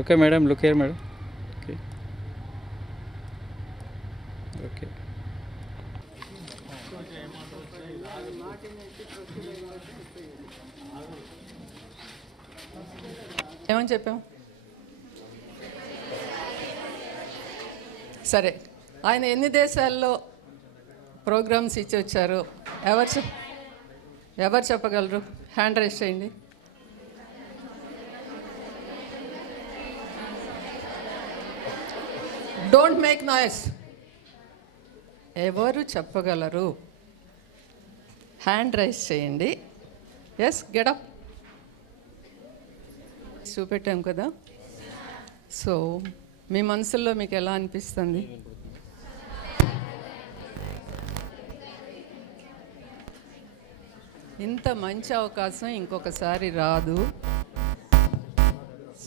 Okay madam, look here madam. Okay okay. ఏమని చెప్పాం? సరే, ఆయన ఎన్ని దేశాల్లో ప్రోగ్రామ్స్ ఇచ్చి వచ్చారు? ఎవరు చెప్పగలరు? హ్యాండ్ రైజ్ చేయండి. Don't make noise. ఎవరు చెప్పగలరు? హ్యాండ్ రైజ్ చేయండి. Yes, get up. చూపెట్టాం కదా. సో మీ మనసుల్లో మీకు ఎలా అనిపిస్తుంది? ఇంత మంచి అవకాశం ఇంకొకసారి రాదు.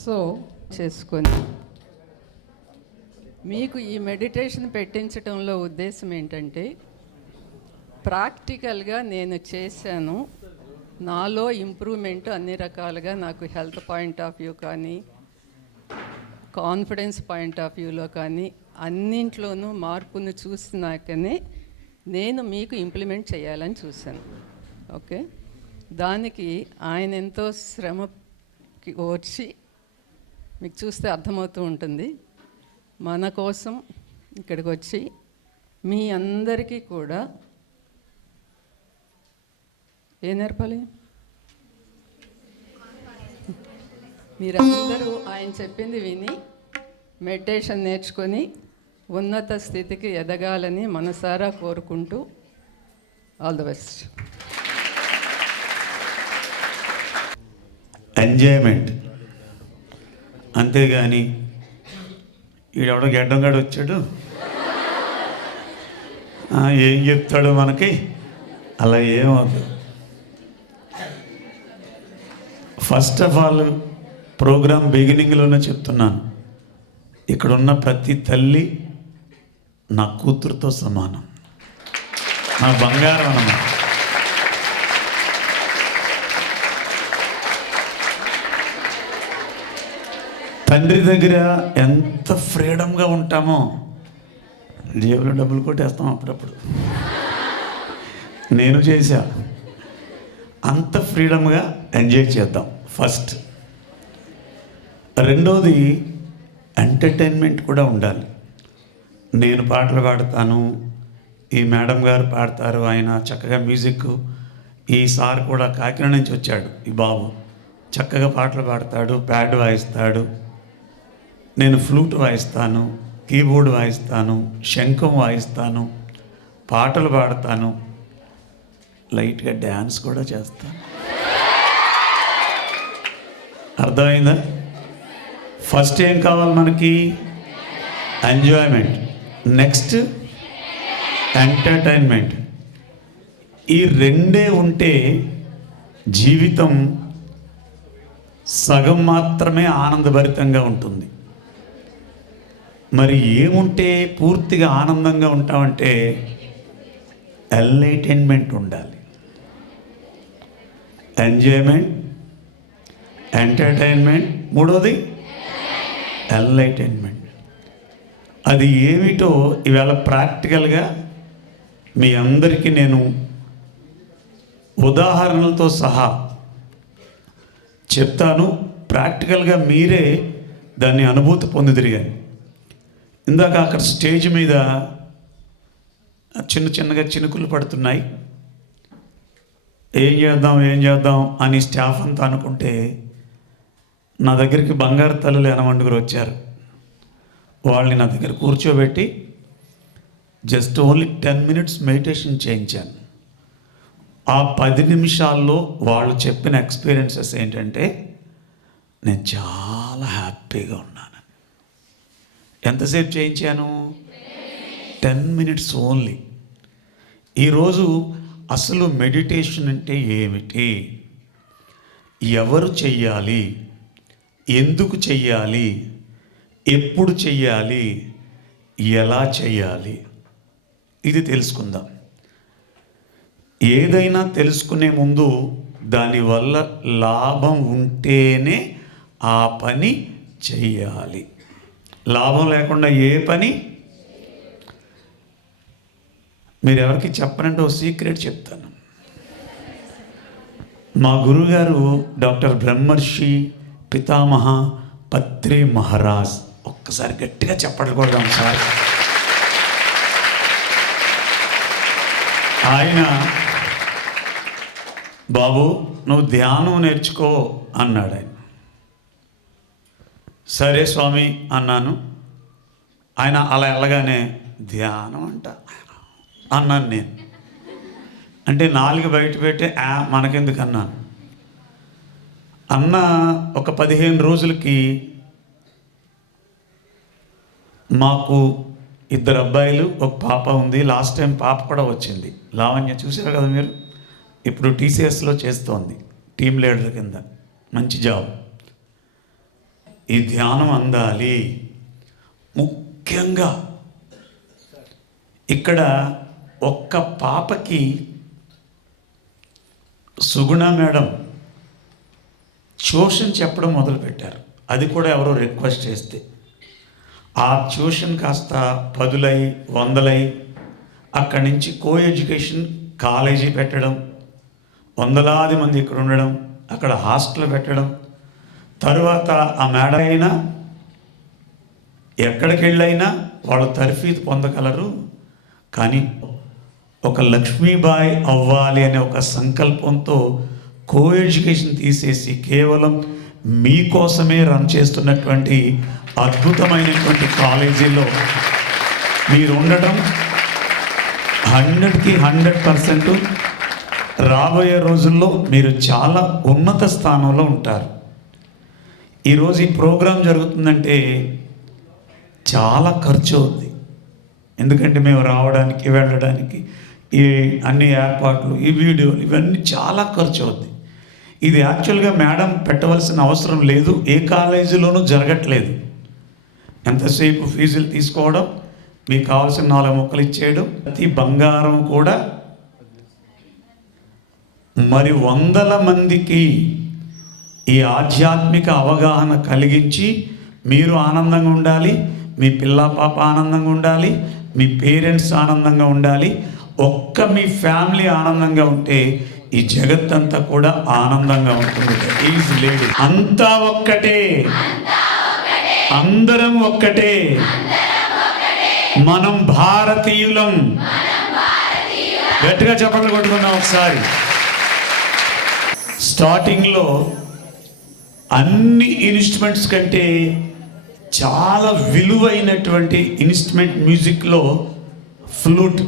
సో చేసుకొని మీకు ఈ మెడిటేషన్ పెట్టించడంలో ఉద్దేశం ఏంటంటే, ప్రాక్టికల్గా నేను చేశాను, నాలో ఇంప్రూవ్మెంట్ అన్ని రకాలుగా, నాకు హెల్త్ పాయింట్ ఆఫ్ వ్యూ కానీ, కాన్ఫిడెన్స్ పాయింట్ ఆఫ్ వ్యూలో కానీ, అన్నింట్లోనూ మార్పును చూసినాకనే నేను మీకు ఇంప్లిమెంట్ చేయాలని చూశాను. ఓకే, దానికి ఆయన ఎంతో శ్రమకి ఓర్చి, మీకు చూస్తే అర్థమవుతూ ఉంటుంది, మన కోసం ఇక్కడికి వచ్చి మీ అందరికీ కూడా ఏం నేర్పాలి? మీరందరూ ఆయన చెప్పింది విని మెడిటేషన్ నేర్చుకొని ఉన్నత స్థితికి ఎదగాలని మనసారా కోరుకుంటూ ఆల్ ది బెస్ట్. ఎంజాయ్మెంట్, అంతేగాని ఈడెవడో గడ్డంగాడు వచ్చాడు ఏం చెప్తాడు మనకి, అలా ఏమవుతుంది. ఫస్ట్ ఆఫ్ ఆల్ ప్రోగ్రామ్ బిగినింగ్లోనే చెప్తున్నాను, ఇక్కడున్న ప్రతి తల్లి నా కూతురుతో సమానం, నా బంగారం అన్నమాట. తండ్రి దగ్గర ఎంత ఫ్రీడమ్గా ఉంటామో జేబులో డబ్బులు కొట్టేస్తాం అప్పుడప్పుడు. నేను చేశా. అంత ఫ్రీడమ్గా ఎంజాయ్ చేద్దాం ఫస్ట్. రెండోది ఎంటర్టైన్మెంట్ కూడా ఉండాలి. నేను పాటలు పాడతాను, ఈ మేడం గారు పాడతారు, ఆయన చక్కగా మ్యూజిక్, ఈ సార్ కూడా కాకినాడ నుంచి వచ్చాడు, ఈ బాబు చక్కగా పాటలు పాడతాడు, ప్యాడ్ వాయిస్తాడు, నేను ఫ్లూట్ వాయిస్తాను, కీబోర్డ్ వాయిస్తాను, శంఖం వాయిస్తాను, పాటలు పాడతాను, లైట్గా డ్యాన్స్ కూడా చేస్తాను. అర్థమైందా? ఫస్ట్ ఏం కావాలి మనకి? ఎంజాయ్మెంట్. Next entertainment. ఈ రెండే ఉంటే జీవితం సగం మాత్రమే ఆనందభరితంగా ఉంటుంది. మరి ఏముంటే పూర్తిగా ఆనందంగా ఉంటామంటే ఎన్లైటైన్మెంట్ ఉండాలి. ఎంజాయ్మెంట్, ఎంటర్టైన్మెంట్, మూడోది ఎన్లైటైన్మెంట్. అది ఏమిటో ఇవాళ ప్రాక్టికల్గా మీ అందరికీ నేను ఉదాహరణలతో సహా చెప్తాను. ప్రాక్టికల్గా మీరే దాన్ని అనుభూతి పొందిదిరిగాను. ఇందాక అక్కడ స్టేజ్ మీద చిన్నగా చినుకులు పడుతున్నాయి. ఏం చేద్దాం అని స్టాఫ్ అంతా అనుకుంటే నా దగ్గరికి బంగారు తల్లులు ఎనమండుగురు వచ్చారు. వాళ్ళని నా దగ్గర కూర్చోబెట్టి జస్ట్ ఓన్లీ 10 minutes మెడిటేషన్ చేయించాను. ఆ 10 నిమిషాల్లో వాళ్ళు చెప్పిన ఎక్స్పీరియన్సెస్ ఏంటంటే, నేను చాలా హ్యాపీగా ఉన్నాను. ఎంతసేపు చేయించాను? 10 minutes ఓన్లీ. ఈరోజు అసలు మెడిటేషన్ అంటే ఏమిటి, ఎవరు చెయ్యాలి, ఎందుకు చెయ్యాలి, ఎప్పుడు చెయ్యాలి, ఎలా చెయ్యాలి, ఇది తెలుసుకుందాం. ఏదైనా తెలుసుకునే ముందు దానివల్ల లాభం ఉంటేనే ఆ పని చెయ్యాలి. లాభం లేకుండా ఏ పని మీరు ఎవరికి చెప్పనంటే ఓ సీక్రెట్ చెప్తాను. మా గురువుగారు డాక్టర్ బ్రహ్మర్షి పితామహ పత్రి మహారాజ్. ఒక్కసారి గట్టిగా చెప్పకూడదాం సార్. ఆయన బాబు నువ్వు ధ్యానం నేర్చుకో అన్నాడు ఆయన. సరే స్వామి అన్నాను. ఆయన అలా వెళ్ళగానే ధ్యానం అంట అన్నాను నేను. అంటే నాలుగు బయట పెట్టి మనకెందుకు అన్నాను. అన్న ఒక 15 రోజులకి మాకు 2 అబ్బాయిలు, ఒక పాప ఉంది. లాస్ట్ టైం పాప కూడా వచ్చింది, లావణ్య, చూసారు కదా మీరు. ఇప్పుడు టీసీఎస్లో చేస్తోంది, టీం లీడర్ కింద, మంచి జాబ్. ఈ ధ్యానం అందాలి. ముఖ్యంగా ఇక్కడ ఒక్క పాపకి సుగుణ మేడం ట్యూషన్ చెప్పడం మొదలుపెట్టారు. అది కూడా ఎవరో రిక్వెస్ట్ చేస్తే ఆ ట్యూషన్ కాస్త 10లై 100లై అక్కడి నుంచి కో ఎడ్యుకేషన్ కాలేజీ పెట్టడం, వందలాది మంది ఇక్కడ ఉండడం, అక్కడ హాస్టల్ పెట్టడం. తరువాత ఆ మేడం అయినా ఎక్కడికి వెళ్ళైనా వాళ్ళు తర్ఫీదు పొందగలరు. కానీ ఒక లక్ష్మీబాయి అవ్వాలి అనే ఒక సంకల్పంతో కో ఎడ్యుకేషన్ తీసేసి కేవలం మీకోసమే రన్ చేస్తున్నటువంటి అద్భుతమైనటువంటి కాలేజీలో మీరు ఉండటం 100కి 100% రాబోయే రోజుల్లో మీరు చాలా ఉన్నత స్థానంలో ఉంటారు. ఈరోజు ఈ ప్రోగ్రాం జరుగుతుందంటే చాలా ఖర్చు అవుద్ది. ఎందుకంటే మేము రావడానికి వెళ్ళడానికి ఈ అన్ని ఏర్పాట్లు, ఈ వీడియోలు, ఇవన్నీ చాలా ఖర్చు అవుద్ది. ఇది యాక్చువల్గా మేడం పెట్టవలసిన అవసరం లేదు, ఏ కాలేజీలోనూ జరగట్లేదు. ఎంతసేపు ఫీజులు తీసుకోవడం, మీకు కావాల్సిన 4 ముక్కలు ఇచ్చేయడం, ప్రతి బంగారం కూడా. మరి 100ల మందికి ఈ ఆధ్యాత్మిక అవగాహన కలిగించి మీరు ఆనందంగా ఉండాలి, మీ పిల్ల పాప ఆనందంగా ఉండాలి, మీ పేరెంట్స్ ఆనందంగా ఉండాలి. ఒక్క మీ ఫ్యామిలీ ఆనందంగా ఉంటే ఈ జగత్తంతా కూడా ఆనందంగా ఉంటుంది. ఈజ్ లేడీ అంతా ఒక్కటే, అందరం ఒక్కటే, మనం భారతీయులం. గట్టిగా చెప్పలు కొట్టుకుందాం ఒకసారి. స్టార్టింగ్లో అన్ని ఇన్స్ట్రుమెంట్స్ కంటే చాలా విలువైనటువంటి ఇన్స్ట్రుమెంట్ మ్యూజిక్లో ఫ్లూట్.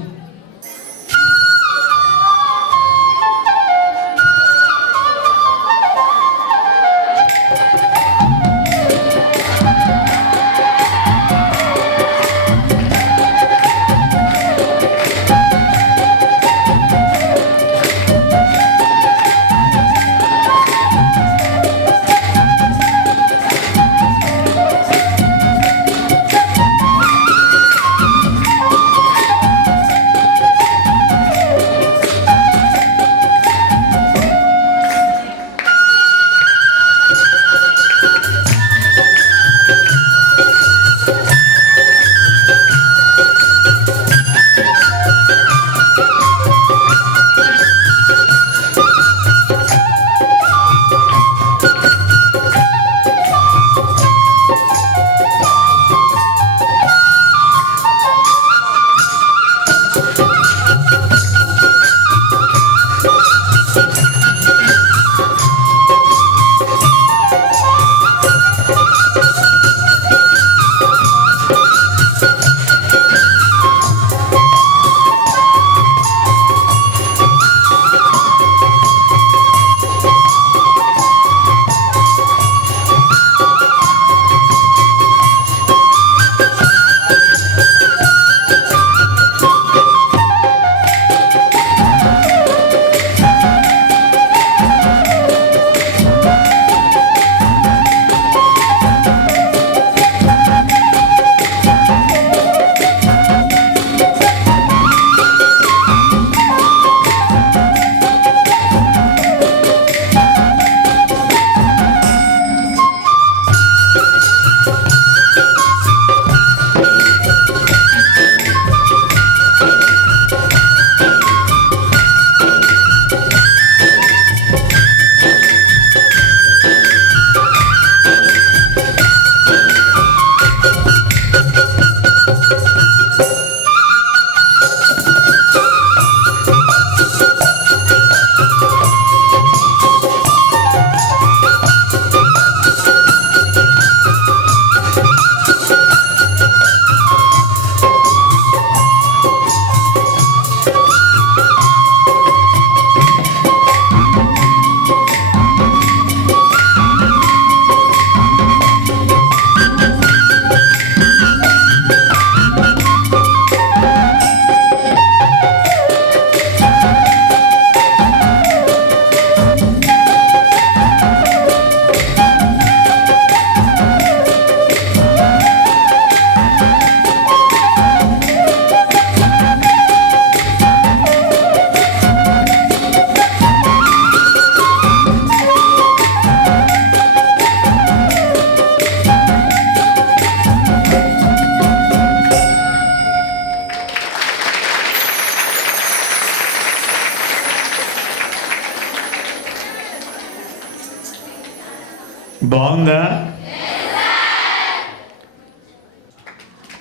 బాగుందా?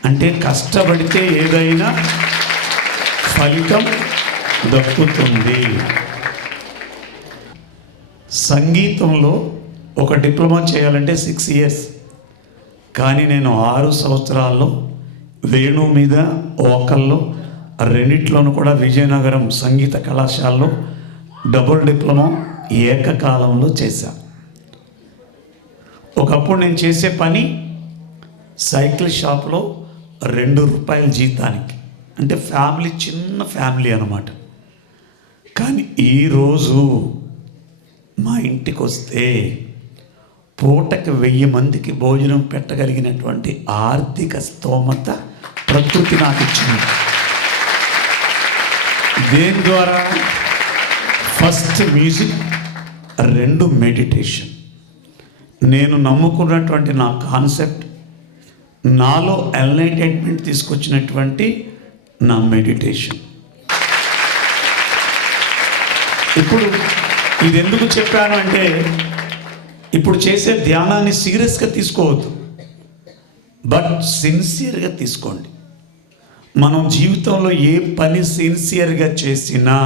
అంటే కష్టపడితే ఏదైనా ఫలితం దక్కుతుంది. సంగీతంలో ఒక డిప్లొమా చేయాలంటే 6 ఇయర్స్, కానీ నేను 6 సంవత్సరాల్లో వేణు మీద వోకల్లో రెండిట్లోనూ కూడా విజయనగరం సంగీత కళాశాలలో డబుల్ డిప్లొమా ఏకకాలంలో చేశా. ఒకప్పుడు నేను చేసే పని సైకిల్ షాప్లో 2 రూపాయల జీతానికి, అంటే ఫ్యామిలీ చిన్న ఫ్యామిలీ అన్నమాట. కానీ ఈరోజు మా ఇంటికి వస్తే పూటకి 1000 మందికి భోజనం పెట్టగలిగినటువంటి ఆర్థిక స్తోమత ప్రకృతి నాకు ఇచ్చింది. దేని ద్వారా? First music, 2 meditation. నేను నమ్ముకున్నటువంటి నా కాన్సెప్ట్, నాలో ఎన్లైటైన్మెంట్ తీసుకొచ్చినటువంటి నా మెడిటేషన్. ఇప్పుడు ఇది ఎందుకు చెప్పాను అంటే, ఇప్పుడు చేసే ధ్యానాన్ని సీరియస్గా తీసుకోవద్దు, బట్ సిన్సియర్గా తీసుకోండి. మనం జీవితంలో ఏ పని సిన్సియర్గా చేసినా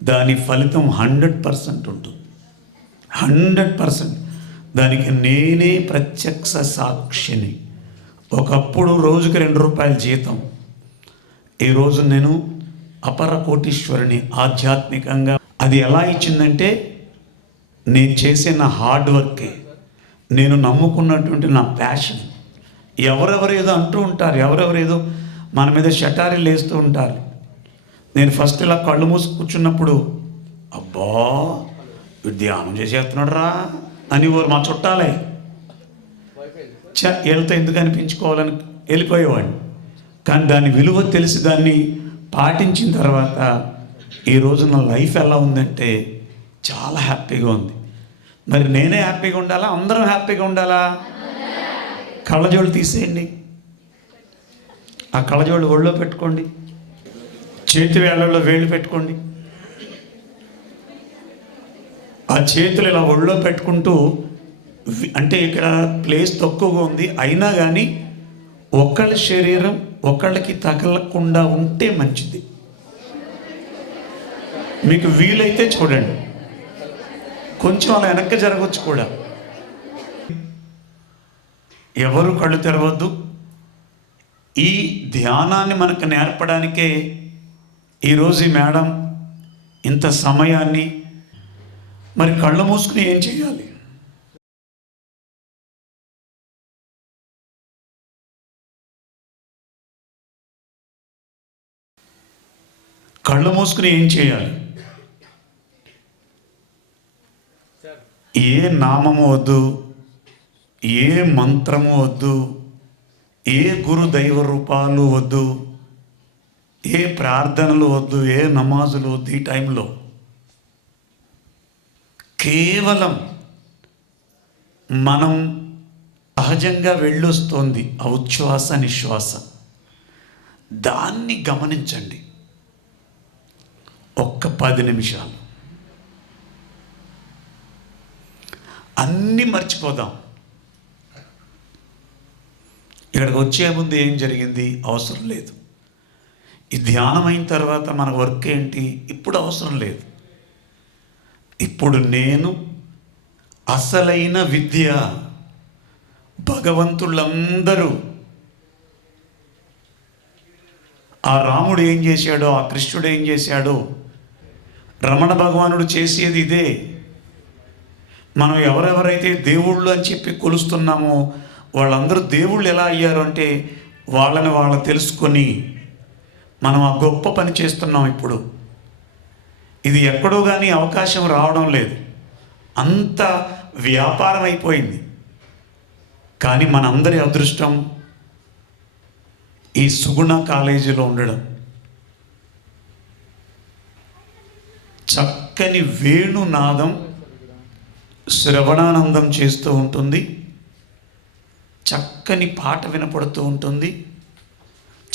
దాని ఫలితం 100% ఉంటుంది. 100%. దానికి నేనే ప్రత్యక్ష సాక్షిని. ఒకప్పుడు రోజుకి 2 రూపాయల జీతం, ఈరోజు నేను అపర కోటీశ్వరుని ఆధ్యాత్మికంగా. అది ఎలా ఇచ్చిందంటే, నేను చేసే నా హార్డ్ వర్కే, నేను నమ్ముకున్నటువంటి నా ప్యాషన్. ఎవరెవరేదో అంటూ ఉంటారు, ఎవరెవరేదో మన మీద షటారీలు వేస్తూ ఉంటారు. నేను ఫస్ట్ ఇలా కళ్ళు మూసి కూర్చున్నప్పుడు, అబ్బా ధ్యానం చేసేస్తున్నాడు రా అని మా చుట్టాలే వీళ్ళతో ఎందుకు అనిపించుకోవాలని వెళ్ళిపోయేవాడిని. కానీ దాని విలువ తెలిసి దాన్ని పాటించిన తర్వాత ఈరోజు నా లైఫ్ ఎలా ఉందంటే చాలా హ్యాపీగా ఉంది. మరి నేనే హ్యాపీగా ఉండాలా? అందరం హ్యాపీగా ఉండాలా? కళ్ళజోళ్ళు తీసేయండి, ఆ కళ్ళజోళ్ళు ఒళ్ళో పెట్టుకోండి, చేతి వేళ్ళల్లో వేళ్ళు పెట్టుకోండి. ఆ చేతులు ఇలా ఒళ్ళో పెట్టుకుంటూ, అంటే ఇక్కడ ప్లేస్ తక్కువగా ఉంది అయినా కానీ ఒకళ్ళ శరీరం ఒకళ్ళకి తగలకుండా ఉంటే మంచిది. మీకు వీలైతే చూడండి, కొంచెం అలా వెనక్కి జరగవచ్చు కూడా. ఎవరు కళ్ళు తెరవద్దు. ఈ ధ్యానాన్ని మనకు నేర్పడానికే ఈరోజు ఈ మేడం ఇంత సమయాన్ని. మరి కళ్ళు మూసుకుని ఏం చేయాలి? కళ్ళు మూసుకుని ఏం చేయాలి? ఏ నామము వద్దు, ఏ మంత్రము వద్దు, ఏ గురు దైవ రూపాలు వద్దు, ఏ ప్రార్థనలు వద్దు, ఏ నమాజులు వద్దు. ఈ టైంలో కేవలం మనం సహజంగా వెళ్ళొస్తోంది ఆ ఉచ్ఛ్వాస నిశ్వాస, దాన్ని గమనించండి. ఒక్క 10 నిమిషాలు అన్నీ మర్చిపోదాం. ఇక్కడికి వచ్చే ముందు ఏం జరిగింది అవసరం లేదు. ఈ ధ్యానం అయిన తర్వాత మన వర్క్ ఏంటి ఇప్పుడు అవసరం లేదు. ఇప్పుడు నేను అసలైన విద్య, భగవంతులందరూ, ఆ రాముడు ఏం చేశాడో, ఆ కృష్ణుడు ఏం చేశాడో, రమణ భగవానుడు చేసేది ఇదే. మనం ఎవరెవరైతే దేవుళ్ళు అని చెప్పి కొలుస్తున్నామో వాళ్ళందరూ దేవుళ్ళు ఎలా అయ్యారు అంటే వాళ్ళని వాళ్ళు తెలుసుకొని మనం ఆ గొప్ప పని చేస్తున్నాం. ఇప్పుడు ఇది ఎక్కడో కానీ అవకాశం రావడం లేదు, అంత వ్యాపారం అయిపోయింది. కానీ మనందరి అదృష్టం ఈ సుగుణ కాలేజీలో ఉండడం. చక్కని వేణునాదం శ్రవణానందం చేస్తూ ఉంటుంది, చక్కని పాట వినపడుతూ ఉంటుంది,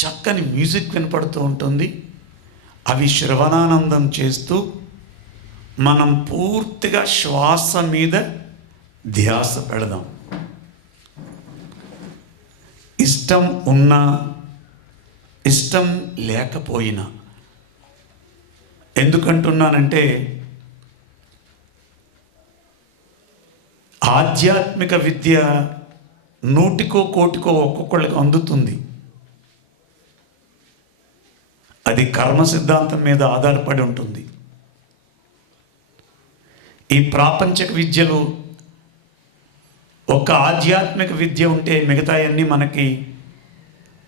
చక్కని మ్యూజిక్ వినపడుతూ ఉంటుంది. అవి శ్రవణానందం చేస్తూ మనం పూర్తిగా శ్వాస మీద ధ్యాస పెడదాం. ఇష్టం ఉన్నా ఇష్టం లేకపోయినా. ఎందుకంటున్నానంటే ఆధ్యాత్మిక విద్య 100కో కోటికో ఒక్కొక్కళ్ళకి అందుతుంది. అది కర్మ సిద్ధాంతం మీద ఆధారపడి ఉంటుంది. ఈ ప్రాపంచిక విద్యలు ఒక ఆధ్యాత్మిక విద్య ఉంటే మిగతాయన్నీ మనకి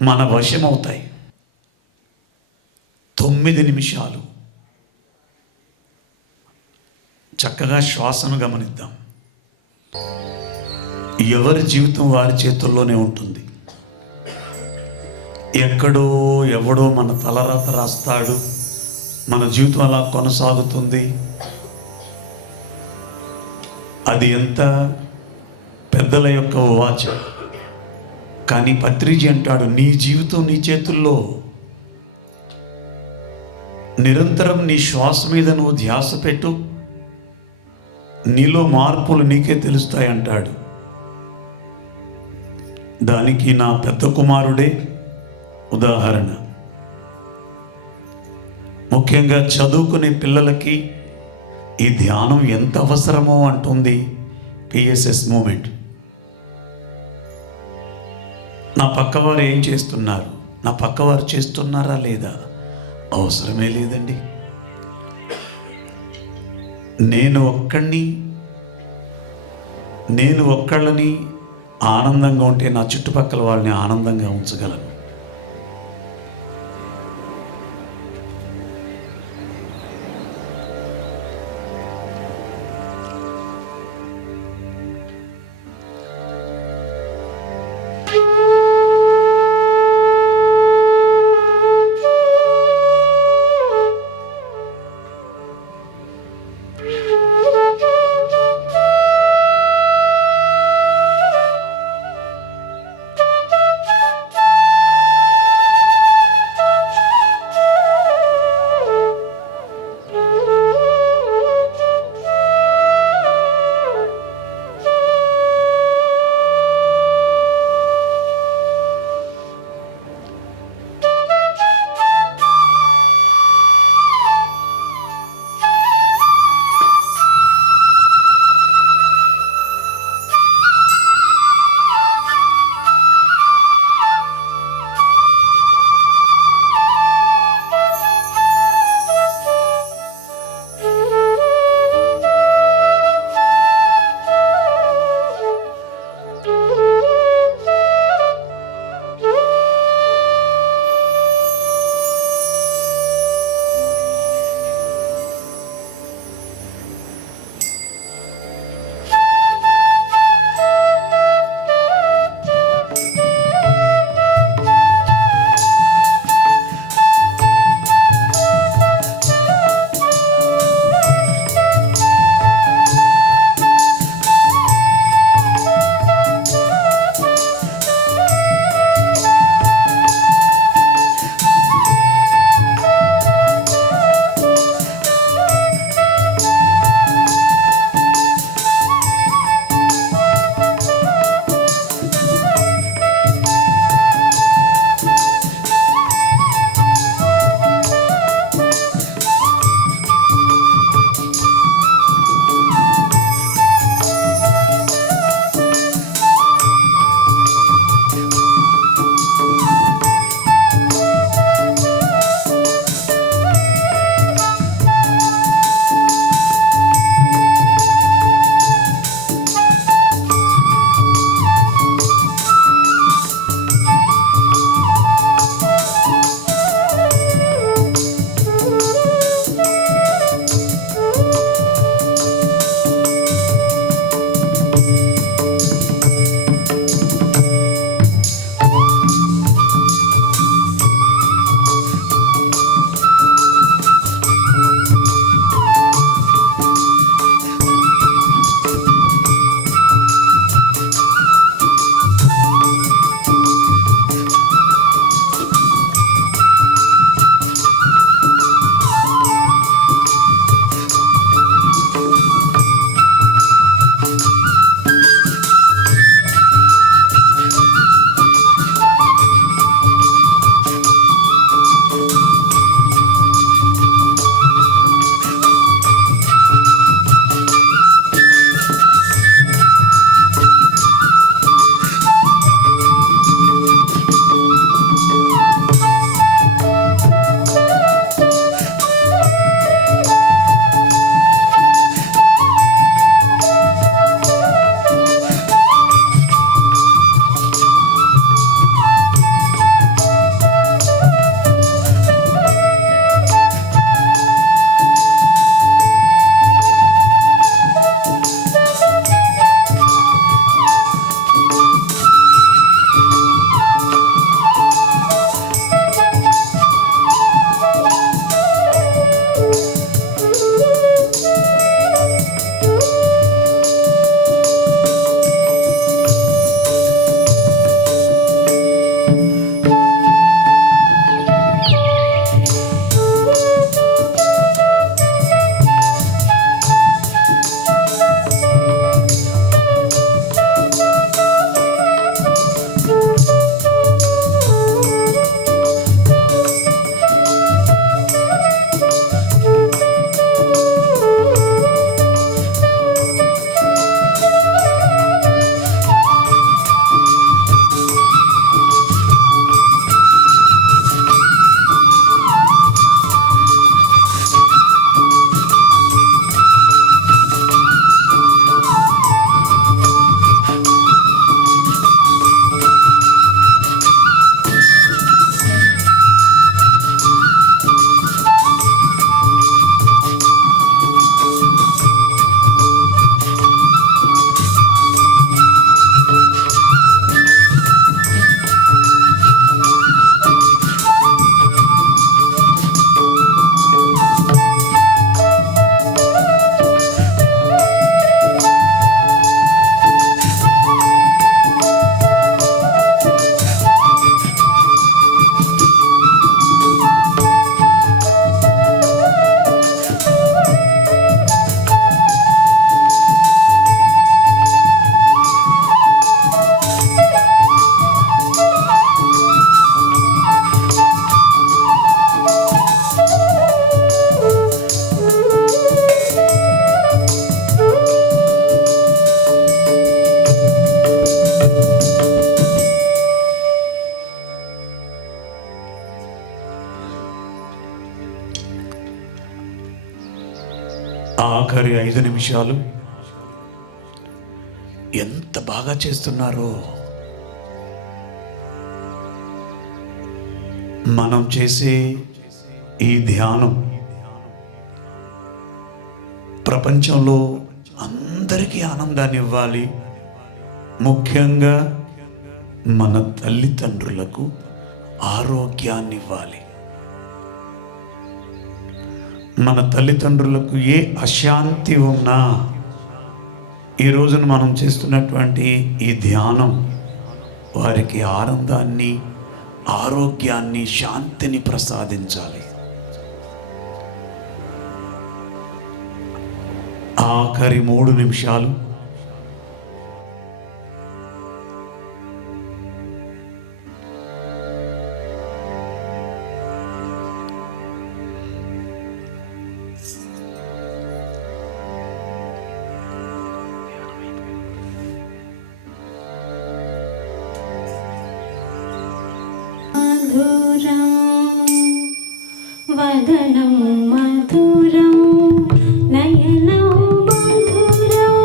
మన వశమవుతాయి. 9 నిమిషాలు చక్కగా శ్వాసను గమనిద్దాం. ఎవరి జీవితం వారి చేతుల్లోనే ఉంటుంది. ఎక్కడో ఎవడో మన తలరాత రాస్తాడు, మన జీవితం అలా కొనసాగుతుంది. అది ఎంత పెద్దల యొక్క వాచ. కానీ పత్రిజీ అంటాడు, నీ జీవితం నీ చేతుల్లో. నిరంతరం నీ శ్వాస మీద నువ్వు ధ్యాస పెట్టు, నీలో మార్పులు నీకే తెలుస్తాయి అంటాడు. దానికి నా పెద్ద కుమారుడే ఉదాహరణ. ముఖ్యంగా చదువుకునే పిల్లలకి ఈ ధ్యానం ఎంత అవసరమో అంటుంది పిఎస్ఎస్ మూమెంట్. నా పక్కవారు ఏం చేస్తున్నారు, నా పక్కవారు చేస్తున్నారా లేదా అవసరమే లేదండి. నేను ఒక్కళ్ళని ఆనందంగా ఉంటే నా చుట్టుపక్కల వాళ్ళని ఆనందంగా ఉంచగలను. ఆఖరి 5 నిమిషాలు ఎంత బాగా చేస్తున్నారో. మనం చేసే ఈ ధ్యానం ప్రపంచంలో అందరికీ ఆనందాన్ని ఇవ్వాలి. ముఖ్యంగా మన తల్లిదండ్రులకు ఆరోగ్యాన్ని ఇవ్వాలి. మన తల్లిదండ్రులకు ఏ అశాంతి ఉన్నా ఈ రోజున మనం చేస్తున్నటువంటి ఈ ధ్యానం వారికి ఆనందాన్ని, ఆరోగ్యాన్ని, శాంతిని ప్రసాదించాలి. ఆఖరి 3 నిమిషాలు మధురం వదనం మధురం నయనం మధురం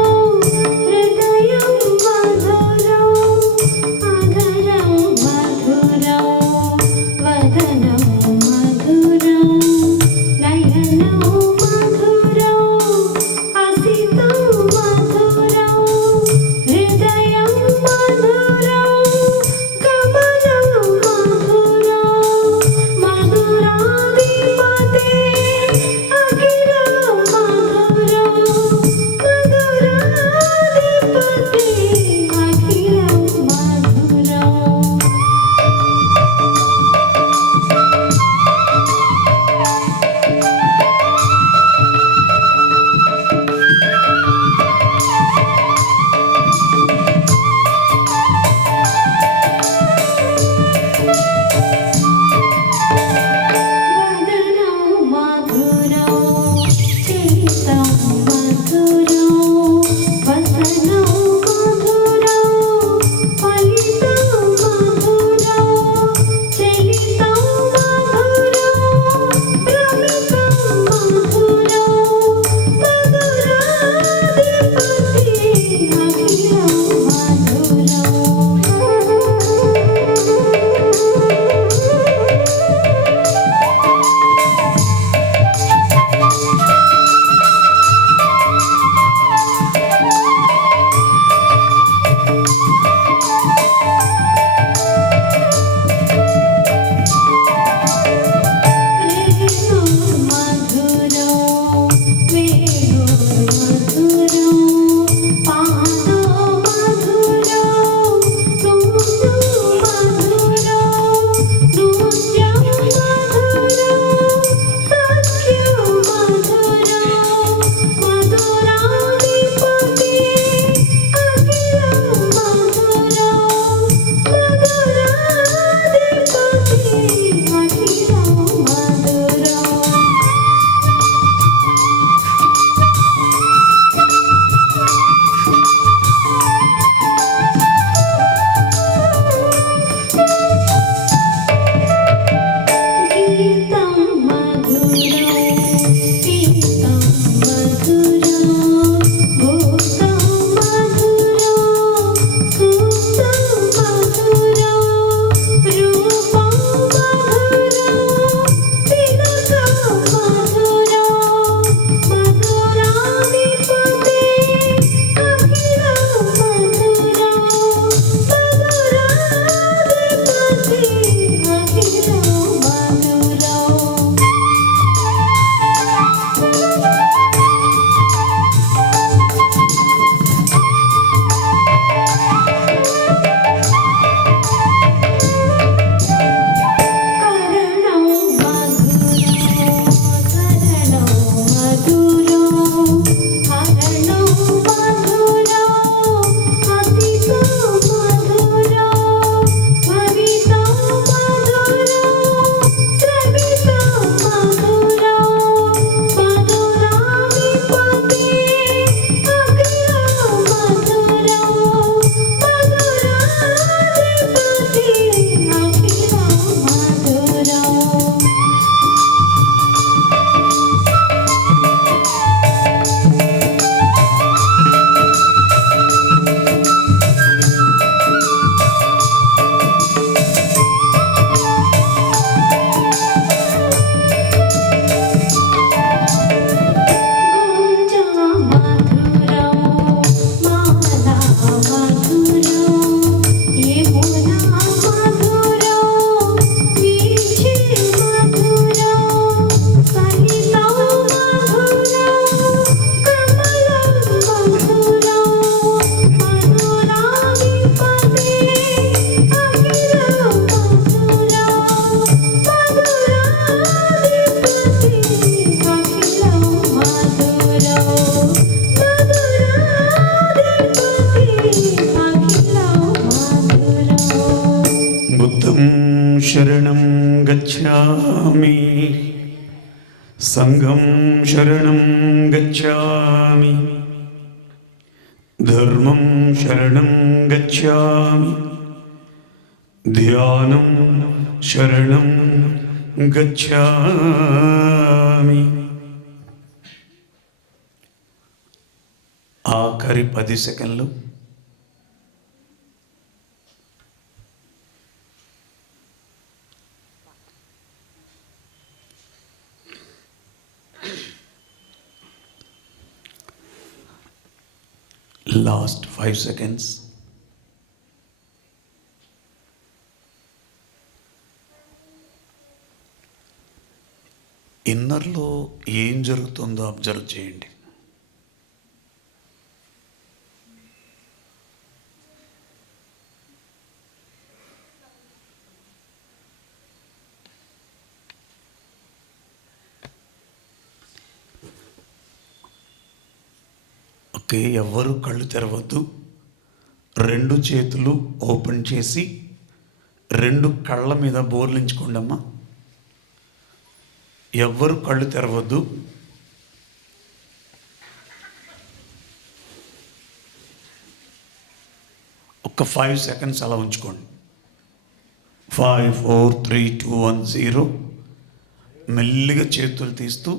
సంఘం శరణం గచ్ఛామి, ధర్మం శరణం గచ్ఛామి, ధ్యానం శరణం గచ్ఛామి. ఆఖరి 10 సెకండ్లు. Last 5 seconds. ఇన్నర్లో ఏం జరుగుతుందో అబ్జర్వ్ చేయండి. ఓకే, ఎవ్వరు కళ్ళు తెరవద్దు. 2 చేతులు ఓపెన్ చేసి 2 కళ్ళ మీద బోర్లించుకోండి అమ్మా. ఎవ్వరు కళ్ళు తెరవద్దు. ఒక 5 seconds అలా ఉంచుకోండి. 5 4 3 2 1 0. మెల్లిగా చేతులు తీస్తూ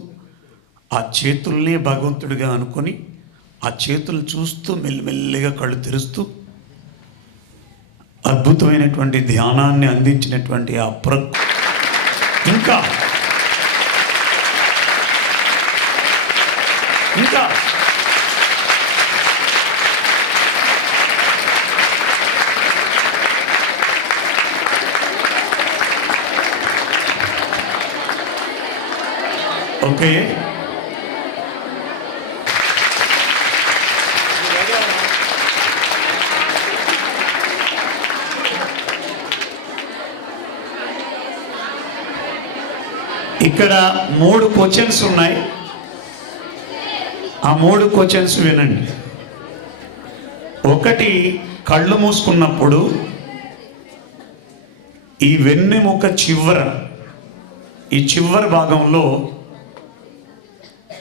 ఆ చేతుల్ని భగవంతుడిగా అనుకొని ఆ చేతులు చూస్తూ మెల్లిమెల్లిగా కళ్ళు తెరుస్తూ అద్భుతమైనటువంటి ధ్యానాన్ని అందించినటువంటి ఆ ఇంకా ఇంకా ఓకే, ఇక్కడ 3 క్వశ్చన్స్ ఉన్నాయి. ఆ 3 క్వశ్చన్స్ వినండి. ఒకటి, కళ్ళు మూసుకున్నప్పుడు ఈ వెన్నెముక ఈ చివరి భాగంలో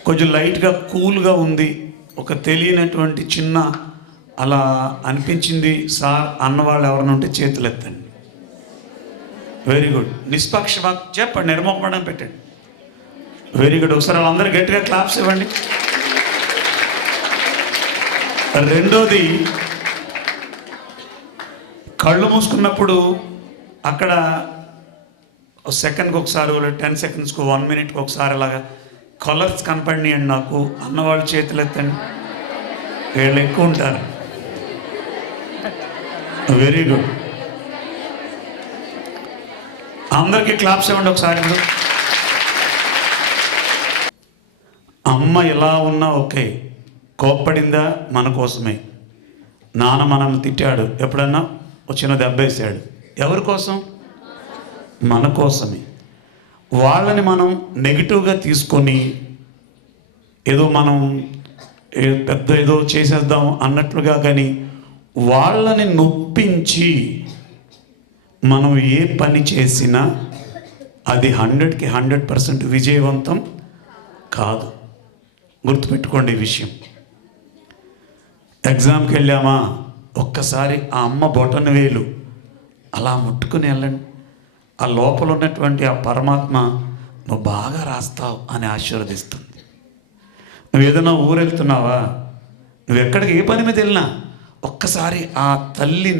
కొంచెం లైట్గా కూల్గా ఉంది, ఒక తెలియనటువంటి చిన్న అలా అనిపించింది సార్ అన్నవాళ్ళు ఎవరైనా ఉంటే చేతులు ఎత్తండి. Very good. నిష్పక్షపాత చెప్పండి, నిర్మోహమాటం పెట్టండి. Very good. ఒకసారి వాళ్ళందరూ గట్టిగా క్లాప్స్ ఇవ్వండి. రెండోది, కళ్ళు మూసుకున్నప్పుడు అక్కడ సెకండ్కి ఒకసారి 10 secondsకు 1 minute ఒకసారి అలాగా కలర్స్ కనపడినాయండి నాకు అన్నవాళ్ళు చేతులు ఎత్తండి. వీళ్ళు ఎక్కువ ఉంటారు. Very good. అందరికీ క్లాప్స్ ఇవ్వండి ఒకసారి. అమ్మ ఎలా ఉన్నా ఓకే, కోప్పడిందా మన కోసమే. నాన్న మనల్ని తిట్టాడు, ఎప్పుడన్నా చిన్న దెబ్బ వేసాడు, ఎవరి కోసం? మన కోసమే. వాళ్ళని మనం నెగిటివ్గా తీసుకొని ఏదో మనం పెద్ద ఏదో చేసేద్దాం అన్నట్లుగా, కానీ వాళ్ళని నొప్పించి మనం ఏ పని చేసినా అది 100కి 100% విజయవంతం కాదు. గుర్తుపెట్టుకోండి ఈ విషయం. ఎగ్జామ్కి వెళ్ళామా, ఒక్కసారి ఆ అమ్మ బొటన వేలు అలా ముట్టుకుని వెళ్ళండి. ఆ లోపల ఉన్నటువంటి ఆ పరమాత్మ నువ్వు బాగా రాస్తావు అని ఆశీర్వదిస్తుంది. నువ్వు ఏదైనా ఊరు వెళ్తున్నావా, నువ్వు ఎక్కడికి ఏ పని మీద వెళ్ళినా ఒక్కసారి ఆ తల్లి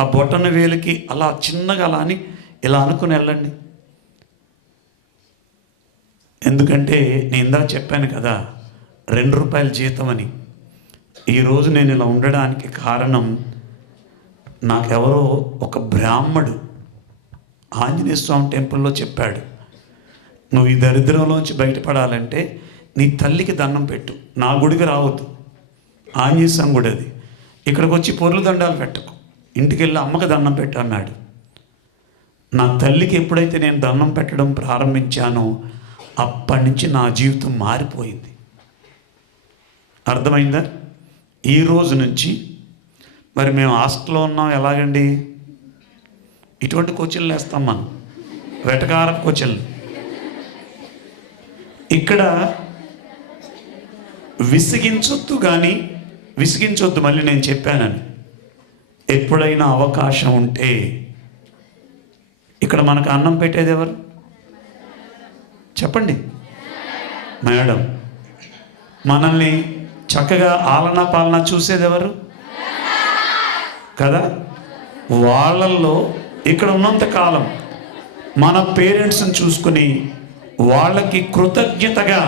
ఆ బొటన వేలుకి అలా చిన్నగా అలా అని ఇలా అనుకుని వెళ్ళండి. ఎందుకంటే నేను ఇందాక చెప్పాను కదా, 2 రూపాయల జీతం అని. ఈరోజు నేను ఇలా ఉండడానికి కారణం, నాకెవరో ఒక బ్రాహ్మడు ఆంజనేయ స్వామి టెంపుల్లో చెప్పాడు, నువ్వు ఈ దరిద్రంలోంచి బయటపడాలంటే నీ తల్లికి దండం పెట్టు, నా గుడికి రావద్దు, ఆంజనేయ స్వామి గుడి అది, ఇక్కడికి వచ్చి పొర్లు దండాలు పెట్టకు, ఇంటికి వెళ్ళి అమ్మకి దండం పెట్టు అన్నాడు. నా తల్లికి ఎప్పుడైతే నేను దండం పెట్టడం ప్రారంభించానో అప్పటి నుంచి నా జీవితం మారిపోయింది. అర్థమైందా? ఈ రోజు నుంచి మరి మేము హాస్టల్లో ఉన్నాం, ఎలాగండి? ఇటువంటి కోచిన్లు వేస్తాం మనం, వెటకారపు కోచిన్లు. ఇక్కడ విసిగించొద్దు మళ్ళీ నేను చెప్పానని. ఎప్పుడైనా అవకాశం ఉంటే ఇక్కడ మనకు అన్నం పెట్టేది ఎవరు చెప్పండి? మేడం. మనల్ని చక్కగా ఆలనా పాలన చూసేది ఎవరు కదా? వాళ్ళల్లో ఇక్కడ ఉన్నంత కాలం మన పేరెంట్స్ని చూసుకుని వాళ్ళకి కృతజ్ఞతగా,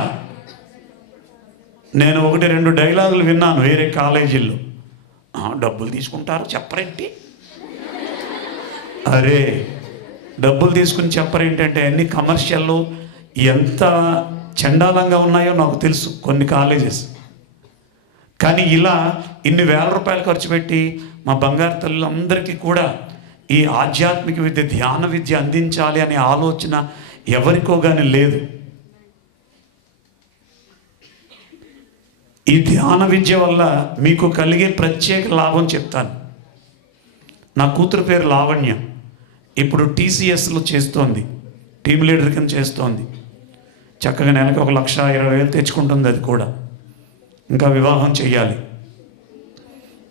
నేను 1-2 డైలాగులు విన్నాను వేరే కాలేజీల్లో. డబ్బులు తీసుకుంటారు చెప్పరేంటి? అరే డబ్బులు తీసుకుని చెప్పరేంటంటే అన్ని కమర్షియల్లో ఎంత చండాలంగా ఉన్నాయో నాకు తెలుసు కొన్ని కాలేజెస్. కానీ ఇలా ఇన్ని వేల రూపాయలు ఖర్చు పెట్టి మా బంగారు తల్లులందరికీ కూడా ఈ ఆధ్యాత్మిక విద్య, ధ్యాన విద్య అందించాలి అనే ఆలోచన ఎవరికో కానీ లేదు. ఈ ధ్యాన విద్య వల్ల మీకు కలిగే ప్రత్యేక లాభం చెప్తాను. నా కూతురు పేరు లావణ్య. ఇప్పుడు TCSలో చేస్తోంది, టీమ్ లీడర్ కింద చేస్తోంది. చక్కగా నెలకు 1,20,000 తెచ్చుకుంటుంది. అది కూడా ఇంకా వివాహం చెయ్యాలి.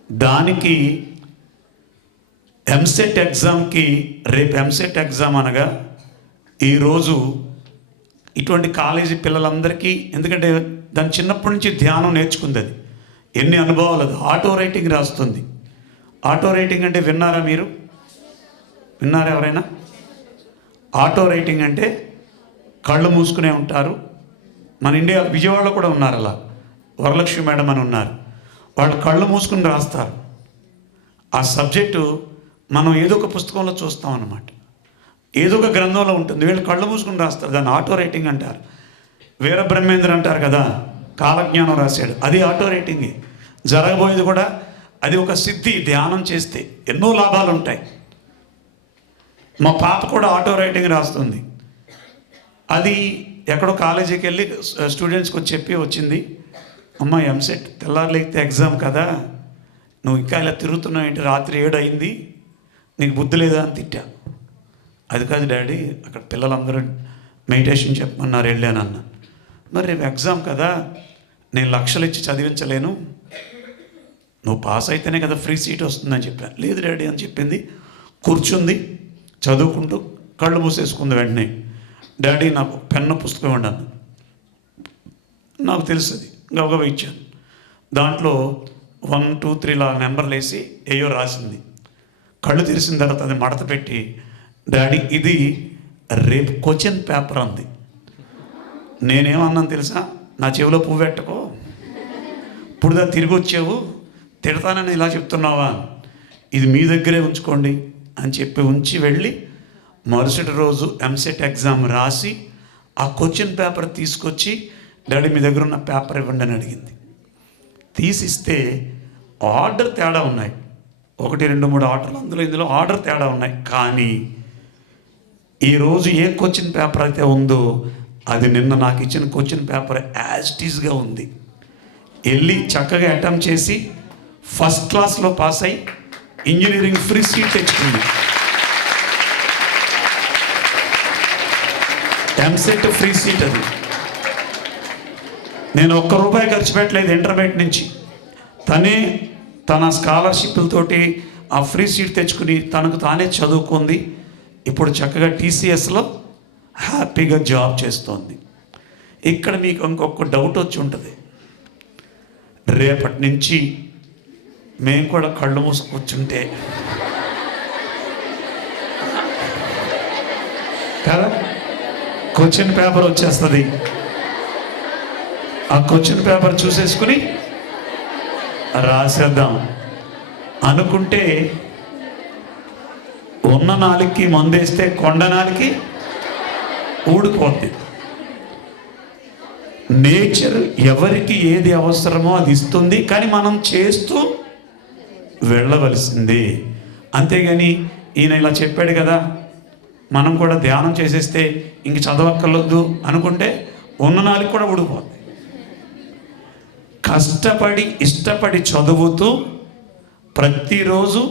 దానికి ఎంసెట్ ఎగ్జామ్కి, రేపు ఎంసెట్ ఎగ్జామ్ అనగా ఈరోజు ఇటువంటి కాలేజీ పిల్లలందరికీ, ఎందుకంటే దాని చిన్నప్పటి నుంచి ధ్యానం నేర్చుకుంది. అది ఎన్ని అనుభవాలు. అది ఆటో రైటింగ్ రాస్తుంది. ఆటో రైటింగ్ అంటే విన్నారా మీరు? విన్నారా ఎవరైనా? ఆటో రైటింగ్ అంటే కళ్ళు మూసుకునే ఉంటారు. మన ఇండియా విజయవాడలో కూడా ఉన్నారు అలా, వరలక్ష్మి మేడం అని ఉన్నారు. వాళ్ళు కళ్ళు మూసుకుని రాస్తారు. ఆ సబ్జెక్టు మనం ఏదో ఒక పుస్తకంలో చూస్తాం అన్నమాట, ఏదో ఒక గ్రంథంలో ఉంటుంది. వీళ్ళు కళ్ళు మూసుకుని రాస్తారు. దాన్ని ఆటో రైటింగ్ అంటారు. వీరబ్రహ్మేంద్ర అంటారు కదా, కాలజ్ఞానం రాశాడు, అది ఆటో రైటింగే. జరగబోయేది కూడా అది ఒక సిద్ధి. ధ్యానం చేస్తే ఎన్నో లాభాలు ఉంటాయి. మా పాప కూడా ఆటో రైటింగ్ రాస్తుంది. అది ఎక్కడో కాలేజీకి వెళ్ళి స్టూడెంట్స్కి వచ్చి చెప్పి వచ్చింది, అమ్మ ఎంసెట్ తెల్లారులేస్తే ఎగ్జామ్ కదా, నువ్వు ఇంకా ఇలా తిరుగుతున్నావు ఏంటి, రాత్రి 7 అయింది, నీకు బుద్ధి లేదా అని తిట్టా. అది కాదు డాడీ, అక్కడ పిల్లలందరూ మెడిటేషన్ చెప్పమన్నారు, వెళ్ళాను అన్న. మరి రేపు ఎగ్జామ్ కదా, నేను లక్షలు ఇచ్చి చదివించలేను, నువ్వు పాస్ అయితేనే కదా ఫ్రీ సీట్ వస్తుందని చెప్పాను. లేదు డాడీ అని చెప్పింది. కూర్చుంది, చదువుకుంటూ కళ్ళు మూసేసుకుంది. వెంటనే డాడీ నాకు పెన్ను పుస్తకం ఇవ్వండి అన్న. నాకు తెలుస్తుంది, గబగబా ఇచ్చాను. దాంట్లో 1, 2, 3 లా నెంబర్లు వేసి ఏయో రాసింది. కళ్ళు తెరిసిన తర్వాత అది మడత పెట్టి, డాడీ ఇది రేపు క్వశ్చన్ పేపర్ అంది. నేనేమన్నాను తెలుసా? నా చెవిలో పువ్వు పెట్టుకో, ఇప్పుడు దా తిరిగి వచ్చావు, తిడతానని ఇలా చెప్తున్నావా, ఇది మీ దగ్గరే ఉంచుకోండి అని చెప్పి ఉంచి వెళ్ళి మరుసటి రోజు ఎంసెట్ ఎగ్జామ్ రాసి ఆ క్వశ్చన్ పేపర్ తీసుకొచ్చి, డాడీ మీ దగ్గర ఉన్న పేపర్ ఇవ్వండి అని అడిగింది. తీసిస్తే ఆర్డర్ తేడా ఉన్నాయి, 1, 2, 3 ఆర్డర్లు, అందులో ఇందులో ఆర్డర్ తేడా ఉన్నాయి. కానీ ఈరోజు ఏ క్వశ్చన్ పేపర్ అయితే ఉందో అది నిన్న నాకు ఇచ్చిన క్వశ్చన్ పేపర్ యాజ్ ఇట్ ఈస్గా ఉంది. వెళ్ళి చక్కగా అటెంప్ట్ చేసి ఫస్ట్ క్లాస్లో పాస్ అయ్యి ఇంజనీరింగ్ ఫ్రీ సీట్ తెచ్చుకుంది. ఎంసెట్ ఫ్రీ సీట్ అది. నేను ₹1 ఖర్చు పెట్టలేదు ఇంటర్మీడియట్ నుంచి. తనే తన స్కాలర్షిప్లతోటి ఆ ఫ్రీ సీట్ తెచ్చుకుని తనకు తానే చదువుకుంది. ఇప్పుడు చక్కగా TCSలో హ్యాపీగా జాబ్ చేస్తోంది. ఇక్కడ మీకు ఇంకొక డౌట్ వచ్చి ఉంటుంది, రేపటి నుంచి మేము కూడా కళ్ళు మూసి కూర్చుంటే కదా క్వశ్చన్ పేపర్ వచ్చేస్తుంది. ఆ క్వశ్చన్ పేపర్ చూసేసుకుని రాసేద్దాం అనుకుంటే, ఉన్న నాలుగుకి మందేస్తే కొండ నాలుగుకి ఊడిపోద్ది. నేచర్ ఎవరికి ఏది అవసరమో అది ఇస్తుంది, కానీ మనం చేస్తూ వెళ్ళవలసింది. అంతేగాని ఈయన ఇలా చెప్పాడు కదా, మనం కూడా ధ్యానం చేసేస్తే ఇంక చదవక్కర్లొద్దు అనుకుంటే ఉన్న నాలుగు కూడా ఊడిపోద్ది. కష్టపడి ఇష్టపడి చదువుతూ ప్రతిరోజు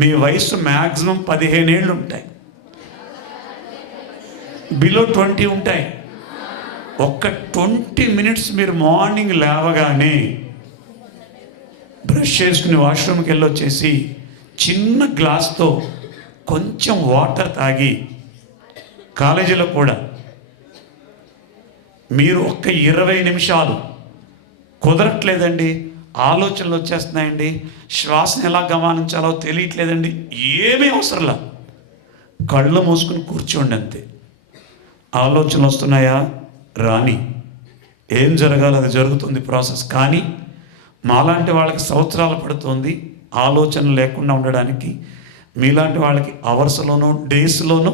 మీ వయసు మ్యాక్సిమం 15 ఏళ్ళు ఉంటాయి, బిలో 20 ఉంటాయి. ఒక్క 20 మినిట్స్ మీరు మార్నింగ్ లేవగానే బ్రష్ చేసుకుని వాష్రూమ్కి వెళ్ళొచ్చేసి చిన్న గ్లాస్తో కొంచెం వాటర్ తాగి, కాలేజీలో కూడా మీరు ఒక్క 20 నిమిషాలు కుదరట్లేదండి, ఆలోచనలు వచ్చేస్తున్నాయండి, శ్వాసను ఎలా గమనించాలో తెలియట్లేదండి, ఏమీ అవసరంలా, కళ్ళు మూసుకుని కూర్చోండి అంతే. ఆలోచనలు వస్తున్నాయా? రాని, ఏం జరగాలి అది జరుగుతుంది ప్రాసెస్. కానీ మాలాంటి వాళ్ళకి సంవత్సరాలు పడుతుంది ఆలోచన లేకుండా ఉండడానికి. మీలాంటి వాళ్ళకి అవర్స్లోనూ డేస్లోనూ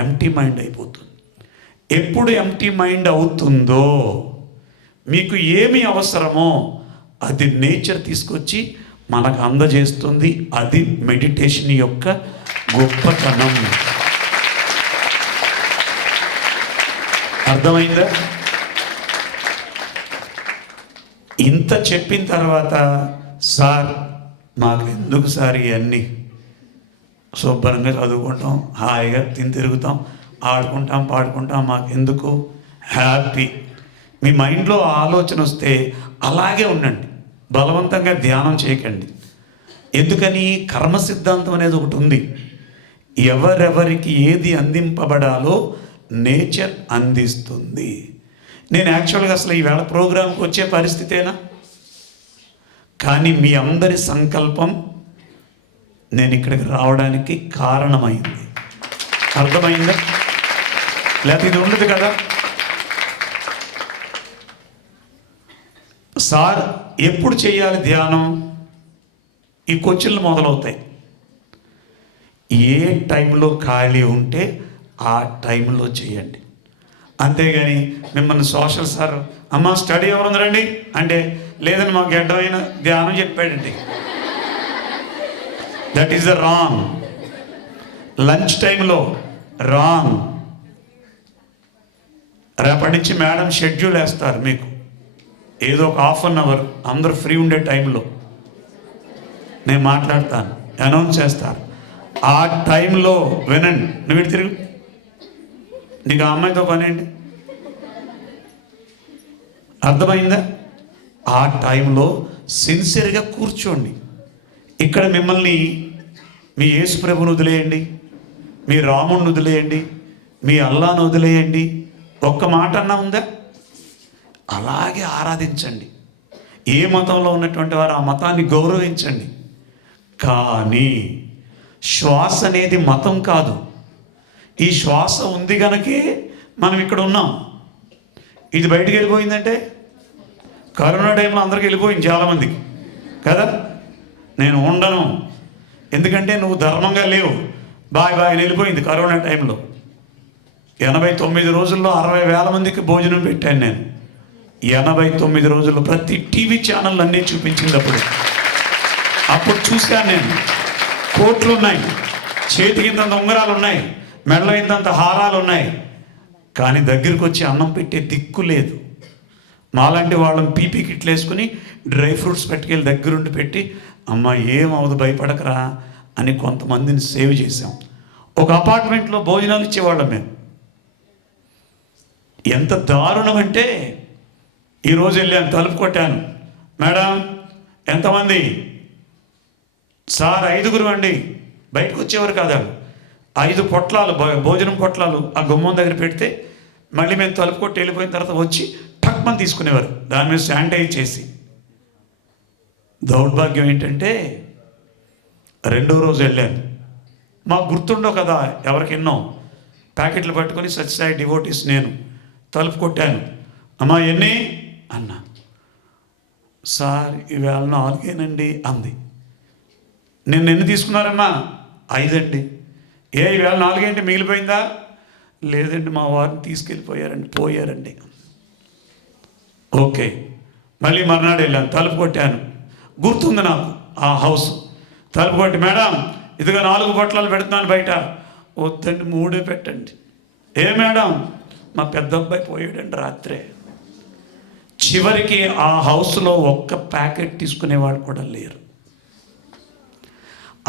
ఎంటీ మైండ్ అయిపోతుంది. ఎప్పుడు ఎంటీ మైండ్ అవుతుందో, మీకు ఏమి అవసరమో అది నేచర్ తీసుకొచ్చి మనకు అందజేస్తుంది. అది మెడిటేషన్ యొక్క గొప్పతనం. అర్థమైందా? ఇంత చెప్పిన తర్వాత, సార్ మాకు ఎందుకు సార్ ఇవన్నీ, శుభ్రంగా చదువుకుంటాం, హాయిగా తిరుగుతాం, ఆడుకుంటాం, పాడుకుంటాం, మాకు ఎందుకు, హ్యాపీ. మీ మైండ్లో ఆలోచన వస్తే అలాగే ఉండండి, బలవంతంగా ధ్యానం చేయకండి. ఎందుకని? కర్మ సిద్ధాంతం అనేది ఒకటి ఉంది. ఎవరెవరికి ఏది అందింపబడాలో నేచర్ అందిస్తుంది. నేను యాక్చువల్గా అసలు ఈవేళ ప్రోగ్రాంకి వచ్చే పరిస్థితేనా, కానీ మీ అందరి సంకల్పం నేను ఇక్కడికి రావడానికి కారణమైంది. అర్థమైందా? లేకపోతే ఇది ఉండదు కదా. సార్ ఎప్పుడు చేయాలి ధ్యానం? ఈ క్వశ్చన్లు మొదలవుతాయి. ఏ టైంలో ఖాళీ ఉంటే ఆ టైంలో చేయండి. అంతేగాని మిమ్మల్ని సోషల్ సార్ అమ్మ స్టడీ ఎవరు ఉందండి అంటే, లేదని మాకు గడ్డమైన ధ్యానం చెప్పాడండి. That is the wrong. Lunch టైంలో రాంగ్. రేపటి నుంచి మేడం షెడ్యూల్ వేస్తారు మీకు, ఏదో ఒక 1/2 అవర్ అందరూ ఫ్రీ ఉండే టైంలో నేను మాట్లాడతాను, అనౌన్స్ చేస్తారు. ఆ టైంలో వినండి. నువ్వు ఇటు తిరుగు, నీకు ఆ అమ్మాయితో పని ఏంటి? అర్థమైందా? ఆ టైంలో సిన్సియర్గా కూర్చోండి. ఇక్కడ మిమ్మల్ని మీ యేసు ప్రభువును వదిలేయండి, మీ రాముడిని వదిలేయండి, మీ అల్లాను వదిలేయండి, ఒక్క మాట అన్నా ఉందా? అలాగే ఆరాధించండి. ఏ మతంలో ఉన్నటువంటి వారు ఆ మతాన్ని గౌరవించండి. కానీ శ్వాస అనేది మతం కాదు. ఈ శ్వాస ఉంది కనుకే మనం ఇక్కడ ఉన్నాం. ఇది బయటికి వెళ్ళిపోయిందంటే, కరోనా టైంలో అందరికి వెళ్ళిపోయింది చాలామందికి కదా. నేను ఉండను, ఎందుకంటే నువ్వు ధర్మంగా లేవు, బాయ్ బాయ్ వెళ్ళిపోయింది. కరోనా టైంలో 89 రోజుల్లో 60,000 మందికి భోజనం పెట్టాను నేను. 89 రోజుల్లో ప్రతి టీవీ ఛానల్ అన్నీ చూపించింది. అప్పుడు చూశాను నేను. కోట్లు ఉన్నాయి, చేతికి ఇంతంత ఉంగరాలు ఉన్నాయి, మెడలో ఇంతంత హారాలు ఉన్నాయి, కానీ దగ్గరికి వచ్చి అన్నం పెట్టే దిక్కు లేదు. మాలాంటి వాళ్ళని పీపీ కిట్లు వేసుకుని డ్రై ఫ్రూట్స్ పెట్టుకెళ్ళి దగ్గరుండి పెట్టి, అమ్మ ఏమవుదు భయపడకరా అని కొంతమందిని సేవ్ చేశాం. ఒక అపార్ట్మెంట్లో భోజనాలు ఇచ్చేవాళ్ళం మేము. ఎంత దారుణం అంటే, ఈరోజు వెళ్ళాను, తలుపు కొట్టాను, మేడం ఎంతమంది? సార్ 5గురు అండి. బయటకు వచ్చేవారు కాదా, 5 పొట్లాలు భోజనం పొట్లాలు ఆ గుమ్మం దగ్గర పెడితే మళ్ళీ మేము తలుపు కొట్టి వెళ్ళిపోయిన తర్వాత వచ్చి టక్మని తీసుకునేవారు, దాని మీద శానిటైజ్ చేసి. దౌర్భాగ్యం ఏంటంటే, 2వ రోజు వెళ్ళాను, మాకు గుర్తుండవు కదా ఎవరికి ఎన్నో ప్యాకెట్లు పట్టుకొని సత్యసాయి డివోటీస్ నేను తలుపు కొట్టాను. అమ్మా ఎన్ని అన్నా. సార్ ఈవేళ 4 అంది. నిన్న ఎన్ని తీసుకున్నారమ్మా? 5 అండి. ఈవేళ 4 మిగిలిపోయిందా? లేదండి మా వారిని తీసుకెళ్ళిపోయారండి, పోయారండి. ఓకే, మళ్ళీ మర్నాడు వెళ్ళాను, తలుపు కొట్టాను, గుర్తుంది నాకు ఆ హౌస్. తలుపు కొట్టి, మేడం ఇదిగో 4 పొట్లాలు పెడుతున్నాను బయట. వద్దండి 3 పెట్టండి. ఏ మేడం? మా పెద్ద అబ్బాయి పోయాడండి రాత్రే. చివరికి ఆ హౌస్లో ఒక్క ప్యాకెట్ తీసుకునేవాడు కూడా లేరు.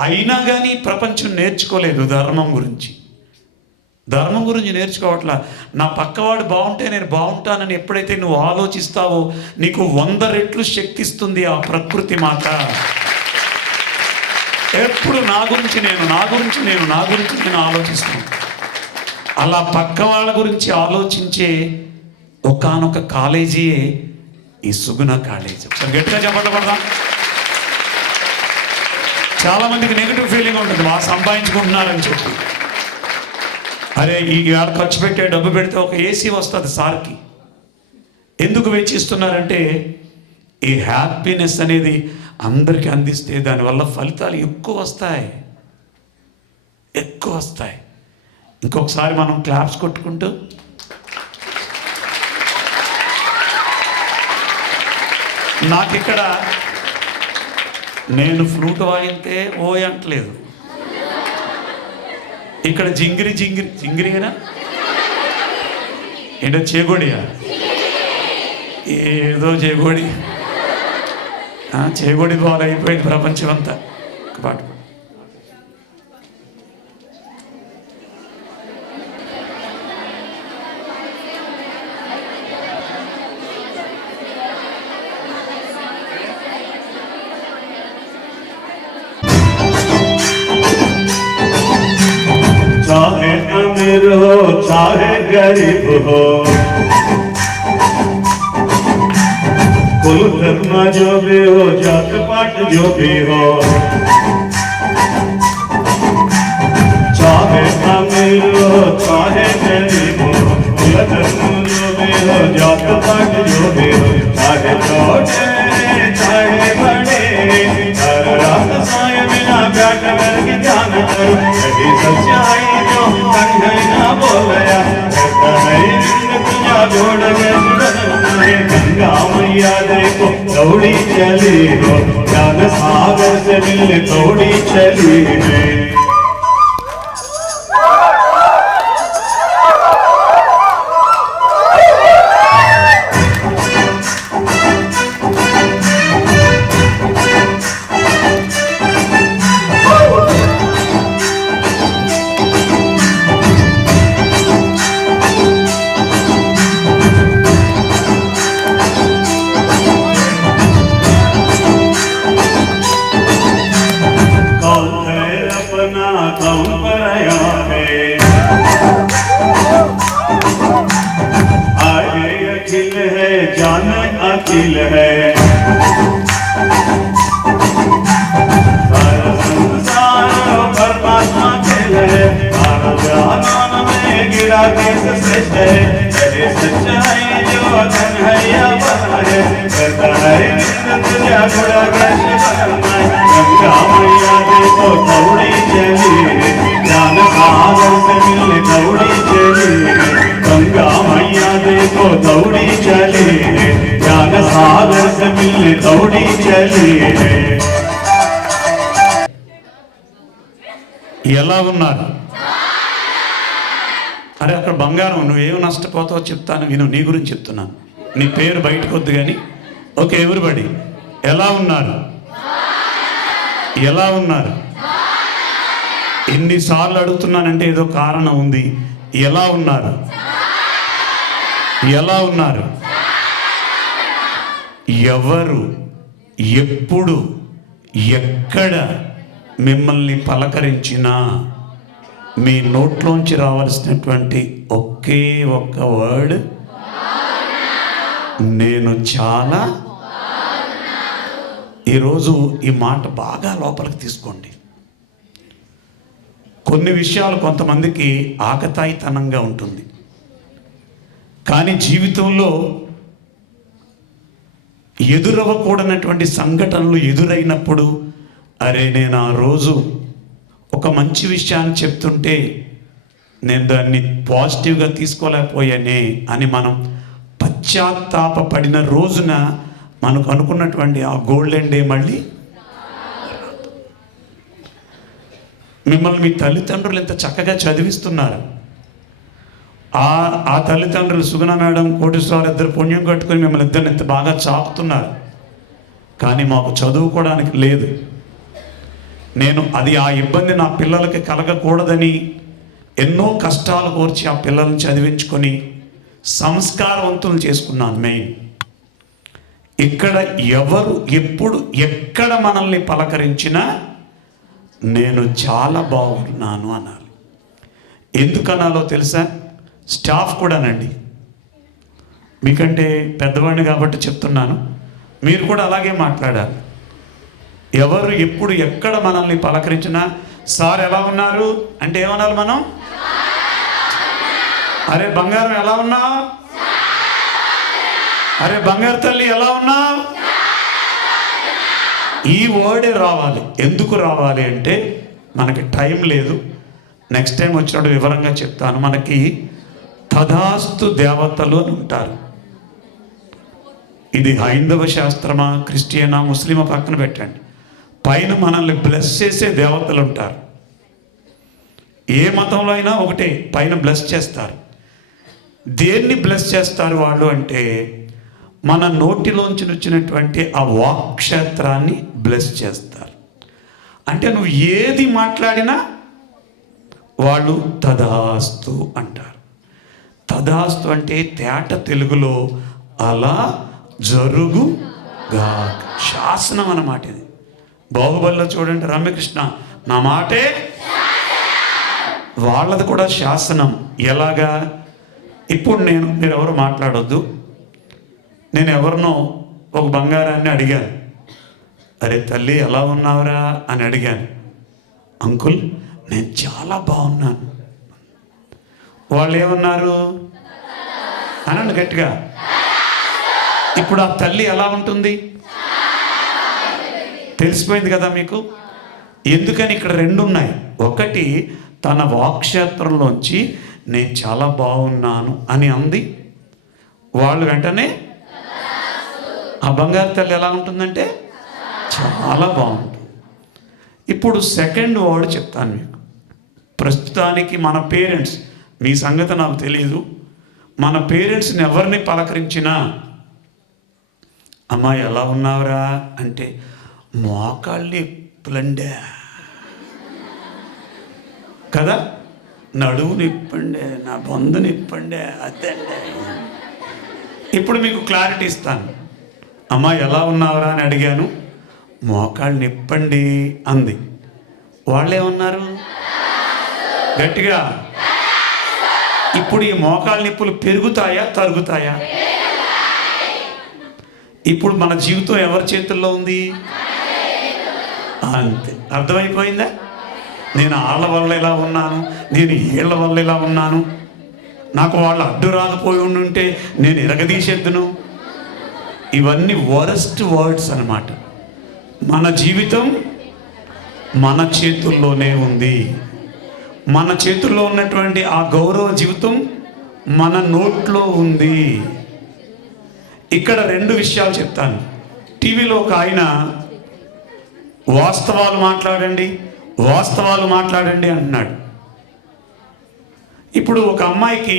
అయినా కానీ ప్రపంచం నేర్చుకోలేదు ధర్మం గురించి. ధర్మం గురించి నేర్చుకోవట్లా. నా పక్కవాడు బాగుంటే నేను బాగుంటానని ఎప్పుడైతే నువ్వు ఆలోచిస్తావో నీకు 100 రెట్లు శక్తి ఇస్తుంది ఆ ప్రకృతి మాత. ఎప్పుడు నా గురించి నేను ఆలోచిస్తాను. అలా పక్క వాళ్ళ గురించి ఆలోచించే ఒకానొక కాలేజీయే ఈ సుగుణ కాలేజీ. ఒకసారి గట్టిగా చెప్పబడదాం. చాలామందికి నెగిటివ్ ఫీలింగ్ ఉంటుంది, బాగా సంపాదించుకుంటున్నారని చెప్పి. అరే ఈ ఏడ ఖర్చు పెట్టే డబ్బు పెడితే ఒక ఏసీ వస్తుంది సార్కి. ఎందుకు వెచ్చిస్తున్నారంటే ఈ హ్యాపీనెస్ అనేది అందరికీ అందిస్తే దానివల్ల ఫలితాలు ఎక్కువ వస్తాయి. ఇంకొకసారి మనం క్లాప్స్ కొట్టుకుంటూ నాకు ఇక్కడ నేను ఫ్లూట్ వాయితే ఓయ్ అంటలేదు, ఇక్కడ జింగిరినా ఏంటో చేగోడియా ఏదో చేగోడి బాగా అయిపోయింది ప్రపంచం అంతా. పాట चाहे अमीर हो चाहे गरीब हो, कुल धर्म जो भी हो, जात पात जो भी हो, चाहे अमीर हो चाहे गरीब हो, कुल धर्म जो भी हो, जात पात जो भी हो, चाहे छोटे चाहे बड़े, हर रात सोए बिना बैठ कर के ध्यान करो, यही सच्चाई जो कन्हैया बोलया, कहता है तुझा जोड़ के सुनाए, गंगा मैया देखो दौड़ी चली हो, ज्ञान सागर से मिलने दौड़ी चली है। अखिल है सारा संसार परमात्मा खेल है, आनंद में गिरा कैस श्रेष्ठ है, तेरे सच्चाई जो कन्हैया बना है, कहता है तुझा गुड़ा कैसे बनना है, गंगा मैया देखो दौड़ी चली है, ज्ञान सागर से मिलने दौड़ी चली है, गंगा मैया देखो दौड़ी चली है, ज्ञान सागर से मिलने दौड़ी चली है। ఎలా ఉన్నారు? అరే అక్కడ బంగారం, నువ్వేమి నష్టపోతావో చెప్తాను విను. నీ గురించి చెప్తున్నాను, నీ పేరు బయటకు వద్దు కానీ. ఓకే ఎవరిబడి ఎలా ఉన్నారు? ఎన్నిసార్లు అడుగుతున్నానంటే ఏదో కారణం ఉంది. ఎలా ఉన్నారు? ఎవరు ఎప్పుడు ఎక్కడ మిమ్మల్ని పలకరించినా మీ నోట్లోంచి రావాల్సినటువంటి ఒకే ఒక్క వర్డ్, నేను చాలా. ఈరోజు ఈ మాట బాగా లోపలికి తీసుకోండి. కొన్ని విషయాలు కొంతమందికి ఆకతాయితనంగా ఉంటుంది, కానీ జీవితంలో ఎదురవ్వకూడనటువంటి సంఘటనలు ఎదురైనప్పుడు, అరే నేను ఆ రోజు ఒక మంచి విషయాన్ని చెప్తుంటే నేను దాన్ని పాజిటివ్గా తీసుకోలేకపోయానే అని మనం పశ్చాత్తాపడిన రోజున మనకు అనుకున్నటువంటి ఆ గోల్డెన్ డే మళ్ళీ. మిమ్మల్ని మీ తల్లిదండ్రులు ఎంత చక్కగా చదివిస్తున్నారు. ఆ తల్లిదండ్రులు సుగుణ మేడం, కోటేశ్వరరావు ఇద్దరు పుణ్యం కట్టుకొని మిమ్మల్ని ఇద్దరిని ఎంత బాగా చాపుతున్నారు. కానీ మాకు చదువుకోవడానికి లేదు. నేను అది ఆ ఇబ్బంది నా పిల్లలకి కలగకూడదని ఎన్నో కష్టాలు కోర్చి ఆ పిల్లల్ని చదివించుకొని సంస్కారవంతులు చేసుకున్నాను. మెయిన్ ఇక్కడ ఎవరు ఎప్పుడు ఎక్కడ మనల్ని పలకరించినా నేను చాలా బాగున్నాను అనాలి. ఎందుకనాలో తెలుసా? స్టాఫ్ కూడానండి. మీకంటే పెద్దవాడిని కాబట్టి చెప్తున్నాను, మీరు కూడా అలాగే మాట్లాడాలి. ఎవరు ఎప్పుడు ఎక్కడ మనల్ని పలకరించినా సార్ ఎలా ఉన్నారు అంటే ఏమనాలి మనం? అరే బంగారం ఎలా ఉన్నావు, అరే బంగారు తల్లి ఎలా ఉన్నావు, ఈ వర్డే రావాలి. ఎందుకు రావాలి అంటే మనకి టైం లేదు, నెక్స్ట్ టైం వచ్చినప్పుడు వివరంగా చెప్తాను. మనకి తథాస్తు దేవతలు అని ఉంటారు. ఇది హైందవ శాస్త్రమా, క్రిస్టియనా, ముస్లిమా పక్కన పెట్టండి. పైన మనల్ని బ్లెస్ చేసే దేవతలు ఉంటారు. ఏ మతంలో అయినా ఒకటే, పైన బ్లెస్ చేస్తారు. దేన్ని బ్లెస్ చేస్తారు వాళ్ళు అంటే మన నోటిలోంచి వచ్చినటువంటి ఆ వాక్క్షేత్రాన్ని బ్లెస్ చేస్తారు. అంటే నువ్వు ఏది మాట్లాడినా వాళ్ళు తదాస్తు అంటారు. తదాస్తు అంటే తేట తెలుగులో అలా జరుగుగా, శాసనం అన్నమాట. ఇది బాహుబలిలో చూడండి, రమ్యకృష్ణ నా మాటే, వాళ్ళది కూడా శాసనం. ఎలాగా? ఇప్పుడు మీరు ఎవరు మాట్లాడొద్దు, నేను ఎవరినో ఒక బంగారాన్ని అడిగాను, అరే తల్లి ఎలా ఉన్నావురా అని అడిగాను. అంకుల్ నేను చాలా బాగున్నాను. వాళ్ళు ఏమన్నారు అనండి గట్టిగా. ఇప్పుడు ఆ తల్లి ఎలా ఉంటుంది తెలిసిపోయింది కదా మీకు. ఎందుకని ఇక్కడ రెండు ఉన్నాయి. ఒకటి తన వాక్క్షేత్రంలోంచి నేను చాలా బాగున్నాను అని అంది, వాళ్ళు వెంటనే ఆ బంగారు తల్లి ఎలా ఉంటుందంటే చాలా బాగుంటుంది. ఇప్పుడు సెకండ్ వర్డ్ చెప్తాను మీకు. ప్రస్తుతానికి మన పేరెంట్స్, మీ సంగతి నాకు తెలియదు, మన పేరెంట్స్ని ఎవరిని పలకరించినా అమ్మా ఎలా ఉన్నావురా అంటే మోకాళ్ళు ఇప్పులండే కదా, నడువు నిప్పండే, నా బొందు నిప్పండే, అదండే. ఇప్పుడు మీకు క్లారిటీ ఇస్తాను. అమ్మా ఎలా ఉన్నావురా అని అడిగాను, మోకాళ్ళు నిప్పండి అంది. వాళ్ళేమన్నారు గట్టిగా? ఇప్పుడు ఈ మోకాళ్ళ నిప్పులు పెరుగుతాయా తరుగుతాయా? ఇప్పుడు మన జీవితం ఎవరి చేతుల్లో ఉంది? అంతే. అర్థమైపోయిందా? నేను వాళ్ళ వల్ల ఇలా ఉన్నాను, నేను వీళ్ళ వల్ల ఇలా ఉన్నాను, నాకు వాళ్ళు అడ్డు రాకపోయి ఉంటే నేను ఎరగదీసేద్దును. ఇవన్నీ వరస్ట్ వర్డ్స్ అన్నమాట. మన జీవితం మన చేతుల్లోనే ఉంది. మన చేతుల్లో ఉన్నటువంటి ఆ గౌరవ జీవితం మన నోట్లో ఉంది. ఇక్కడ రెండు విషయాలు చెప్తాను. టీవీలో ఒక ఆయన వాస్తవాలు మాట్లాడండి, వాస్తవాలు మాట్లాడండి అంటున్నాడు. ఇప్పుడు ఒక అమ్మాయికి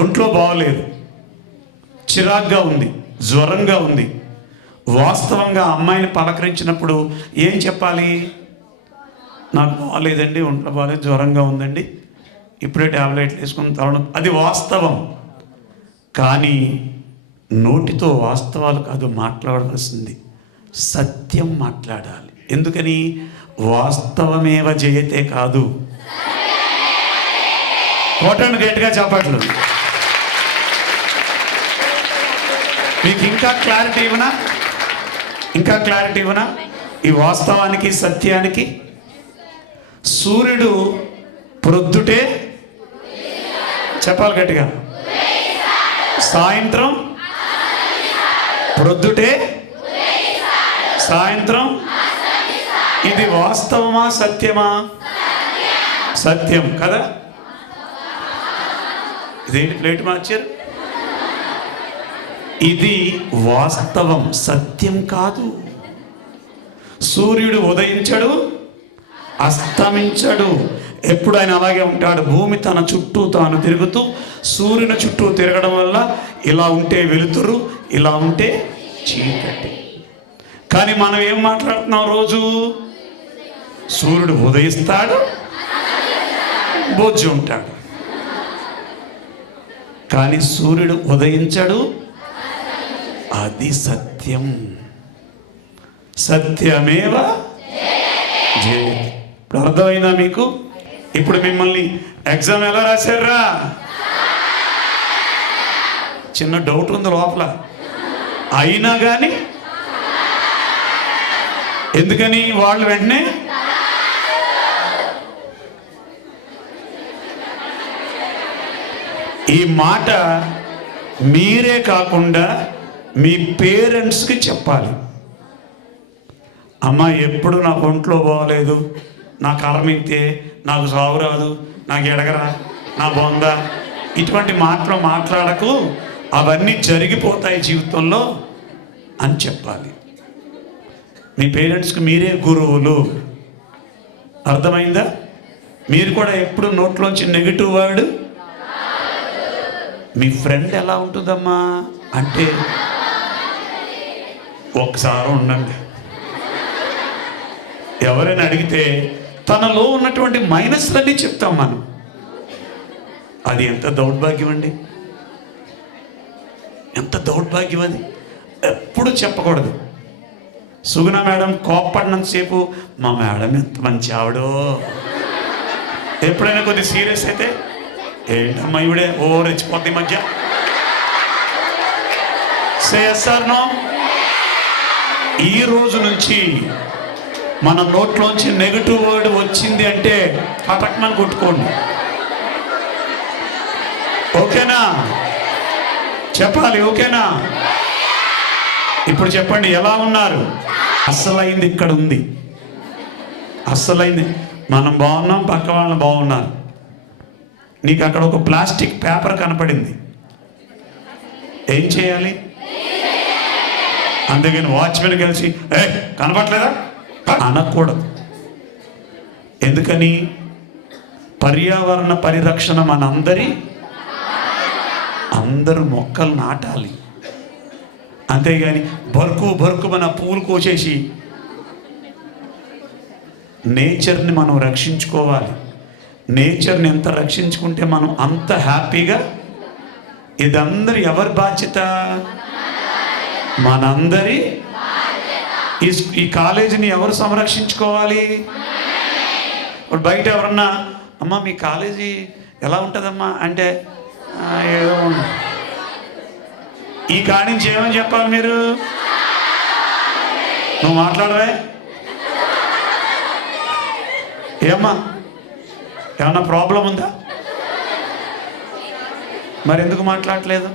ఒంట్లో బాగోలేదు, చిరాగ్గా ఉంది, జ్వరంగా ఉంది. వాస్తవంగా అమ్మాయిని పలకరించినప్పుడు ఏం చెప్పాలి? నాకు బాగాలేదండి, ఒంట్లో బాగాలేదు, జ్వరంగా ఉందండి, ఇప్పుడే ట్యాబ్లెట్లు వేసుకుని తరడం, అది వాస్తవం. కానీ నోటితో వాస్తవాలు కాదు మాట్లాడవలసింది, సత్యం మాట్లాడాలి. ఎందుకని? వాస్తవమేవ జయతే కాదు. కోటను గట్టిగా చెప్పట్లు. మీకు ఇంకా క్లారిటీ ఇవ్వనా? ఇంకా క్లారిటీ ఇవ్వనా? ఈ వాస్తవానికి సత్యానికి. సూర్యుడు ప్రొద్దుటే చెప్పాలి గట్టిగా, సాయంత్రం ప్రొద్దుటే సాయంత్రం. ఇది వాస్తవమా సత్యమా? సత్యం కదా. ఇదేంటి ప్లేట్ మార్చారు? ఇది వాస్తవం, సత్యం కాదు. సూర్యుడు ఉదయించడు, అస్తమించడు, ఎప్పుడు ఆయన అలాగే ఉంటాడు. భూమి తన చుట్టూ తాను తిరుగుతూ సూర్యుని చుట్టూ తిరగడం వల్ల ఇలా ఉంటే వెలుతురు, ఇలా ఉంటే చీకటి. కానీ మనం ఏం మాట్లాడుతున్నాం రోజు? సూర్యుడు ఉదయిస్తాడు, బొజ్జు ఉంటాడు. కానీ సూర్యుడు ఉదయించడు, అది సత్యం. సత్యమేవ జయతే. ఇప్పుడు అర్థమైందా మీకు? ఇప్పుడు మిమ్మల్ని ఎగ్జామ్ ఎలా రాశారా? చిన్న డౌట్ ఉంది లోపల, అయినా కానీ ఎందుకని వాళ్ళు వెంటనే ఈ మాట మీరే కాకుండా మీ పేరెంట్స్కి చెప్పాలి. అమ్మ ఎప్పుడు నాకు ఒంట్లో బాగోలేదు, నా కర్మింతే, నాకు సాగు రాదు, నాకు ఎడగరా, నా బొంద, ఇటువంటి మాటలు మాట్లాడకు, అవన్నీ జరిగిపోతాయి జీవితంలో అని చెప్పాలి. మీ పేరెంట్స్కి మీరే గురువులు. అర్థమైందా? మీరు కూడా ఎప్పుడు నోట్లోంచి నెగిటివ్ వర్డ్. మీ ఫ్రెండ్ ఎలా ఉంటుందమ్మా అంటే ఒకసారి ఉండండి. ఎవరైనా అడిగితే తనలో ఉన్నటువంటి మైనస్లన్నీ చెప్తాం మనం. అది ఎంత దౌర్భాగ్యం అండి, ఎంత దౌర్భాగ్యం అది. ఎప్పుడు చెప్పకూడదు. సుగుణ మేడం కోప్పడినంతసేపు మా మేడం ఎంత మంచి ఆవిడో. ఎప్పుడైనా కొద్దిగా సీరియస్ అయితే ఏంటమ్మా ఇవిడే ఓ రెచ్చిపోద్ది మధ్య. Say yes or no? ఈ రోజు నుంచి మన నోట్లోంచి నెగిటివ్ వర్డ్ వచ్చింది అంటే పటక్మని కొట్టుకోండి. ఓకేనా? చెప్పాలి. ఓకేనా? ఇప్పుడు చెప్పండి, ఎలా ఉన్నారు? అసలైంది ఇక్కడ ఉంది. అసలైంది మనం బాగున్నాం, పక్క వాళ్ళు బాగున్నారు. నీకు అక్కడ ఒక ప్లాస్టిక్ పేపర్ కనపడింది, ఏం చేయాలి? అందుకని వాచ్మెన్ కలిసి కనపట్లేదా అనకూడదు. ఎందుకని? పర్యావరణ పరిరక్షణ మనందరి, అందరూ మొక్కలు నాటాలి. అంతేగాని బరుకు మన పువ్వులు కోసేసి నేచర్ని మనం రక్షించుకోవాలి. నేచర్ని ఎంత రక్షించుకుంటే మనం అంత హ్యాపీగా. ఇదందరి ఎవరి బాధ్యత? మనందరి. ఈ కాలేజీని ఎవరు సంరక్షించుకోవాలి? ఇప్పుడు బయట ఎవరన్నా అమ్మ మీ కాలేజీ ఎలా ఉంటుందమ్మా అంటే ఏదో ఈ కాడి నుంచి ఏమని చెప్పాలి మీరు? నువ్వు మాట్లాడవే ఏమ్మా, ఏమన్నా ప్రాబ్లం ఉందా? మరి ఎందుకు మాట్లాడలేదు?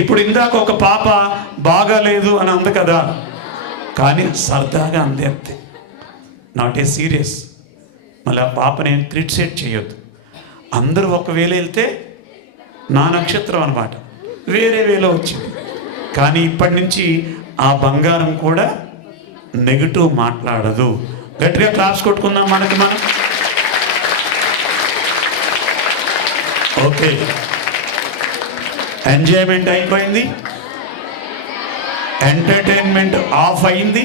ఇప్పుడు ఇందాక ఒక పాప బాగాలేదు అని అంది కదా, కానీ సరదాగా అందే, అంతే, నాట్ ఏ సీరియస్. మళ్ళీ ఆ పాపని క్రిటిసైజ్ చేయొద్దు. అందరూ ఒకవేళ వెళ్తే నా నక్షత్రం అన్నమాట, వేరే వేలో వచ్చింది. కానీ ఇప్పటి నుంచి ఆ బంగారం కూడా నెగిటివ్ మాట్లాడదు. గట్టిగా క్లాప్స్ కొట్టుకుందాం మనకి మనం. ఓకే, ఎంజాయ్మెంట్ అయిపోయింది, ఎంటర్టైన్మెంట్ ఆఫ్ అయింది.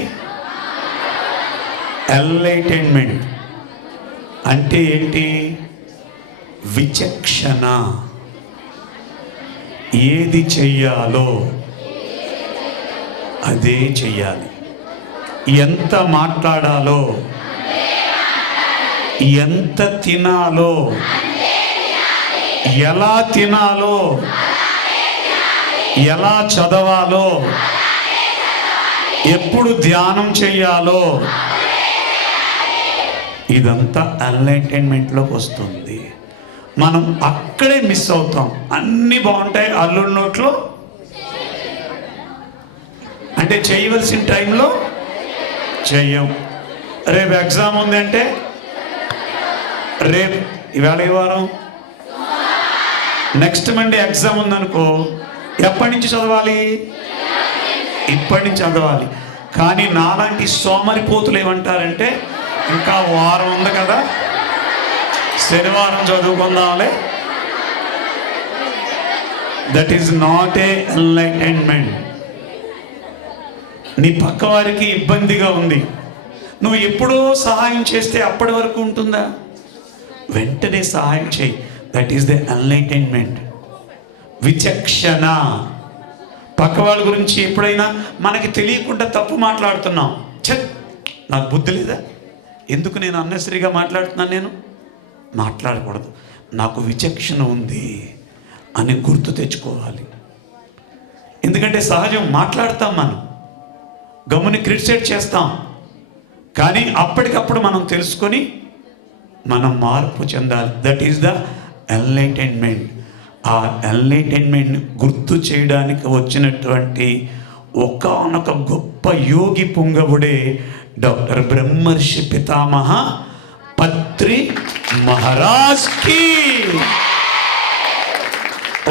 ఎన్లైటైన్మెంట్ అంటే ఏంటి? విచక్షణ. ఏది చెయ్యాలో అదే చెయ్యాలి. ఎంత మాట్లాడాలో, ఎంత తినాలో, ఎలా తినాలో, ఎలా చదవాలో, ఎప్పుడు ధ్యానం చెయ్యాలో, ఇదంతా ఎన్లైటైన్మెంట్లోకి వస్తుంది. మనం అక్కడే మిస్ అవుతాం. అన్నీ బాగుంటాయి, అల్లుడి నోట్లో అంటే చేయవలసిన టైంలో చెయ్యం. రేపు ఎగ్జామ్ ఉంది అంటే రేపు, ఇవాళ ఏ వారం, నెక్స్ట్ మండే ఎగ్జామ్ ఉందనుకో, ఎప్పటి నుంచి చదవాలి? ఇప్పటి నుంచి చదవాలి. కానీ నాలాంటి సోమరిపోతులు ఏమంటారంటే ఇంకా వారం ఉంది కదా, శనివారం చదువుకుందాంలే. That is not a enlightenment. నీ పక్క వారికి ఇబ్బందిగా ఉంది, నువ్వు ఎప్పుడో సహాయం చేస్తే అప్పటి వరకు ఉంటుందా? వెంటనే సహాయం చేయి. That is the enlightenment. విచక్షణ. పక్క వాళ్ళ గురించి ఎప్పుడైనా మనకి తెలియకుండా తప్పు మాట్లాడుతున్నాం, నాకు బుద్ధి లేదా, ఎందుకు నేను అన్నెసరిగా మాట్లాడుతున్నాను, నేను మాట్లాడకూడదు, నాకు విచక్షణ ఉంది అని గుర్తు తెచ్చుకోవాలి. ఎందుకంటే సహజం, మాట్లాడతాం, మనం గమ్ముని క్రిటిసైజ్ చేస్తాం, కానీ అప్పటికప్పుడు మనం తెలుసుకొని మనం మార్పు చెందాలి. That is the enlightenment. ఆ ఎన్లైటైన్మెంట్ గుర్తు చేయడానికి వచ్చినటువంటి ఒకానొక గొప్ప యోగి పుంగవుడే డాక్టర్ బ్రహ్మర్షి పితామహ పత్రి మహారాజ్కి.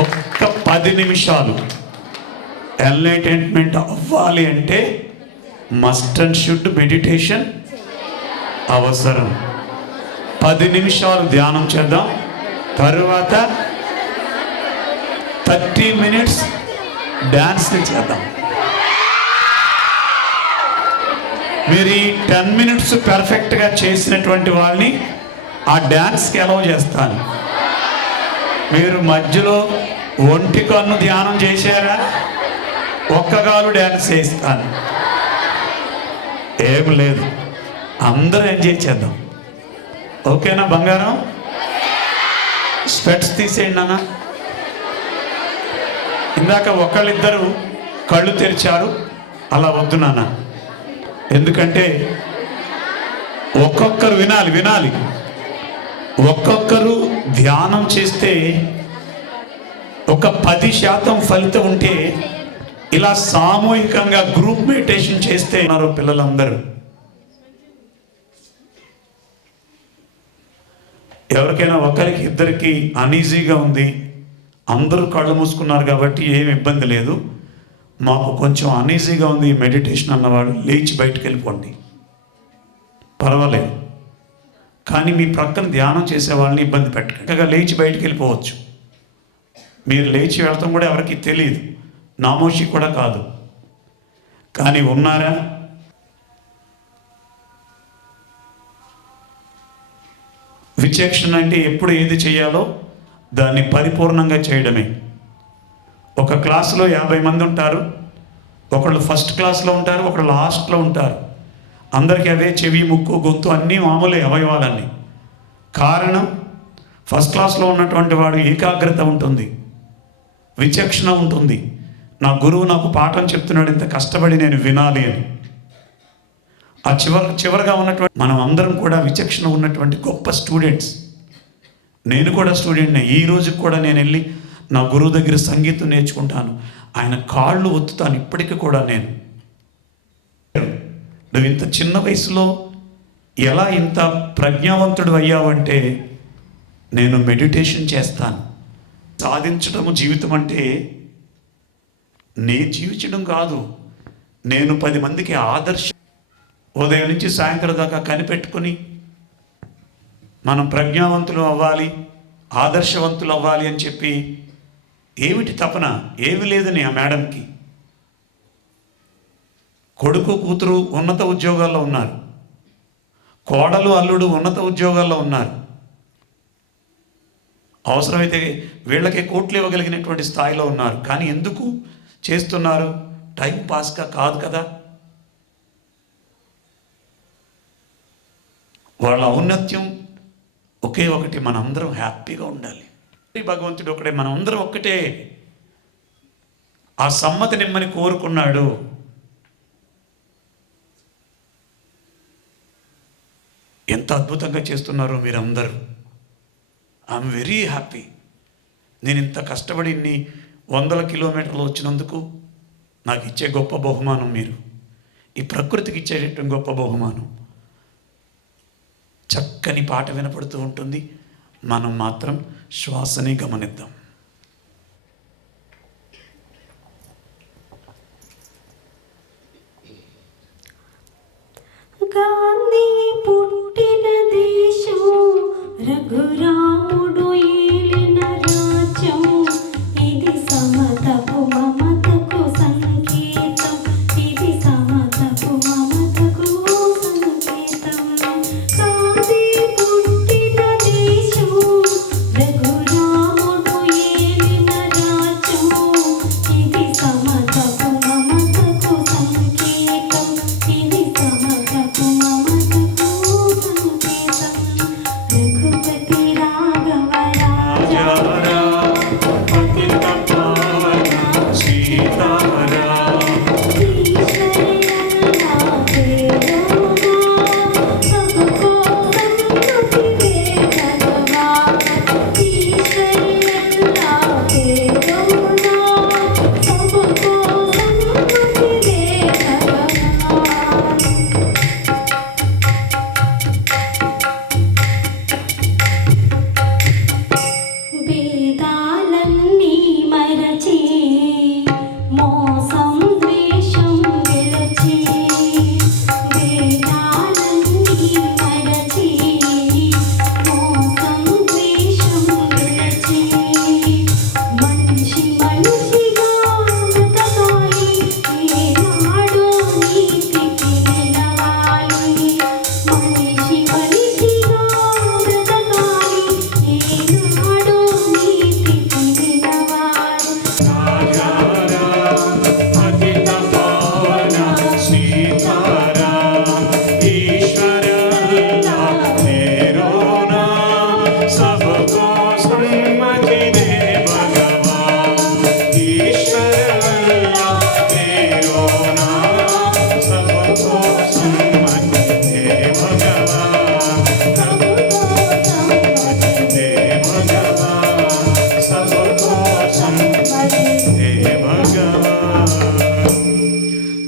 ఒక్క 10 నిమిషాలు ఎన్లైటైన్మెంట్ అవ్వాలి అంటే మస్ట్ అండ్ షుడ్ మెడిటేషన్ అవసరం. 10 నిమిషాలు ధ్యానం చేద్దాం. తరువాత 30 minutes డ్యాన్స్ చేద్దాం. మీరు ఈ 10 minutes పర్ఫెక్ట్గా చేసినటువంటి వాళ్ళని ఆ డ్యాన్స్కి అలౌ చేస్తాను. మీరు మధ్యలో ఒంటి కన్ను ధ్యానం చేశారా, ఒక్కగాలు డ్యాన్స్ చేస్తాను. ఏం లేదు, అందరూ ఎంజాయ్ చేద్దాం. ఓకేనా బంగారం? స్పెట్స్ తీసేయండి నాన్న. ఇందాక ఒకళ్ళిద్దరు కళ్ళు తెరిచారు, అలా వద్దు నాన్న. ఎందుకంటే ఒక్కొక్కరు వినాలి. ఒక్కొక్కరు ధ్యానం చేస్తే ఒక 10% ఫలితం ఉంటే, ఇలా సామూహికంగా గ్రూప్ మెడిటేషన్ చేస్తే ఉన్నారు పిల్లలందరూ. ఎవరికైనా ఒకరికి ఇద్దరికి అనీజీగా ఉంది, అందరూ కళ్ళు మూసుకున్నారు కాబట్టి ఏమి ఇబ్బంది లేదు, మాకు కొంచెం అనీజీగా ఉంది ఈ మెడిటేషన్ అన్నవాడు లేచి బయటకు వెళ్ళిపోండి, పర్వాలేదు. కానీ మీ ప్రక్కన ధ్యానం చేసే వాళ్ళని ఇబ్బంది పెట్టక లేచి బయటకు వెళ్ళిపోవచ్చు. మీరు లేచి వెళ్తాం కూడా ఎవరికి తెలియదు, నామోషి కూడా కాదు. కానీ ఉన్నారా? విచక్షణ అంటే ఎప్పుడు ఏది చేయాలో దాన్ని పరిపూర్ణంగా చేయడమే. ఒక క్లాసులో 50 మంది ఉంటారు, ఒకళ్ళు ఫస్ట్ క్లాస్లో ఉంటారు, ఒకళ్ళు లాస్ట్లో ఉంటారు. అందరికీ అవే చెవి, ముక్కు, గొంతు అన్నీ మామూలే అవయవాలన్నీ. కారణం, ఫస్ట్ క్లాస్లో ఉన్నటువంటి వాడు ఏకాగ్రత ఉంటుంది, విచక్షణ ఉంటుంది. నా గురువు నాకు పాఠం చెప్తున్నాడు, ఇంత కష్టపడి నేను వినాలి అని. ఆ చివరిగా ఉన్నటువంటి మనం అందరం కూడా విచక్షణ ఉన్నటువంటి గొప్ప స్టూడెంట్స్. నేను కూడా స్టూడెంట్నే. ఈ రోజుకి కూడా నేను వెళ్ళి నా గురువు దగ్గర సంగీతం నేర్చుకుంటాను, ఆయన కాళ్ళు ఒత్తుతాను ఇప్పటికీ కూడా. నువ్వు ఇంత చిన్న వయసులో ఎలా ఇంత ప్రజ్ఞావంతుడు అయ్యావంటే, నేను మెడిటేషన్ చేస్తాను. సాధించడము జీవితం అంటే నేను జీవించడం కాదు, నేను 10 మందికి ఆదర్శం. ఉదయం నుంచి సాయంత్రం దాకా కనిపెట్టుకుని మనం ప్రజ్ఞావంతులు అవ్వాలి, ఆదర్శవంతులు అవ్వాలి అని చెప్పి ఏమిటి తపన? ఏమి లేదని ఆ మేడంకి. కొడుకు కూతురు ఉన్నత ఉద్యోగాల్లో ఉన్నారు, కోడలు అల్లుడు ఉన్నత ఉద్యోగాల్లో ఉన్నారు. అవసరమైతే వీళ్ళకే కోట్లు ఇవ్వగలిగినటువంటి స్థాయిలో ఉన్నారు. కానీ ఎందుకు చేస్తున్నారు? టైం పాస్గా కాదు కదా. వాళ్ళ ఔన్నత్యం ఒకే ఒకటి, మనందరం హ్యాపీగా ఉండాలి. భగవంతుడు ఒకటే, మనం అందరం ఒక్కటే. ఆ సమ్మతి నిమ్మని కోరుకున్నాడు. ఎంత అద్భుతంగా చేస్తున్నారో మీరందరూ. I'm very happy. నేను ఇంత కష్టపడి ఇన్ని 100 కిలోమీటర్లు వచ్చినందుకు నాకు ఇచ్చే గొప్ప బహుమానం మీరు. ఈ ప్రకృతికి ఇచ్చేటటువంటి గొప్ప బహుమానం. చక్కని పాట వినపడుతూ ఉంటుంది, మనం మాత్రం శ్వాసని గమనిద్దాం. గాంధీ పుట్టిన దేశం, రఘురాముడు ఏలిన రాజ్యం, ఇది సమతకు మమతకు సంకేతం, ఇది సమతకు మమతకు సంకేతం. గాంధీ పుట్టిన దేశం,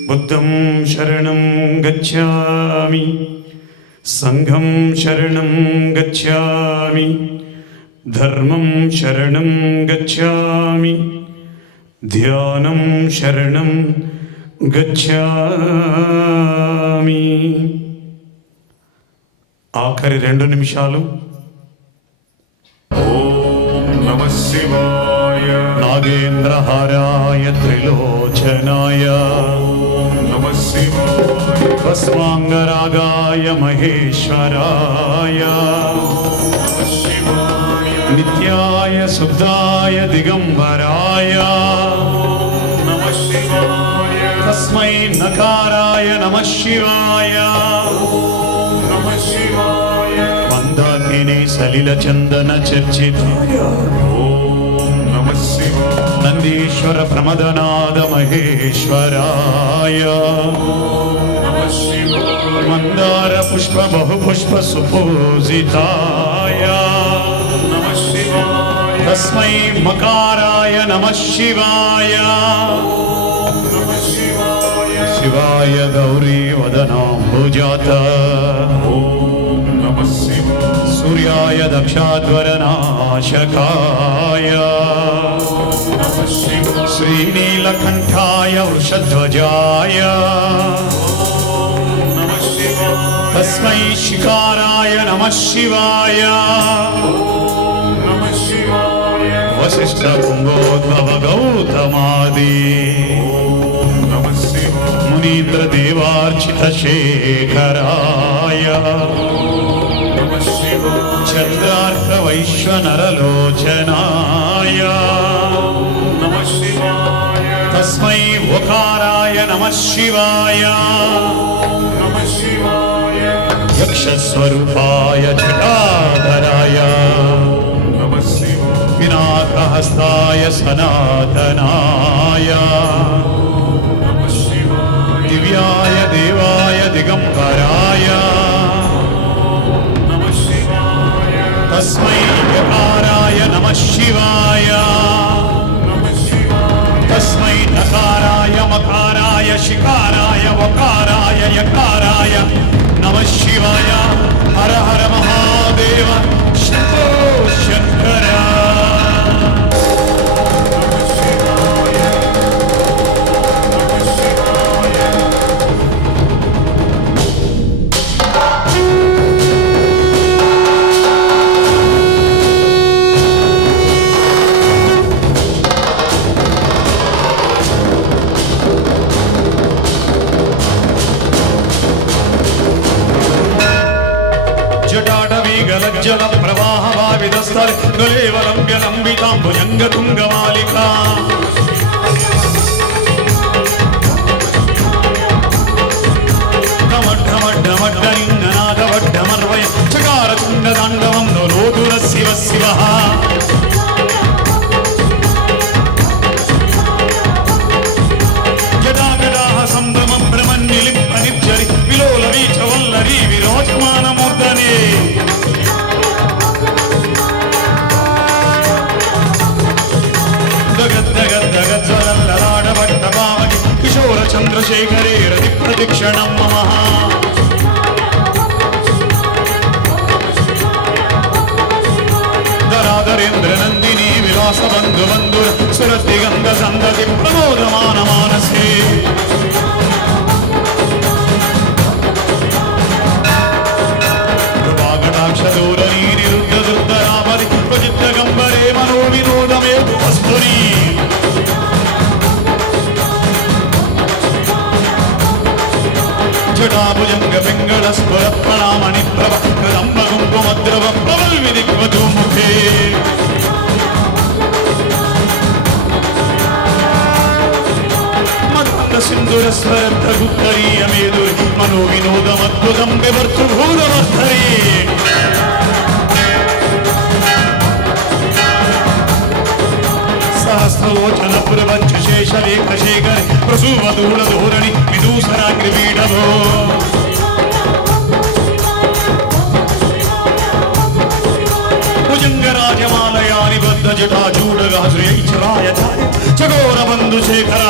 बुद्धं शरणं गच्छामि, संघं शरणं गच्छामि, धर्मं शरणं गच्छामि, ध्यानं शरणं गच्छामि. ఆఖరి 2 నిమిషాలు. ఓం నమః శివాయ. నాగేంద్రహారాయ త్రిలోచనాయ ఓం నమః శివాయ. భస్మాంగరాగాయ మహేశ్వరాయ నమః శివాయ. నిత్యాయ శుద్ధాయ దిగంబరాయ నమః శివాయ. తస్మై నకారాయ నమః శివాయ. నమః శివాయ. మందాకిని సలిల చందన చర్చితాయ ఓం నమః శివాయ. నందీశ్వర ప్రమదనాద మహేశ్వరాయ నమః శివాయ. మందార పుష్ప బహుపుష్ప సుపూజితాయ నమః శివాయ. తస్మై మకారాయ నమః శివాయ. నమః శివాయ. శివాయ గౌరీ వదనాంబుజాత ఓం నమః శివాయ. సూర్యాయ దక్షాధ్వరనాశకాయ నమః శివాయ. శ్రీనీలకంఠాయ వృషధ్వజాయ నమః శివాయ. తస్మై శికారాయ నమః శివాయ. నమః శివాయ. వశిష్ఠ కుంభోద్భవ గౌతమాది ఓం నమః శివాయ. మునీంద్ర దేవార్చిత శేఖరాయ నమః శివాయ. చంద్రార్క వైశ్వనరలోచనాయ నమః శివాయ. తస్మై ఓకారాయ నమః శివాయ. నమః శివాయ. యక్షస్వరూపాయ జటాధరాయ నమః శివాయ. పినాకహస్తాయ సనాతనాయ నమః శివాయ. దివ్యాయ దేవాయ దిగంబరాయ నమః శివాయ. తస్మై యకారాయ నమః శివాయ. నమః శివాయ. తస్మై నకారాయ మకారాయ శికారాయ వకారాయ యకారాయ నమః శివాయ. హర హర మహాదేవ శంభో శంకర. నమః శివాయ. నమః శివాయ. జటాటవీగలజ్జల ప్రవాహ భావిదస్థల గలేవలంబ్య లంబితాంబుజంగ తుంగమాలికా ఢమఢమఢమఢనింగనాథవడ్ఢమర్వయ చకార తుంగదాండవం నరోదుర శివ శివ. జటాగడాహ సంభ్రమం భ్రమన్నిలింప నిర్జరి విలోల వీచ వల్లరీ విరోచమానమూర్ధనే. దగద్దగద్దగజ్వలల్లలాడబట్టపావని కిశోర చంద్రశేఖరే రతి ప్రదక్షిణం మమ. ధరాధరేంద్ర నందిని విలాస బంధు బంధు సురదిగంధ సందతి ప్రమోదమాన మానసే. కృపాకటాక్షదూరణీ నిరుద్ధ దుర్ధరామరి ప్రజిత్త గంబరే మనో వినోదమే వస్తుని. జటాభుజంగ పింగళ స్ఫుర ప్రణామణి ప్రభ కదంబ కుంకుమద్రవ ప్రవల్వి దిగ్వధూముఖే. మత్త సింధుర స్వరద్ధ గుత్తరీయ మేదురి మనో వినోదమద్భుతం వివర్తుభూతమర్థరీ. సహస్రలోచన పురవచ్చు శేషలేఖ శేఖరి ప్రసూవధూళ ధోరణి విదూషరాగ్రిపీఠమో. భుజంగరాజమాలయాని బద్ధ జటాచూడగాశ్రయైశ్వరాయ చకోర బంధు శేఖర.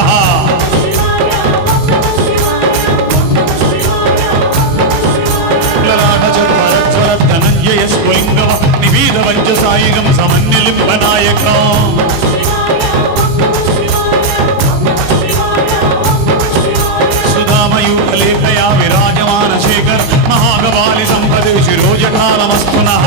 నాయకం సుధామయూపలేఖయా విరాజమాన శేఖర్ మహాగవాలి సంపద శిరోజకాలమస్తునః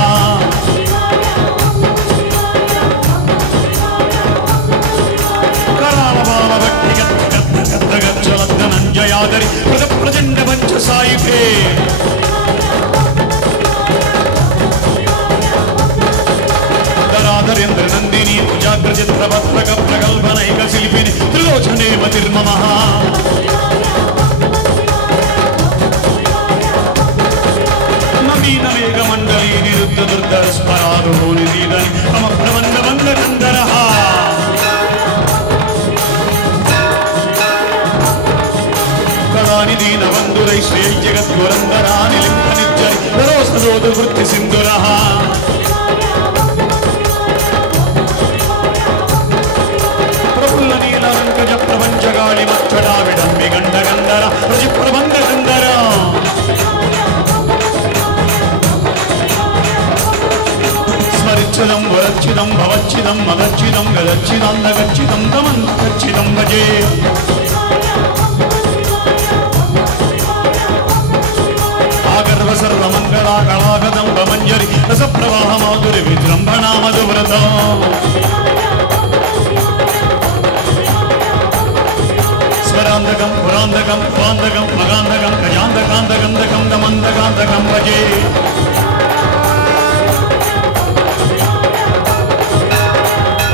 కరాళబాల భక్తిగద్గచ్చలద్ధనంజయాదరి ప్రజండ పంచ సాయుధే ధరేంద్ర నందిని జాగ్రచిత్రపత్రక ప్రగల్భనైక శిల్పిని త్రిలోచనే మతిర్మమః నవీన మేఘమండలీ నిరుద్ధ దుర్ధర స్మరారోని దీదని తమ ప్రబంధ బంధ కందరః కళాని దీన బంధురై శ్రీ జగద్గురందరాని లింగ నిత్యై నరోసరోధ వృత్తి సింధురః నీలంకజ ప్రపంచగాళి మచ్చడావిడంబి గండగంధర రుచి ప్రబంధ గంధర స్మరిచ్చదం వరచ్చిదం భవచ్చిదం మగచ్చిదం గదచ్చిదం నగచ్చిదం తమన్నగచ్చిదం భజే ఆగర్వ సర్వమంగళా కళాగదం భమంజరి రసప్రవాహ మాధురి విజృంభణా మధువ్రతం స్వరాంధకం పురాంధకం పురాంధకం మగాంధకం గజాంధకాంధగంధకం గమంధకాంధకం భజే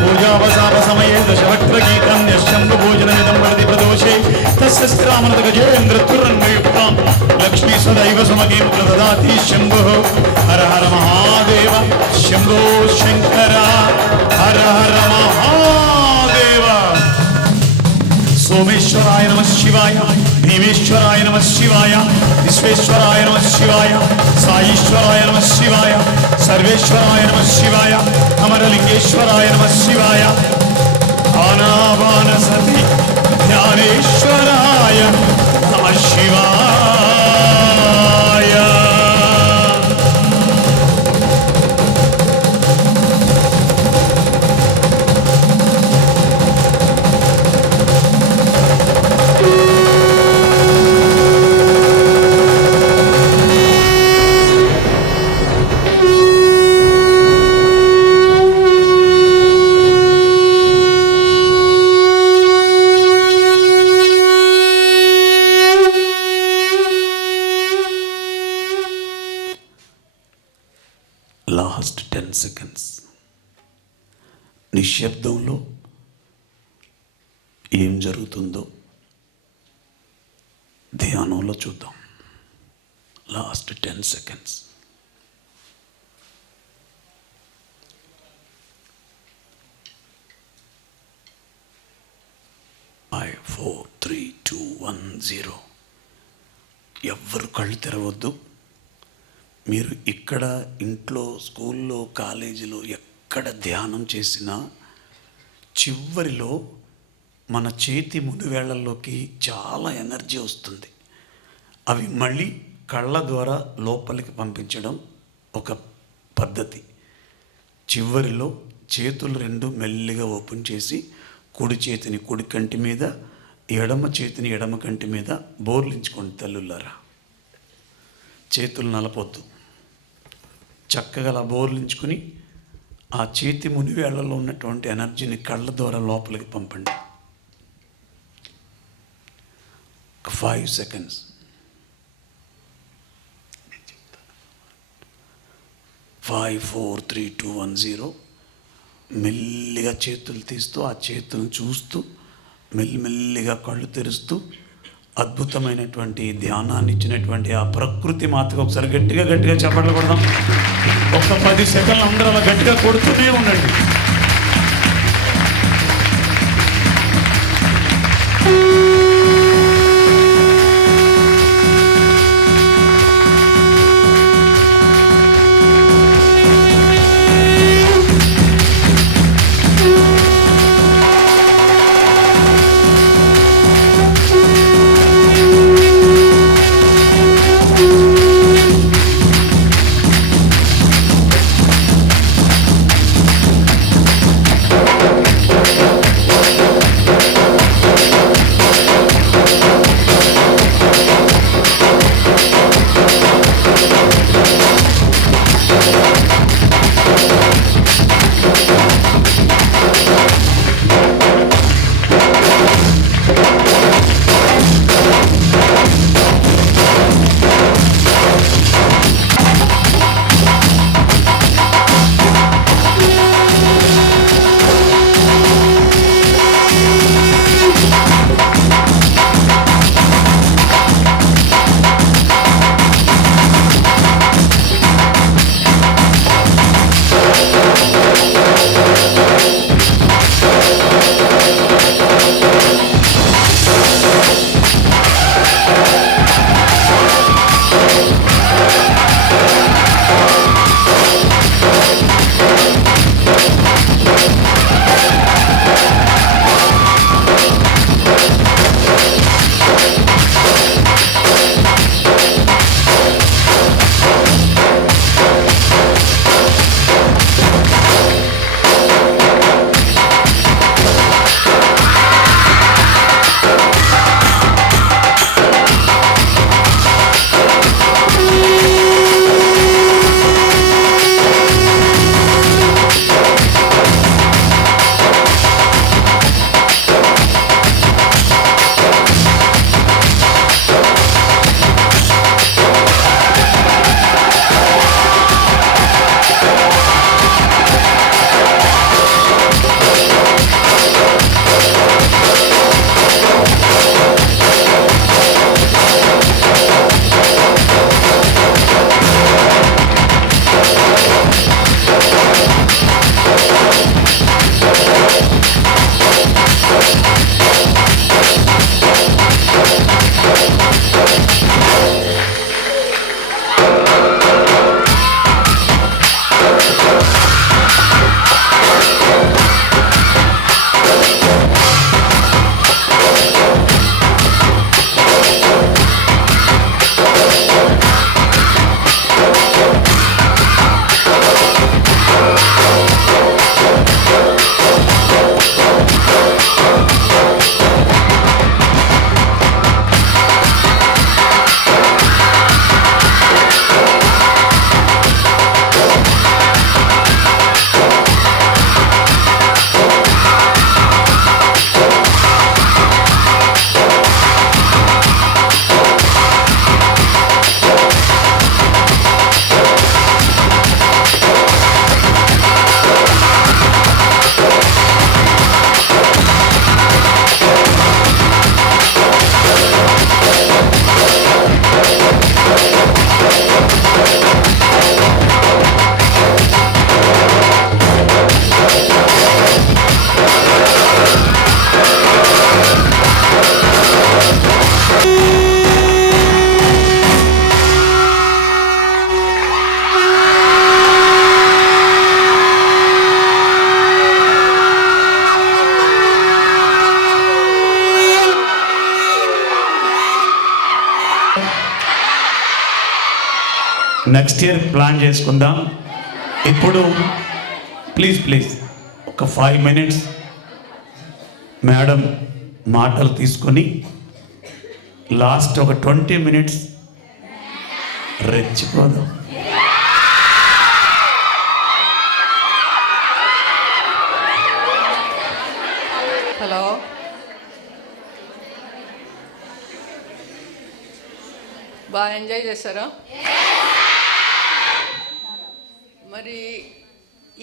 పూజావసావ సమయే దశవక్రగీతం యశంభు భోజనమిదం వరది ప్రదోషే తస్య శ్రామణత గజేంద్ర తురంగయుక్తాం లక్ష్మీ సదైవ సమగీం ప్రదదాతి శంభుః హర హర మహాదేవ శంభో శంకర హర హర మహాదేవ सोमेश्वराय नमः शिवाय भीमेश्वराय नमः शिवाय विश्वेश्वराय नमः शिवाय साईश्वराय नमः शिवाय सर्वेश्वराय नमः शिवाय अमरलिंगेश्वराय नमः शिवाय आनापान सति ध्यानेश्वराय नमः शिवाय లాస్ట్ 10 సెకండ్స్ నిశ్శబ్దంలో ఏం జరుగుతుందో ధ్యానంలో చూద్దాం. Last 10 seconds. ఫైవ్ 4 3 2 1 0. ఎవ్వరు కళ్ళు తెరవద్దు. మీరు ఇక్కడ ఇంట్లో స్కూల్లో కాలేజీలో ఎక్కడ ధ్యానం చేసినా చివరిలో మన చేతి మునివేళ్లలోకి చాలా ఎనర్జీ వస్తుంది. అవి మళ్ళీ కళ్ళ ద్వారా లోపలికి పంపించడం ఒక పద్ధతి. చివరిలో చేతులు రెండు మెల్లిగా ఓపెన్ చేసి కుడి చేతిని కుడి కంటి మీద, ఎడమ చేతిని ఎడమ కంటి మీద బోర్లించుకోండి. తల్లులారా, చేతులు నలపొద్దు. చక్కగా అలా బోర్లించుకుని ఆ చేతి మునివేళ్లలో ఉన్నటువంటి ఎనర్జీని కళ్ళ ద్వారా లోపలికి పంపండి. 5 సెకండ్స్. 5 4 3 2 1 0. మెల్లిగా చేతులు తీస్తూ ఆ చేతులను చూస్తూ మెల్లిమెల్లిగా కళ్ళు తెరుస్తూ అద్భుతమైనటువంటి ధ్యానాన్ని ఇచ్చినటువంటి ఆ ప్రకృతి మాతకు ఒకసారి గట్టిగా గట్టిగా చప్పట్లు కొడదాం. ఒక 10 సెకండ్లు అందరూ అలా గట్టిగా కొడుతూనే ఉండండి. నెక్స్ట్ ఇయర్ ప్లాన్ చేసుకుందాం. ఇప్పుడు ప్లీజ్ ఒక 5 minutes మేడం మాటలు తీసుకొని లాస్ట్ ఒక 20 minutes రెచ్చిపోదాం. హలో, బాగా ఎంజాయ్ చేశారా? మరి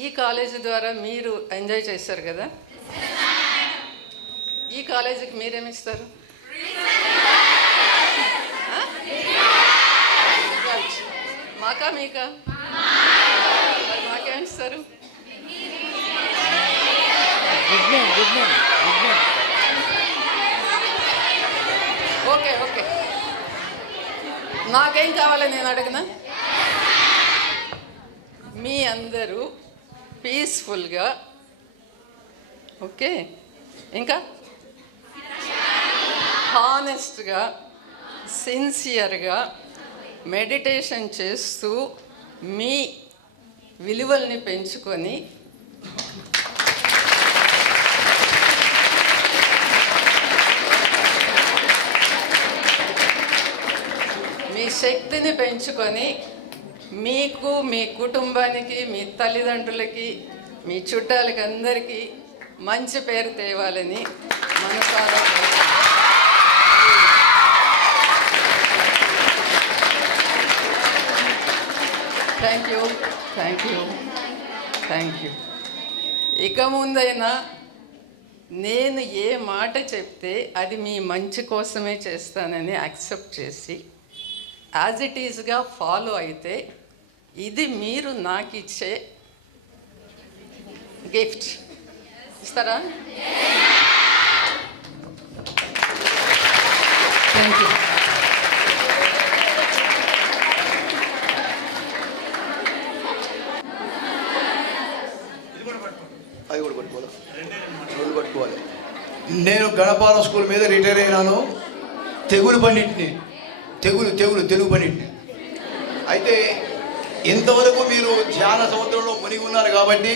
ఈ కాలేజీ ద్వారా మీరు ఎంజాయ్ చేశారు కదా, ఈ కాలేజీకి మీరేమిస్తారు? మాకా మీకా? మరి మాకేమిస్తారు? ఓకే, నాకేం కావాలి నేను అడగనా? మీ అందరూ పీస్ఫుల్గా, ఓకే, ఇంకా హానెస్ట్గా, సిన్సియర్గా మెడిటేషన్ చేస్తూ మీ విలువల్ని పెంచుకొని మీ శక్తిని పెంచుకొని మీకు, మీ కుటుంబానికి, మీ తల్లిదండ్రులకి, మీ చుట్టాలకి అందరికీ మంచి పేరు తేవాలని మనసారా థ్యాంక్ యూ. ఇక ముందైనా నేను ఏ మాట చెప్తే అది మీ మంచి కోసమే చేస్తానని యాక్సెప్ట్ చేసి యాజ్ ఇట్ ఈజ్గా ఫాలో అయితే ఇది మీరు నాకు ఇచ్చే గిఫ్ట్. ఇస్తారా? Thank you. అది కూడా పట్టుకోవాలి, రెండు పట్టుకోవాలి. నేను గణపాలెం స్కూల్ మీద రిటైర్ అయినాను. తెలుగు పండిట్ని. అయితే ఇంతవరకు మీరు ధ్యాన సముద్రంలో మునిగి ఉన్నారు కాబట్టి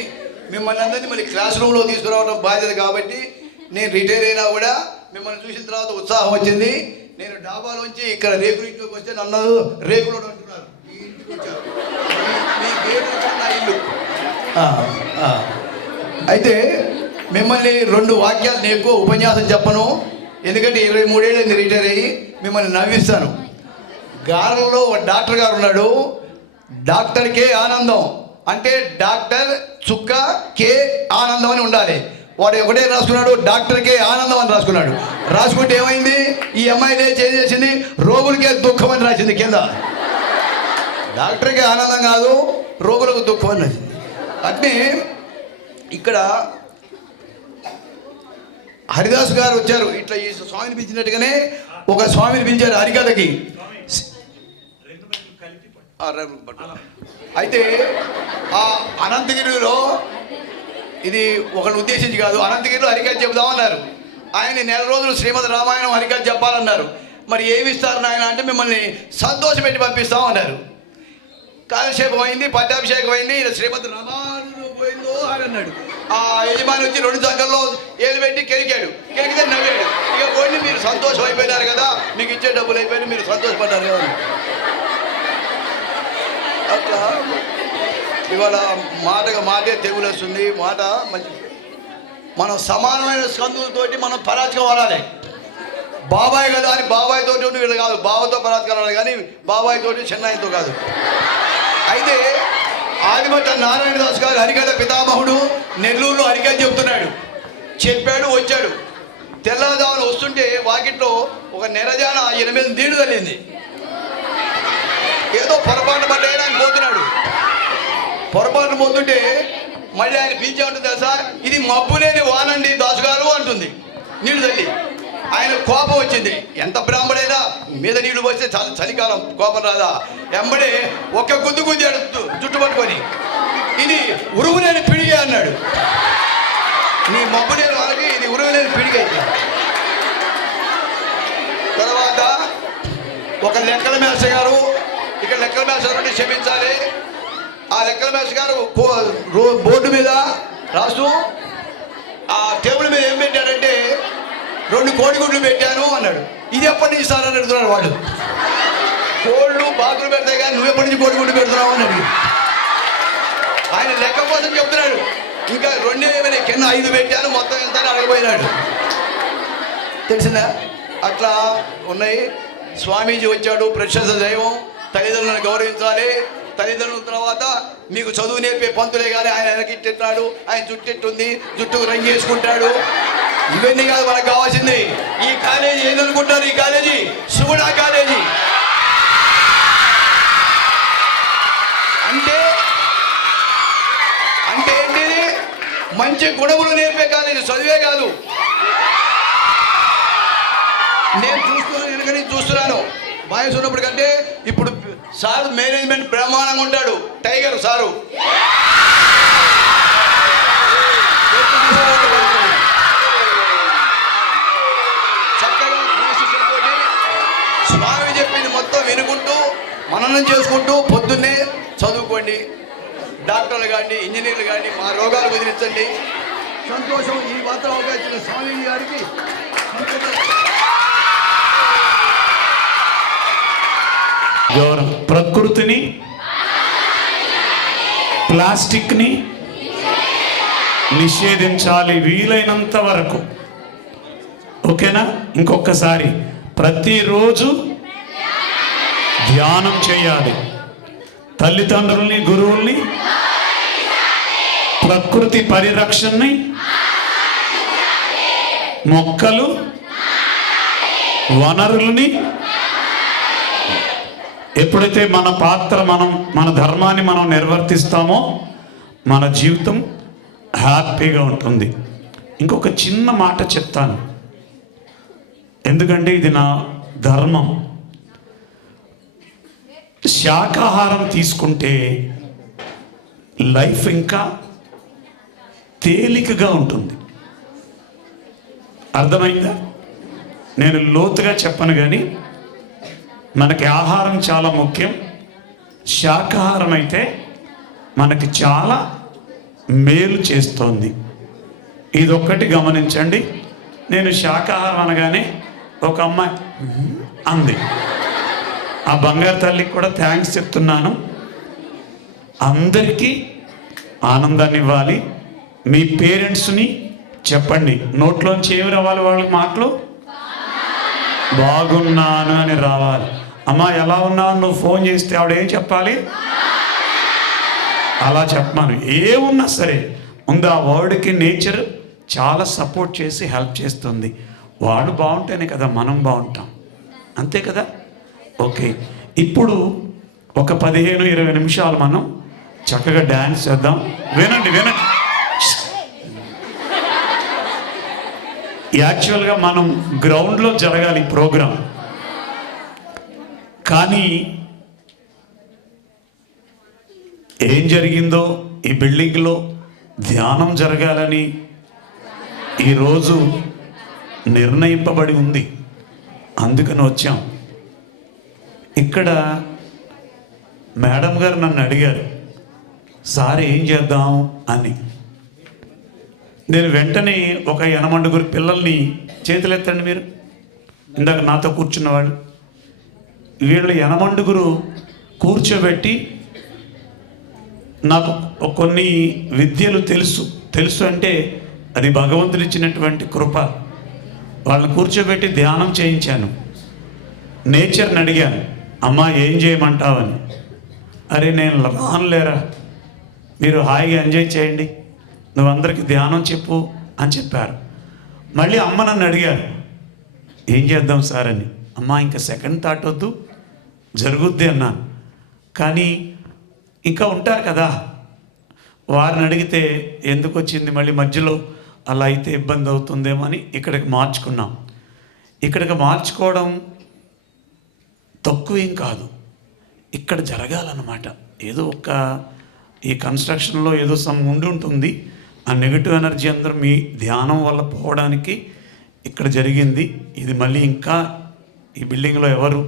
మిమ్మల్ని అందరినీ మళ్ళీ క్లాస్ రూమ్లో తీసుకురావడం బాధ్యత కాబట్టి నేను రిటైర్ అయినా కూడా మిమ్మల్ని చూసిన తర్వాత ఉత్సాహం వచ్చింది. నేను డాబాలోంచి ఇక్కడ రేకుల ఇంట్లోకి వస్తే నన్ను రేకులు అంటున్నారు. ఈ ఇంటికి వచ్చారు, మీ గేటు నా ఇల్లు. అయితే మిమ్మల్ని 2 వాక్యాలు నేను ఎక్కువ ఉపన్యాసం చెప్పను, ఎందుకంటే 23 ఏళ్ళు రిటైర్ అయ్యి మిమ్మల్ని నవ్విస్తాను. గారంలో ఒక డాక్టర్ గారు ఉన్నాడు. డాక్టర్ కే ఆనందం అంటే డాక్టర్ చుక్క కే ఆనందం అని ఉండాలి. వాడు ఒకటే రాసుకున్నాడు, డాక్టర్ కే ఆనందం అని రాసుకున్నాడు. రాసుకుంటే ఏమైంది, ఈ అమ్మాయి చేంజ్ చేసింది, రోగులకే దుఃఖం అని రాసింది కింద. డాక్టర్కే ఆనందం కాదు, రోగులకు దుఃఖం అని రాసింది. అంటే ఇక్కడ హరిదాస్ గారు వచ్చారు, ఇట్లా ఈ స్వామిని పిలిచినట్టుగానే ఒక స్వామిని పిలిచారు హరికథకి. అయితే ఆ అనంతగిరిలో, ఇది ఒకరిని ఉద్దేశించి కాదు, అనంతగిరిలో హరికథ చెబుదామన్నారు. ఆయన 4 రోజులు శ్రీమద్ రామాయణం హరికథ చెప్పాలన్నారు. మరి ఏమి ఇస్తారు నాయన అంటే మిమ్మల్ని సంతోషపెట్టి పంపిస్తామన్నారు. కాలక్షేపం అయింది, పట్టాభిషేకం అయింది, శ్రీమద్ రామాయణం పోయిందో అని అన్నాడు. ఆ యజమాని వచ్చి 2 సంఖ్యల్లో ఏలు పెట్టి కెరికాడు. కెరికితే నవ్వాడు. ఇక పోయింది, మీరు సంతోషం అయిపోయినారు కదా, మీకు ఇచ్చే డబ్బులు అయిపోయి మీరు సంతోషపడ్డారు కదా. అట్లా ఇవాళ మాటే తెగులు వస్తుంది. మాట మంచి, మనం సమానమైన స్కందులతోటి మనం పరాజకం వాడాలి. బాబాయ్ కదా అని బాబాయ్ తోటి వీళ్ళు కాదు, బావతో పరాజకం వాడాలి కానీ బాబాయ్ తోటి చెన్నైతో కాదు. అయితే ఆదిమట్ట నారాయణదాస్ గారు హరికథ పితామహుడు, నెల్లూరులో హరికథ చెబుతున్నాడు. చెప్పాడు, వచ్చాడు. తెల్లదాములు వస్తుంటే వాకిట్లో ఒక నెరజాన 8 నీళ్లు తల్లింది. ఏదో పొరపాటు పడ్డ ఆయన పోతున్నాడు. పొరపాటు పోతుంటే మళ్ళీ ఆయన పిలిచే ఉంటుంది తెలుసా, ఇది మబ్బు లేని వానండి దాసు గారు అంటుంది నీళ్లు తల్లి. ఆయన కోపం వచ్చింది. ఎంత బ్రాహ్మడైనా మీద నీళ్లు పోస్తే చాలా చలికాలం, కోపం రాదా? ఎంబడే ఒక్క గుద్దాడు జుట్టు పట్టుకొని, ఇది ఉరువులేని పిడిగే అన్నాడు. నీ మబ్బు లేని వాళ్ళకి ఇది ఉరువులేని పిడిగే. తర్వాత ఒక లెక్కల మేస్టర్ గారు ఇక్కడ లెక్కల మేస్టర్ నుండి క్షమించాలి. ఆ లెక్కల మేస్టర్ గారు బోర్డు మీద రాస్తూ ఆ టేబుల్ మీద ఏం పెట్టాడంటే 2 కోడిగుడ్లు పెట్టాను అన్నాడు. ఇది ఎప్పటి నుంచి సార్ అని అడుగుతున్నాడు వాడు. కోళ్ళు బాతులు పెడతాయి కానీ నువ్వు ఎప్పటి నుంచి కోడిగుడ్లు పెడుతున్నావు అని అడిగి ఆయన లెక్క కోసం చెప్తున్నాడు. ఇంకా 2 ఏమైనా కింద 5 పెట్టాను మొత్తం ఎంత అని అడగపోయినాడు. తెలిసిందా? అట్లా ఉన్నాయి. స్వామీజీ వచ్చాడు, ప్రశంస దైవం. తల్లిదండ్రులను గౌరవించాలి. తల్లిదండ్రుల తర్వాత మీకు చదువు నేర్పే పంతులే కానీ ఆయన వెనకిట్టాడు, ఆయన జుట్టెట్టుంది, జుట్టుకు రంగు వేసుకుంటాడు. ఇవన్నీ కాదు మనకు కావాల్సింది. ఈ కాలేజీ ఏదనుకుంటారు? ఈ కాలేజీ సుగుణా కాలేజీ అంటే అంటే ఏంటిది? మంచి గుణములు నేర్పే కాలేజీ, చదివే కాదు. నేను చూస్తున్నాను, వెనక నుంచి చూస్తున్నాను. బాయ్స్ ఉన్నప్పుడు కంటే ఇప్పుడు సార్ మేనేజ్మెంట్ బ్రహ్మాండంగా ఉంటాడు. టైగర్ సారు చక్కగా స్వామి చెప్పింది మొత్తం వినుకుంటూ మననం చేసుకుంటూ పొద్దున్నే చదువుకోండి. డాక్టర్లు కానీ ఇంజనీర్లు కానీ మా రోగాలు వదిలించండి. సంతోషం. ఈ వార్తలు అవకాశం స్వామి గారికి ప్రకృతిని, ప్లాస్టిక్ని నిషేధించాలి వీలైనంత వరకు. ఓకేనా? ఇంకొకసారి ప్రతిరోజు ధ్యానం చేయాలి. తల్లిదండ్రుల్ని, గురువుల్ని, ప్రకృతి పరిరక్షణని, మొక్కలు, వనరులని ఎప్పుడైతే మన పాత్ర మన ధర్మాన్ని మనం నిర్వర్తిస్తామో మన జీవితం హ్యాపీగా ఉంటుంది. ఇంకొక చిన్న మాట చెప్తాను, ఎందుకంటే ఇది నా ధర్మం. శాకాహారం తీసుకుంటే లైఫ్ ఇంకా తేలికగా ఉంటుంది. అర్థమైందా? నేను లోతుగా చెప్పను కానీ మనకి ఆహారం చాలా ముఖ్యం. శాకాహారం అయితే మనకి చాలా మేలు చేస్తోంది. ఇదొక్కటి గమనించండి. నేను శాకాహారం అనగానే ఒక అమ్మాయి అంది. ఆ బంగారు తల్లికి కూడా థ్యాంక్స్ చెప్తున్నాను. అందరికీ ఆనందాన్ని ఇవ్వాలి. మీ పేరెంట్స్ని చెప్పండి, నోట్లోంచి ఏమి రావాలి వాళ్ళకి మాటలు? బాగున్నాను అని రావాలి. అమ్మా ఎలా ఉన్నావు నువ్వు ఫోన్ చేస్తే ఆవిడ ఏం చెప్పాలి? అలా చెప్పాను. ఏమున్నా సరే ముందు ఆ వర్డ్కి నేచర్ చాలా సపోర్ట్ చేసి హెల్ప్ చేస్తుంది. వాడు బాగుంటేనే కదా మనం బాగుంటాం, అంతే కదా? ఓకే, ఇప్పుడు ఒక 15-20 నిమిషాలు మనం చక్కగా డ్యాన్స్ చేద్దాం. వినండి. యాక్చువల్గా మనం గ్రౌండ్లో జరగాలి ప్రోగ్రాం, కానీ ఏం జరిగిందో ఈ బిల్డింగ్లో ధ్యానం జరగాలని ఈరోజు నిర్ణయింపబడి ఉంది. అందుకని వచ్చాం. ఇక్కడ మేడం గారు నన్ను అడిగారు, సార్ ఏం చేద్దాం అని. నేను వెంటనే ఒక 8 పిల్లల్ని, చేతులెత్తండి మీరు, ఇందాక నాతో కూర్చున్నవాళ్ళు, వీళ్ళు 8 కూర్చోబెట్టి నాకు కొన్ని విద్యలు తెలుసు అంటే అది భగవంతుడు ఇచ్చినటువంటి కృప. వాళ్ళని కూర్చోబెట్టి ధ్యానం చేయించాను. నేచర్ని అడిగాను, అమ్మా ఏం చేయమంటావని. అరే నేను రానులేరా, మీరు హాయిగా ఎంజాయ్ చేయండి, నువ్వు అందరికీ ధ్యానం చెప్పు అని చెప్పారు. మళ్ళీ అమ్మ నన్ను అడిగారు, ఏం చేద్దాం సార్ అని. అమ్మ ఇంకా సెకండ్ థాట్ వద్దు, జరుగుద్ది అన్నాను. కానీ ఇంకా ఉంటారు కదా, వారిని అడిగితే ఎందుకు వచ్చింది మళ్ళీ మధ్యలో, అలా అయితే ఇబ్బంది అవుతుందేమో అని ఇక్కడికి మార్చుకున్నాం. ఇక్కడికి మార్చుకోవడం తక్కువేం కాదు, ఇక్కడ జరగాలన్నమాట. ఏదో ఒక ఈ కన్స్ట్రక్షన్లో ఏదో ఉండి ఉంటుంది. ఆ నెగిటివ్ ఎనర్జీ అందరూ మీ ధ్యానం వల్ల పోవడానికి ఇక్కడ జరిగింది. ఇది మళ్ళీ ఇంకా ఈ బిల్డింగ్లో ఎవరు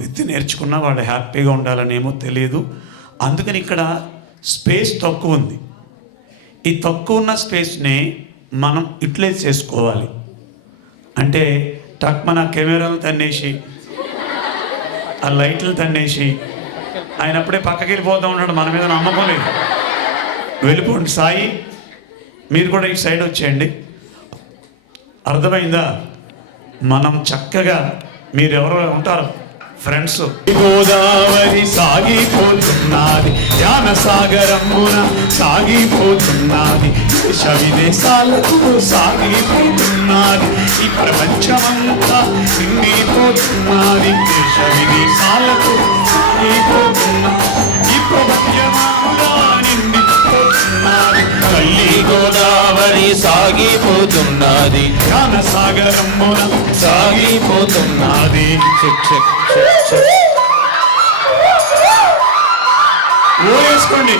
విద్య నేర్చుకున్నా వాళ్ళు హ్యాపీగా ఉండాలనేమో తెలియదు. అందుకని ఇక్కడ స్పేస్ తక్కువ ఉంది. ఈ తక్కువ ఉన్న స్పేస్ని మనం యూటిలైజ్ చేసుకోవాలి. అంటే మన కెమెరాలు తన్నేసి ఆ లైట్లు తన్నేసి ఆయన అప్పుడే పక్కకి వెళ్ళిపోతూ ఉన్నాడు, మన మీద నమ్మకం లేదు. వెళ్ళిపోండి. సాయి మీరు కూడా ఈ సైడ్ వచ్చేయండి. అర్థమైందా? మనం చక్కగా మీరెవరో ఉంటారు ఫ్రెండ్స్. గోదావరి సాగిపోతున్నది, జ్ఞాన సాగరమున సాగిపోతున్నది, దేశ విదేశాలకు సాగిపోతున్నది, ఈ ప్రపంచమంతా నిండిపోతున్నది, దేశ విదేశాలకు సాగిపోతున్నది, ఈ ప్రపంచమంతా నిండిపోతున్నది. తల్లి గోదావరి సాగిపోతున్నది, జ్ఞాన సాగరమున సాగిపోతున్నది. వేసుకోండి.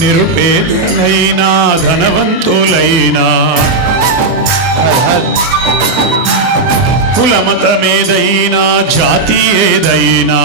నిరుపేదలైనా ధనవంతులైనా కులమతమేదైనా జాతి ఏదైనా,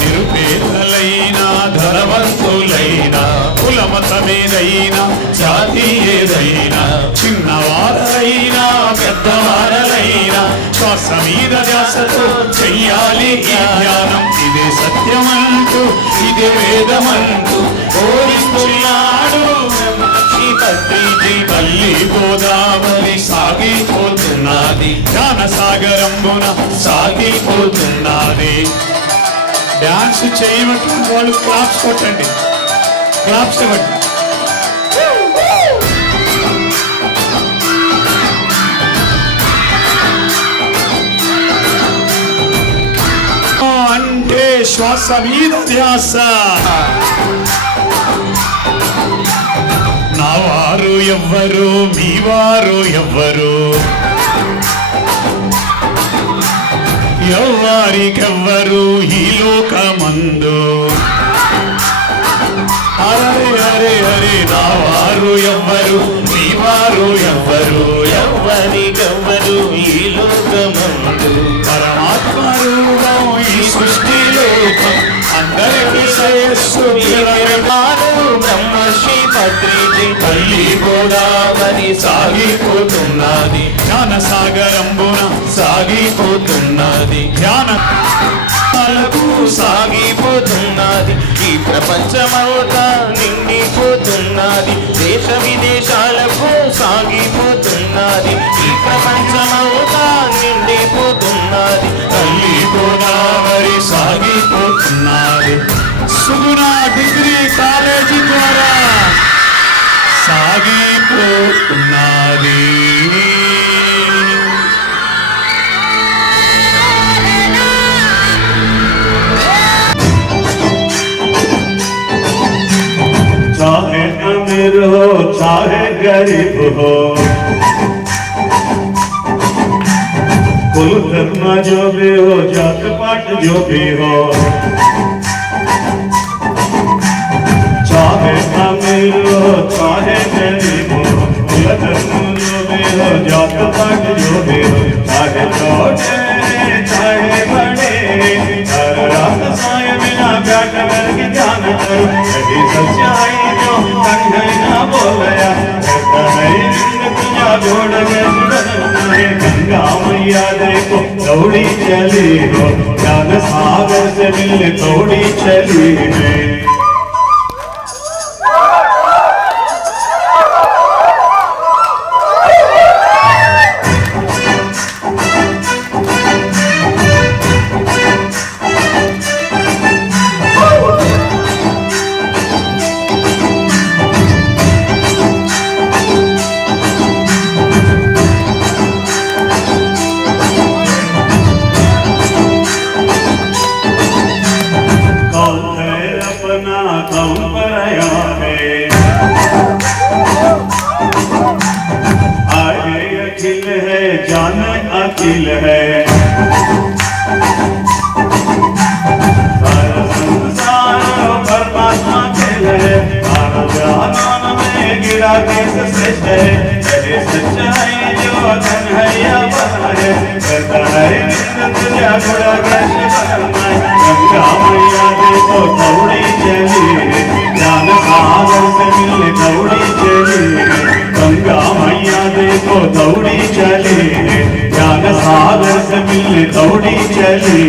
నిరుపేదలైనా ధనవంతులైనా కులమతమేదైనా జాతి ఏదైనా, చిన్నవారైనా పెద్దవారైనా శ్వాస మీద ధ్యాసతో చెయ్యాలి ఈ ధ్యానం. ఇదే సత్యమంటూ ఇదే వేదమంటూ బోధిస్తున్నాడు తల్లి గోదావరి సాగిపోతున్నది, జ్ఞాన సాగరంబున సాగిపోతున్నది. డాన్స్ చేయబట్టి వాళ్ళు క్లాప్స్ కొట్టండి, క్లాప్స్ ఇవ్వండి. అంటే శ్వాస మీద ధ్యాస. నా వారు ఎవ్వరు, మీ వారు ఎవ్వరు, ఎవ్వరికెవ్వరు ఈ లోకమందు. అరే అరే అరే నా వారు ఎవ్వరు, మీ వారు ఎవ్వరు, ఎవ్వరికెవ్వరు ఈ లోకమందు. పరమాత్మ రూపం ఈ సృష్టి లోకం అందరికీ శ్రేయస్సు బ్రహ్మశ్రీ పత్రిజీ. తల్లి గోదావరి సాగిపోతున్నది, జ్ఞాన సాగరంబున సాగిపోతున్నది, జ్ఞాన సాగిపోతున్నది, ఈ ప్రపంచమంతా నిండిపోతున్నది, దేశ విదేశాలకు సాగిపోతున్నది, ఈ ప్రపంచమంతా నిండిపోతున్నది. తల్లి గోదావరి సాగిపోతున్నది. సుగుణ డిగ్రీ కాలేజీ ద్వారా సాగిపోతున్నది. चाहे अमीर हो चाहे गरीब हो, कुल धर्म जो भी हो, जात पात जो भी हो, चाहे अमीर हो चाहे गरीब हो, कुल धर्म जो भी हो, जात पात जो भी हो, चाहे छोटे चाहे बड़े, हर रात सोए बिना बैठ करके ध्यान करो, कभी सच्चाई जो कन्हैया बोलया, कहता है तुझा जोड़ के गंगा मैया देखो दौड़ी चली हो, ज्ञान सागर से मिल दौड़ी चली है. नया है आगे अखिल है जान अखिल है सारा संसार परमात्मा खेल है आनंद में गिरा कैसे श्रेष्ठ है यही सच्चाई जो कन्हैया बना है करता है निंद तुझा गुड़ा कैसे बनना है गंगा मैया देखो दौड़ी चली ज्ञान सागर से मिले दौड़ी चली गंगा मैया देखो दौड़ी चली ज्ञान सागर से मिले दौड़ी चली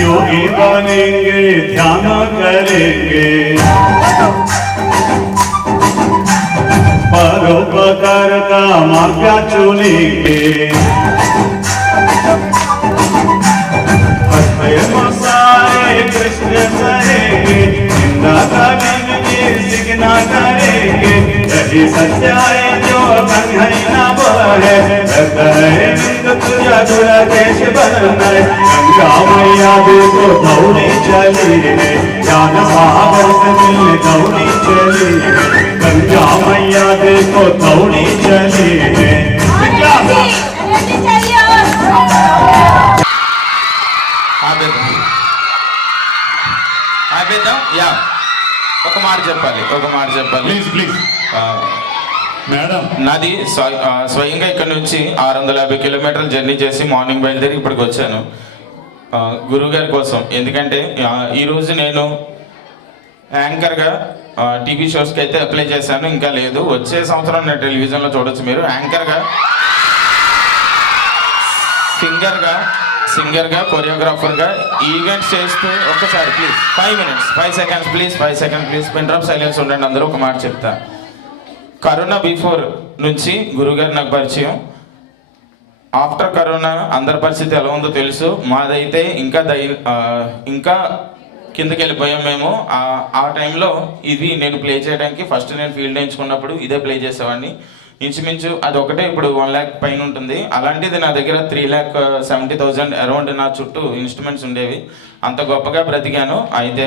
योगी बनेंगे ध्यान करेंगे परोपकार का मार्ग चुनेंगे सारे कृष्ण सहेंगे निंदा करेंगे सिगना करेंगे यही सच्चाई जो कन्हैया बोले तुझा जुड़ा देश बनना है गंगा मैया देखो दौड़ी चली ज्ञान सागर से मिलने दौड़ी चली गंगा मैया देखो दौड़ी चली యా ఒక మాట చెప్పాలి ప్లీజ్ ప్లీజ్ మేడం నాది స్వయంగా ఇక్కడ నుంచి 650 కిలోమీటర్లు జర్నీ చేసి మార్నింగ్ బయలుదేరి ఇప్పటికి వచ్చాను గురువుగారి కోసం. ఎందుకంటే ఈరోజు నేను యాంకర్గా టీవీ షోస్కి అయితే అప్లై చేశాను, ఇంకా లేదు. వచ్చే సంవత్సరం నేను టెలివిజన్లో చూడొచ్చు మీరు. యాంకర్గా, సింగర్గా, కొరియోగ్రాఫర్గా ఈవెంట్స్ చేస్తూ ఒక్కసారి please 5 seconds please pin drop silence ఉండండి అందరూ. ఒక మాట చెప్తా. కరోనా బిఫోర్ నుంచి గురుగారు నాకు పరిచయం. ఆఫ్టర్ కరోనా అందరి పరిస్థితి ఎలా ఉందో తెలుసు. మాదైతే ఇంకా కిందకి వెళ్ళిపోయాం మేము. ఆ టైంలో ఇది నేను ప్లే చేయడానికి ఫస్ట్ నేను ఫీల్డ్ ఎంచుకున్నప్పుడు ఇదే ప్లే చేసేవాడిని. ఇంచుమించు అది ఒకటే ఇప్పుడు 1 lakh పైన ఉంటుంది. అలాంటిది నా దగ్గర 3,70,000 అరౌండ్ నా చుట్టూ ఇన్స్ట్రుమెంట్స్ ఉండేవి. అంత గొప్పగా బ్రతికాను. అయితే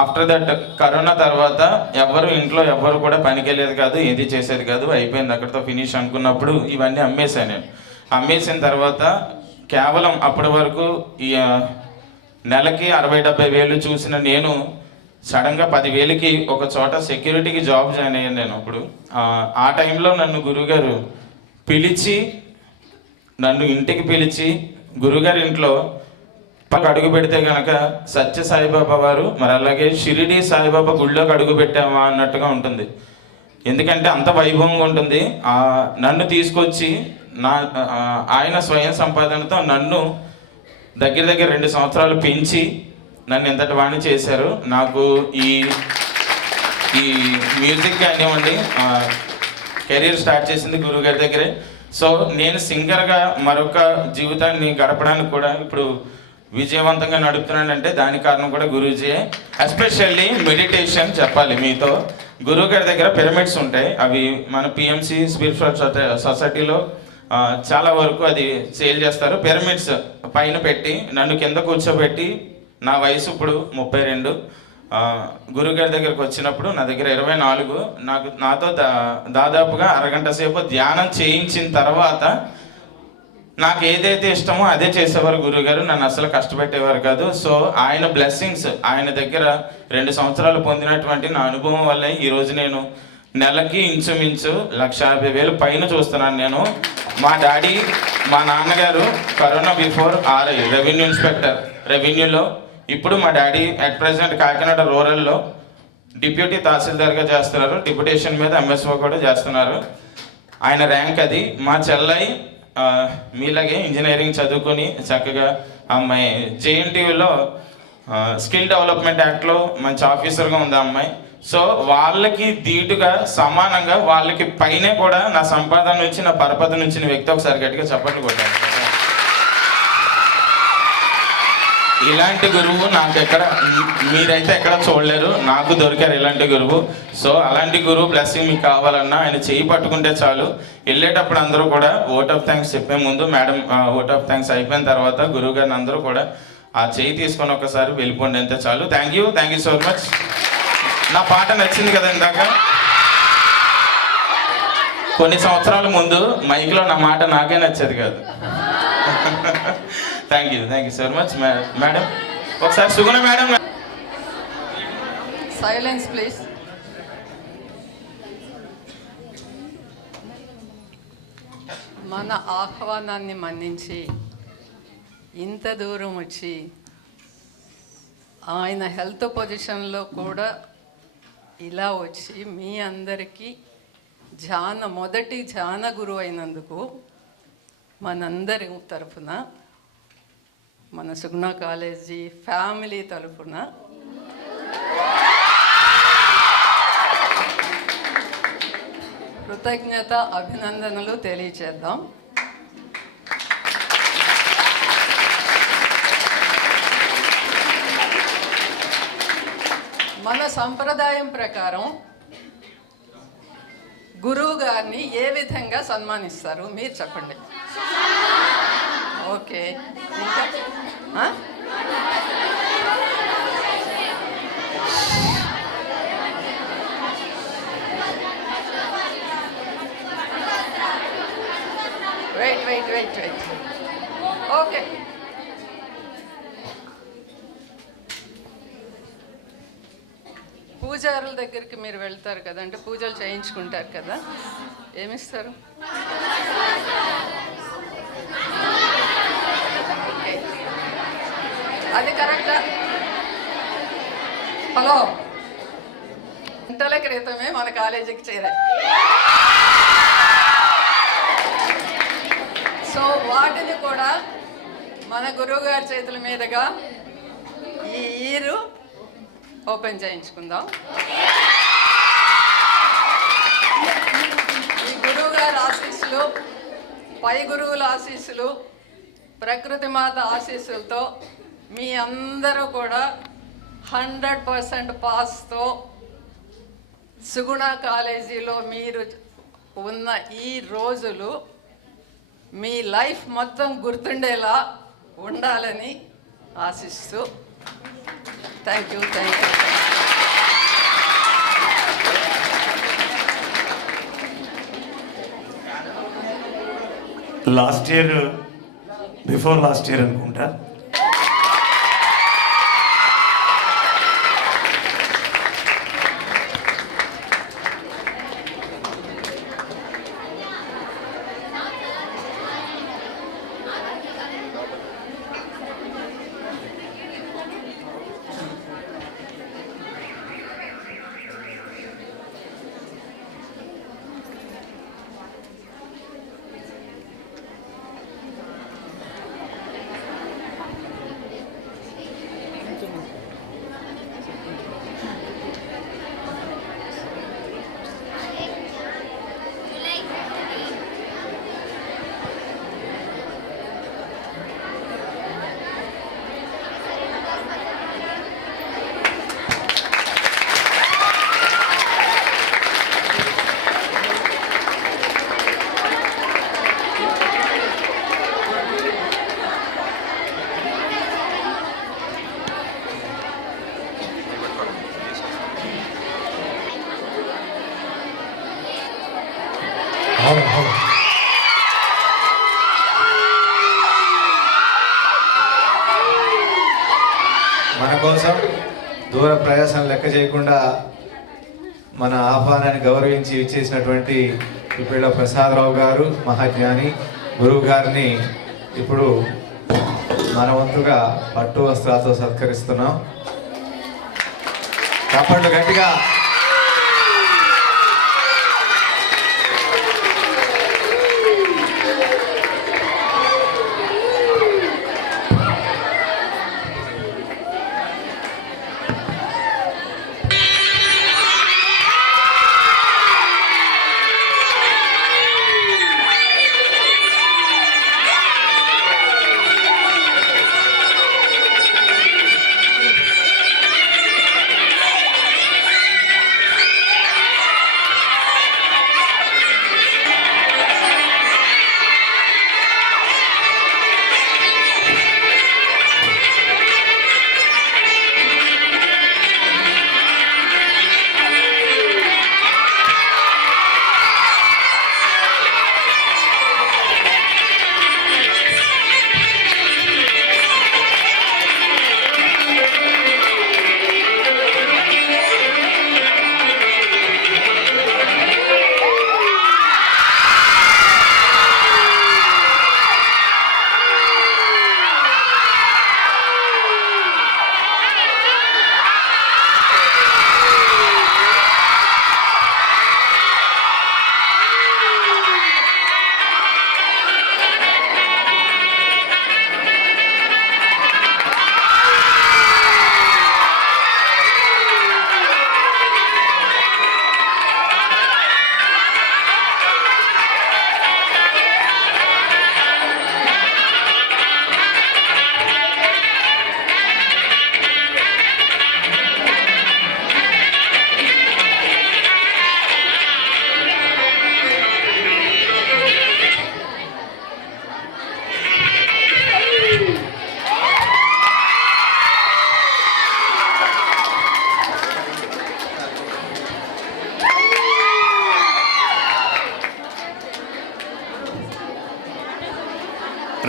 ఆఫ్టర్ దట్ కరోనా తర్వాత ఇంట్లో ఎవ్వరు కూడా పనికి వెళ్ళేది కాదు, ఏది చేసేది కాదు. అయిపోయింది, అక్కడితో ఫినిష్ అనుకున్నప్పుడు ఇవన్నీ అమ్మేశాను నేను. అమ్మేసిన తర్వాత కేవలం అప్పటి వరకు నెలకి 60-70 వేలు చూసిన నేను సడన్గా 10,000కి ఒక చోట సెక్యూరిటీకి జాబ్ జాయిన్ అయ్యాను నేను. అప్పుడు ఆ టైంలో నన్ను గురుగారు ఇంటికి పిలిచి గురుగారి ఇంట్లో అడుగు పెడితే కనుక సత్య సాయిబాబా వారు, మరి అలాగే షిరిడి సాయిబాబా గుళ్ళోకి అడుగు పెట్టామా అన్నట్టుగా ఉంటుంది. ఎందుకంటే అంత వైభవంగా ఉంటుంది. నన్ను తీసుకొచ్చి ఆయన స్వయం సంపాదనతో నన్ను దగ్గర 2 సంవత్సరాలు పెంచి నన్ను ఎంతటి వాణి చేశారు. నాకు ఈ మ్యూజిక్ కానివ్వండి కెరీర్ స్టార్ట్ చేసింది గురువుగారి దగ్గరే. సో నేను సింగర్గా మరొక జీవితాన్ని గడపడానికి కూడా ఇప్పుడు విజయవంతంగా నడుపుతున్నానంటే దానికి కారణం కూడా గురూజీయే. ఎస్పెషల్లీ మెడిటేషన్ చెప్పాలి మీతో. గురువు గారి దగ్గర పిరమిడ్స్ ఉంటాయి. అవి మన పిఎంసి స్పిరిచువల్ సొసైటీలో చాలా వరకు అది సేల్ చేస్తారు. పిరమిడ్స్ పైన పెట్టి నన్ను కింద కూర్చోబెట్టి, నా వయసు ఇప్పుడు 32. గురుగారి దగ్గరకు వచ్చినప్పుడు నా దగ్గర 24. నాతో దాదాపుగా అరగంట సేపు ధ్యానం చేయించిన తర్వాత నాకు ఏదైతే ఇష్టమో అదే చేసేవారు గురువుగారు. నన్ను అసలు కష్టపెట్టేవారు కాదు. సో ఆయన బ్లెస్సింగ్స్, ఆయన దగ్గర 2 సంవత్సరాలు పొందినటువంటి నా అనుభవం వల్లే ఈరోజు నేను నెలకి ఇంచుమించు 1,50,000 పైన చూస్తున్నాను నేను. మా డాడీ, మా నాన్నగారు corona before RI revenue inspector రెవెన్యూలో. ఇప్పుడు మా డాడీ అట్ ప్రెసెంట్ కాకినాడ రూరల్లో డిప్యూటీ తహసీల్దార్గా చేస్తున్నారు. డిప్యుటేషన్ మీద ఎంఎస్ఓ కూడా చేస్తున్నారు. ఆయన ర్యాంక్ అది. మా చెల్లై మీలాగే ఇంజనీరింగ్ చదువుకొని చక్కగా అమ్మాయి జేఎన్టీయూలో స్కిల్ డెవలప్మెంట్ యాక్ట్లో మంచి ఆఫీసర్గా ఉంది అమ్మాయి. సో వాళ్ళకి ధీటుగా సమానంగా వాళ్ళకి పైనే కూడా నా సంపాదన నుంచి నా పరపతి నుంచి వ్యక్తి ఒకసారి గట్టిగా చప్పట్లు కొట్టాను. ఇలాంటి గురువు నాకు ఎక్కడ, మీరైతే ఎక్కడ చూడలేరు, నాకు దొరికారు ఇలాంటి గురువు. సో అలాంటి గురువు బ్లెస్సింగ్ మీకు కావాలన్నా ఆయన చేయి పట్టుకుంటే చాలు. వెళ్ళేటప్పుడు అందరూ కూడా ఓట్ ఆఫ్ థ్యాంక్స్ చెప్పే ముందు మేడం ఓట్ ఆఫ్ థ్యాంక్స్ అయిపోయిన తర్వాత గురువు గారిని అందరూ కూడా ఆ చేయి తీసుకొని ఒకసారి వెళ్ళిపోండి అంతే చాలు. Thank you so much. నా పాట నచ్చింది కదా ఇందాక. కొన్ని సంవత్సరాల ముందు మైక్లో నా మాట నాకే నచ్చేది కాదు. Thank you so much madam. ఒకసారి సుగుణ మేడం. Silence please. మన ఆహ్వానాన్ని మన్నించి ఇంత దూరం వచ్చి ఆయన హెల్త్ పొజిషన్లో కూడా ఇలా వచ్చి మీ అందరికీ మొదటి ధ్యాన గురువు అయినందుకు మనందరి తరఫున, మన సుగుణ కాలేజీ ఫ్యామిలీ తరఫున కృతజ్ఞత అభినందనలు తెలియచేద్దాం. మన సంప్రదాయం ప్రకారం గురువు గారిని ఏ విధంగా సన్మానిస్తారు మీరు చెప్పండి. ఓకే, ఇంకా వెయిట్. ఓకే, పూజారుల దగ్గరికి మీరు వెళ్తారు కదా, అంటే పూజలు చేయించుకుంటారు కదా, ఏమిస్తారు? అది కరెక్టా? హలో, గంటల క్రితమే మన కాలేజీకి చేరాయి. సో వాటిని కూడా మన గురువు గారి చేతుల మీదుగా ఈ ఇయర్ ఓపెన్ చేయించుకుందాం. ఈ గురువు గారి ఆశీస్సులు, పై గురువుల ఆశీస్సులు, ప్రకృతి మాత ఆశీస్సులతో మీ అందరూ కూడా 100% పాస్తో సుగుణ కాలేజీలో మీరు ఉన్న ఈ రోజులు మీ లైఫ్ మొత్తం గుర్తుండేలా ఉండాలని ఆశిస్తూ thank you. Before last year అనుకుంటా, మన కోసం దూర ప్రయాసం లెక్క చేయకుండా మన ఆహ్వానాన్ని గౌరవించి ఇచ్చేసినటువంటి పిప్పిళ్ళ ప్రసాదరావు గారు, మహాజ్ఞాని గురువు గారిని ఇప్పుడు మన వంతుగా పట్టు వస్త్రాలతో సత్కరిస్తున్నాం. చప్పట్లు గట్టిగా.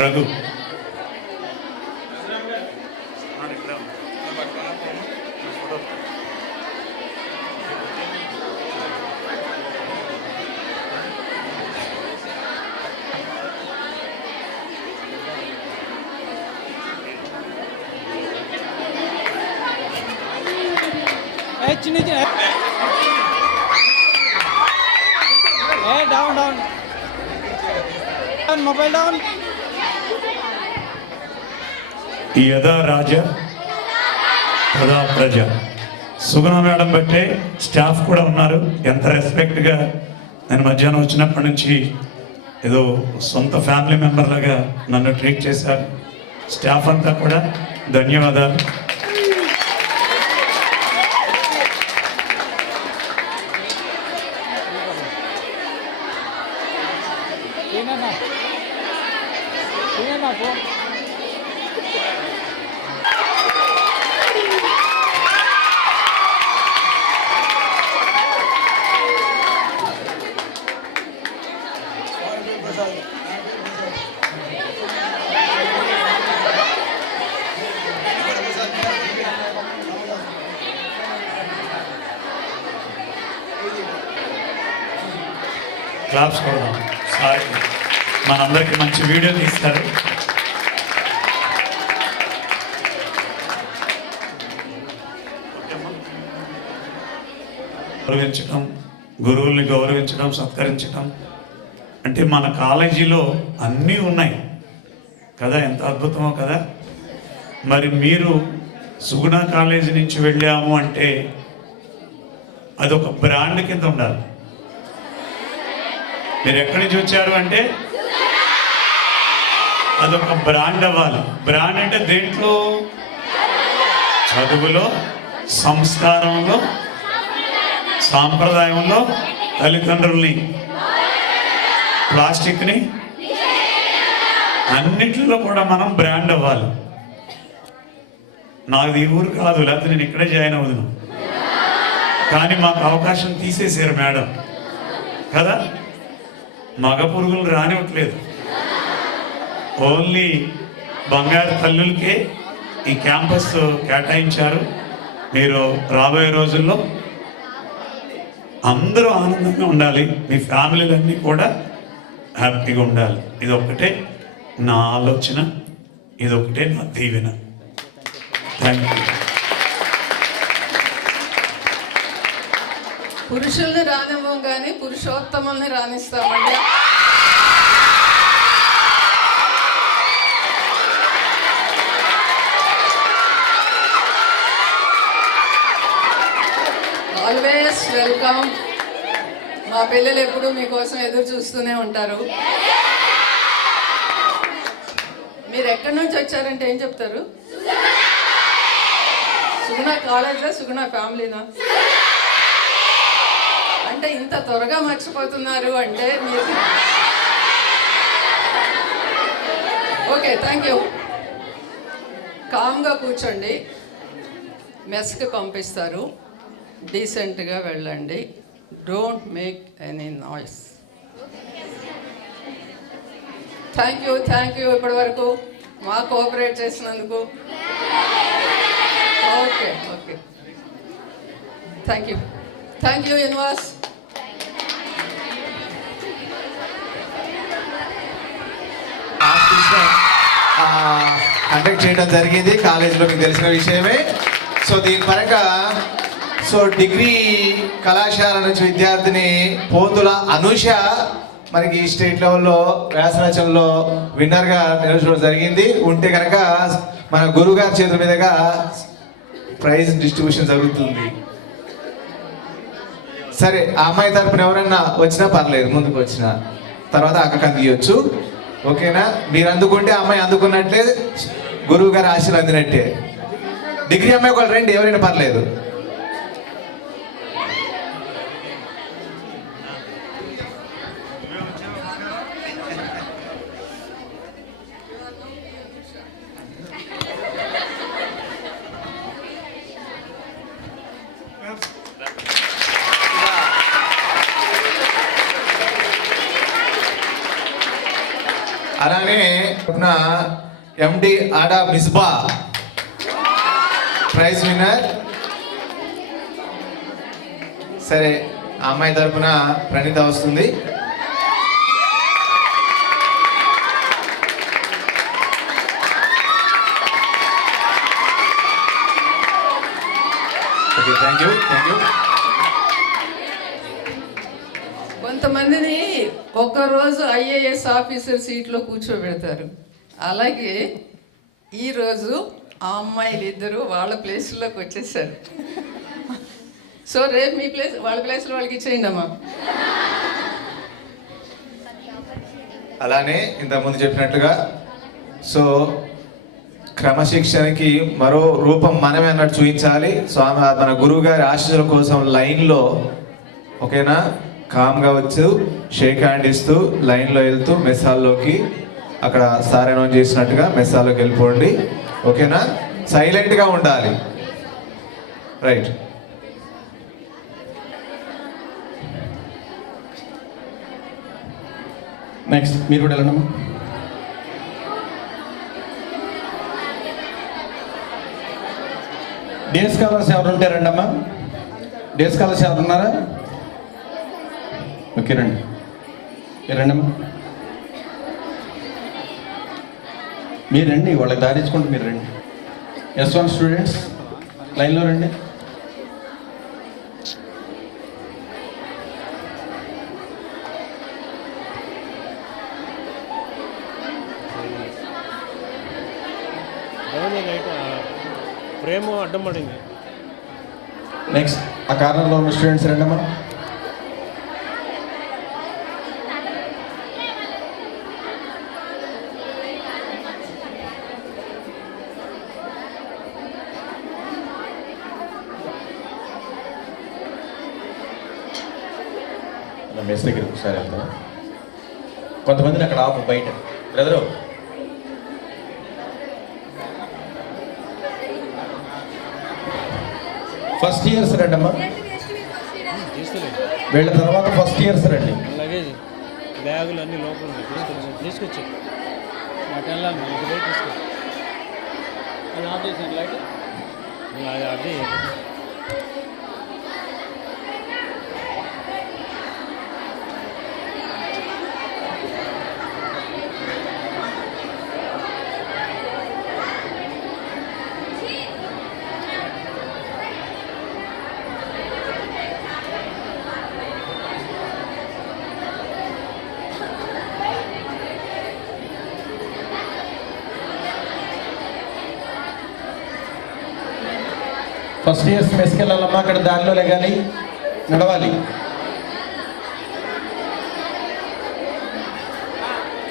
రఘు. చిన్న డౌన్ డౌన్ మొబైల్ డౌన్. యదా రాజ తదా ప్రజ. సుగుణ మేడం బట్టే స్టాఫ్ కూడా ఉన్నారు. ఎంత రెస్పెక్ట్గా నేను మధ్యాహ్నం వచ్చినప్పటి నుంచి ఏదో సొంత ఫ్యామిలీ మెంబర్ లాగా నన్ను ట్రీట్ చేశారు. స్టాఫ్ అంతా కూడా ధన్యవాదాలు. క్లాప్స్ కొడదాం సారీ, మనందరికీ మంచి వీడియో తీస్తారు. గౌరవించడం, గురువుల్ని గౌరవించడం, సత్కరించడం అంటే మన కాలేజీలో అన్నీ ఉన్నాయి కదా, ఎంత అద్భుతమో కదా. మరి మీరు సుగుణ కాలేజీ నుంచి వెళ్ళాము అంటే అదొక బ్రాండ్ కింద ఉండాలి. మీరు ఎక్కడి నుంచి వచ్చారు అంటే అదొక బ్రాండ్ అవ్వాలి. బ్రాండ్ అంటే దేంట్లో? చదువులో, సంస్కారంలో, సాంప్రదాయంలో, తల్లిదండ్రుల్ని, ప్లాస్టిక్ని, అన్నిటిలో కూడా మనం బ్రాండ్ అవ్వాలి. నాకు ఈ ఊరు కాదు, లేకపోతే నేను ఇక్కడే జాయిన్ అవుదును, కానీ మాకు అవకాశం తీసేశారు మేడం కదా. మగ పురుగులు రానివ్వట్లేదు, ఓన్లీ బంగారు తల్లులకే ఈ క్యాంపస్ కేటాయించారు. మీరు రాబోయే రోజుల్లో అందరూ ఆనందంగా ఉండాలి, మీ ఫ్యామిలీలన్నీ కూడా హ్యాపీగా ఉండాలి. ఇదొక్కటే నా ఆలోచన, ఇదొక్కటే నా దీవెన. Thank you. పురుషుల్ని రానివ్వం కానీ పురుషోత్తముల్ని రాణిస్తామండి. Always welcome. మా పిల్లలు ఎప్పుడూ మీకోసం ఎదురు చూస్తూనే ఉంటారు. మీరు ఎక్కడి నుంచి వచ్చారంటే ఏం చెప్తారు? సుగుణ కాలేజా, సుగుణ ఫ్యామిలీనా? అంటే ఇంత త్వరగా మర్చిపోతున్నారు అంటే మీరు. Okay, thank you. కామ్గా కూర్చోండి, మెస్కి పంపిస్తారు, డీసెంట్గా వెళ్ళండి. Don't make any noise. Thank you ఇప్పటి వరకు మా కోఆపరేట్ చేసినందుకు. Okay thank you universe. Conduct చేయడం జరిగింది కాలేజీలో, మీకు తెలిసిన విషయమే. సో దీని పరంగా డిగ్రీ కళాశాల నుంచి విద్యార్థిని పోతుల అనూష మనకి స్టేట్ లెవెల్లో వ్యాసరచనలో విన్నర్గా నిలవడం జరిగింది. ఉంటే కనుక మన గురువు గారి చేతుల మీదుగా ప్రైజ్ డిస్ట్రిబ్యూషన్ జరుగుతుంది. సరే, ఆ అమ్మాయి తరపున ఎవరన్నా వచ్చినా పర్లేదు, ముందుకు వచ్చిన తర్వాత అక్కడికి అందియొచ్చు. ఓకేనా? మీరు అందుకుంటే అమ్మాయి అందుకున్నట్లే, గురువు గారి ఆశలు అందినట్టే. డిగ్రీ అమ్మాయి ఒకళ్ళు రండి, ఎవరైనా పర్లేదు. అలానే ఎండి ఆడా మిస్బా ప్రైజ్ విన్నర్. సరే, ఆ అమ్మాయి తరపున ప్రణీత వస్తుంది. Okay, thank you. కొంతమందిని ఒకరోజు ఐఏఎస్ ఆఫీసర్ సీట్లో కూర్చోబెడతారు. అలాగే ఈరోజు ఆ అమ్మాయిలు ఇద్దరు వాళ్ళ ప్లేస్లోకి వచ్చేసారు. సో రేపు మీ ప్లేస్ వాళ్ళ ప్లేస్లో వాళ్ళకి ఇచ్చేయండి అమ్మా. అలానే ఇంతకుముందు చెప్పినట్లుగా సో క్రమశిక్షణకి మరో రూపం మనమే అన్నట్టు చూపించాలి. స్వామి మన గురువు గారి ఆశీస్సుల కోసం లైన్లో, ఓకేనా, కామ్గా వచ్చు, షేక్ హ్యాండ్ ఇస్తూ లైన్లో వెళ్తూ మెస్సాల్లోకి అక్కడ సార్ అనౌన్స్ చేసినట్టుగా మెస్సాల్లోకి వెళ్ళిపోండి. ఓకేనా, సైలెంట్గా ఉండాలి. రైట్. నెక్స్ట్ మీరు కూడా వెళ్ళండి. డే స్కాలర్స్ ఎవరు ఉంటారండి అమ్మా? డే స్కాలర్స్ ఎవరు ఉన్నారా? ఓకే, రండి, రండమ్మా. మీరు రండి, వాళ్ళకి దారించుకుంటూ మీరు రండి. S1 స్టూడెంట్స్ లైన్లో రండి. ప్రేమ అడ్డం పడింది. నెక్స్ట్ ఆ కార్నర్లో ఉన్న స్టూడెంట్స్ రండమ్మా. మెస్ దగ్గర ఒకసారి వెళ్తాం. కొంతమందిని అక్కడ ఆపు బయట. బ్రదరు, ఫస్ట్ ఇయర్స్ రండి అమ్మా. వీళ్ళ తర్వాత ఫస్ట్ ఇయర్స్ రండి. అలాగే బ్యాగులు అన్నీ లోపల తీసుకొచ్చి అటు వెళ్ళాలి. తీసుకొచ్చి అది ఆఫ్ చేసిన లైట్ అది ఫస్ట్ ఇయర్స్ మెస్కి వెళ్ళాలమ్మా. అక్కడ దారిలో లేగాలి, నడవాలి.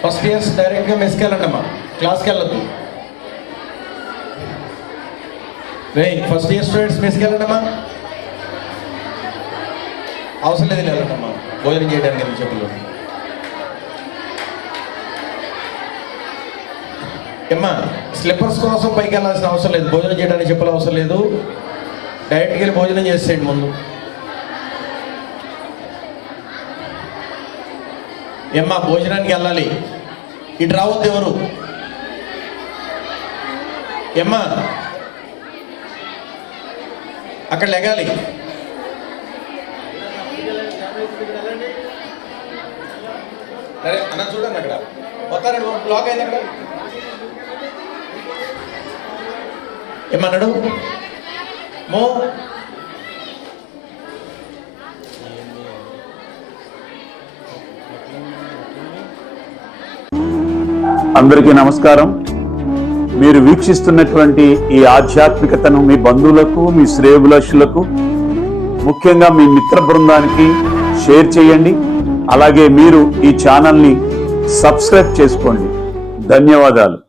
ఫస్ట్ ఇయర్స్ డైరెక్ట్గా మెస్కి వెళ్ళండి అమ్మా, క్లాస్కి వెళ్ళద్దు. రే ఫస్ట్ ఇయర్ స్టూడెంట్స్ మెస్కి వెళ్ళండి అమ్మా. అవసరం లేదు, వెళ్ళండి అమ్మా భోజనం చేయడానికి చెప్పులు. ఏమ్మా స్లిప్పర్స్ కోసం పైకి వెళ్ళాల్సిన అవసరం లేదు, భోజనం చేయడానికి చెప్పులు అవసరం లేదు. డైరెక్ట్కి వెళ్ళి భోజనం చేసేయండి ముందు. ఏమ్మా భోజనానికి వెళ్ళాలి, ఇటు రావద్దు ఎవరు. ఏమ్మా అక్కడ లెగాలి. సరే అన్న చూడండి, అక్కడ మొత్తాన్ని బ్లాక్ అయింది. అక్కడ ఏమన్నాడు మో? అందరికీ నమస్కారం. మీరు వీక్షిస్తున్నటువంటి ఈ ఆధ్యాత్మికతను మీ బంధువులకు, మీ శ్రేయోభిలాషులకు, ముఖ్యంగా మీ మిత్ర బృందానికి షేర్ చేయండి. అలాగే మీరు ఈ ఛానల్ని సబ్స్క్రైబ్ చేసుకోండి. ధన్యవాదాలు.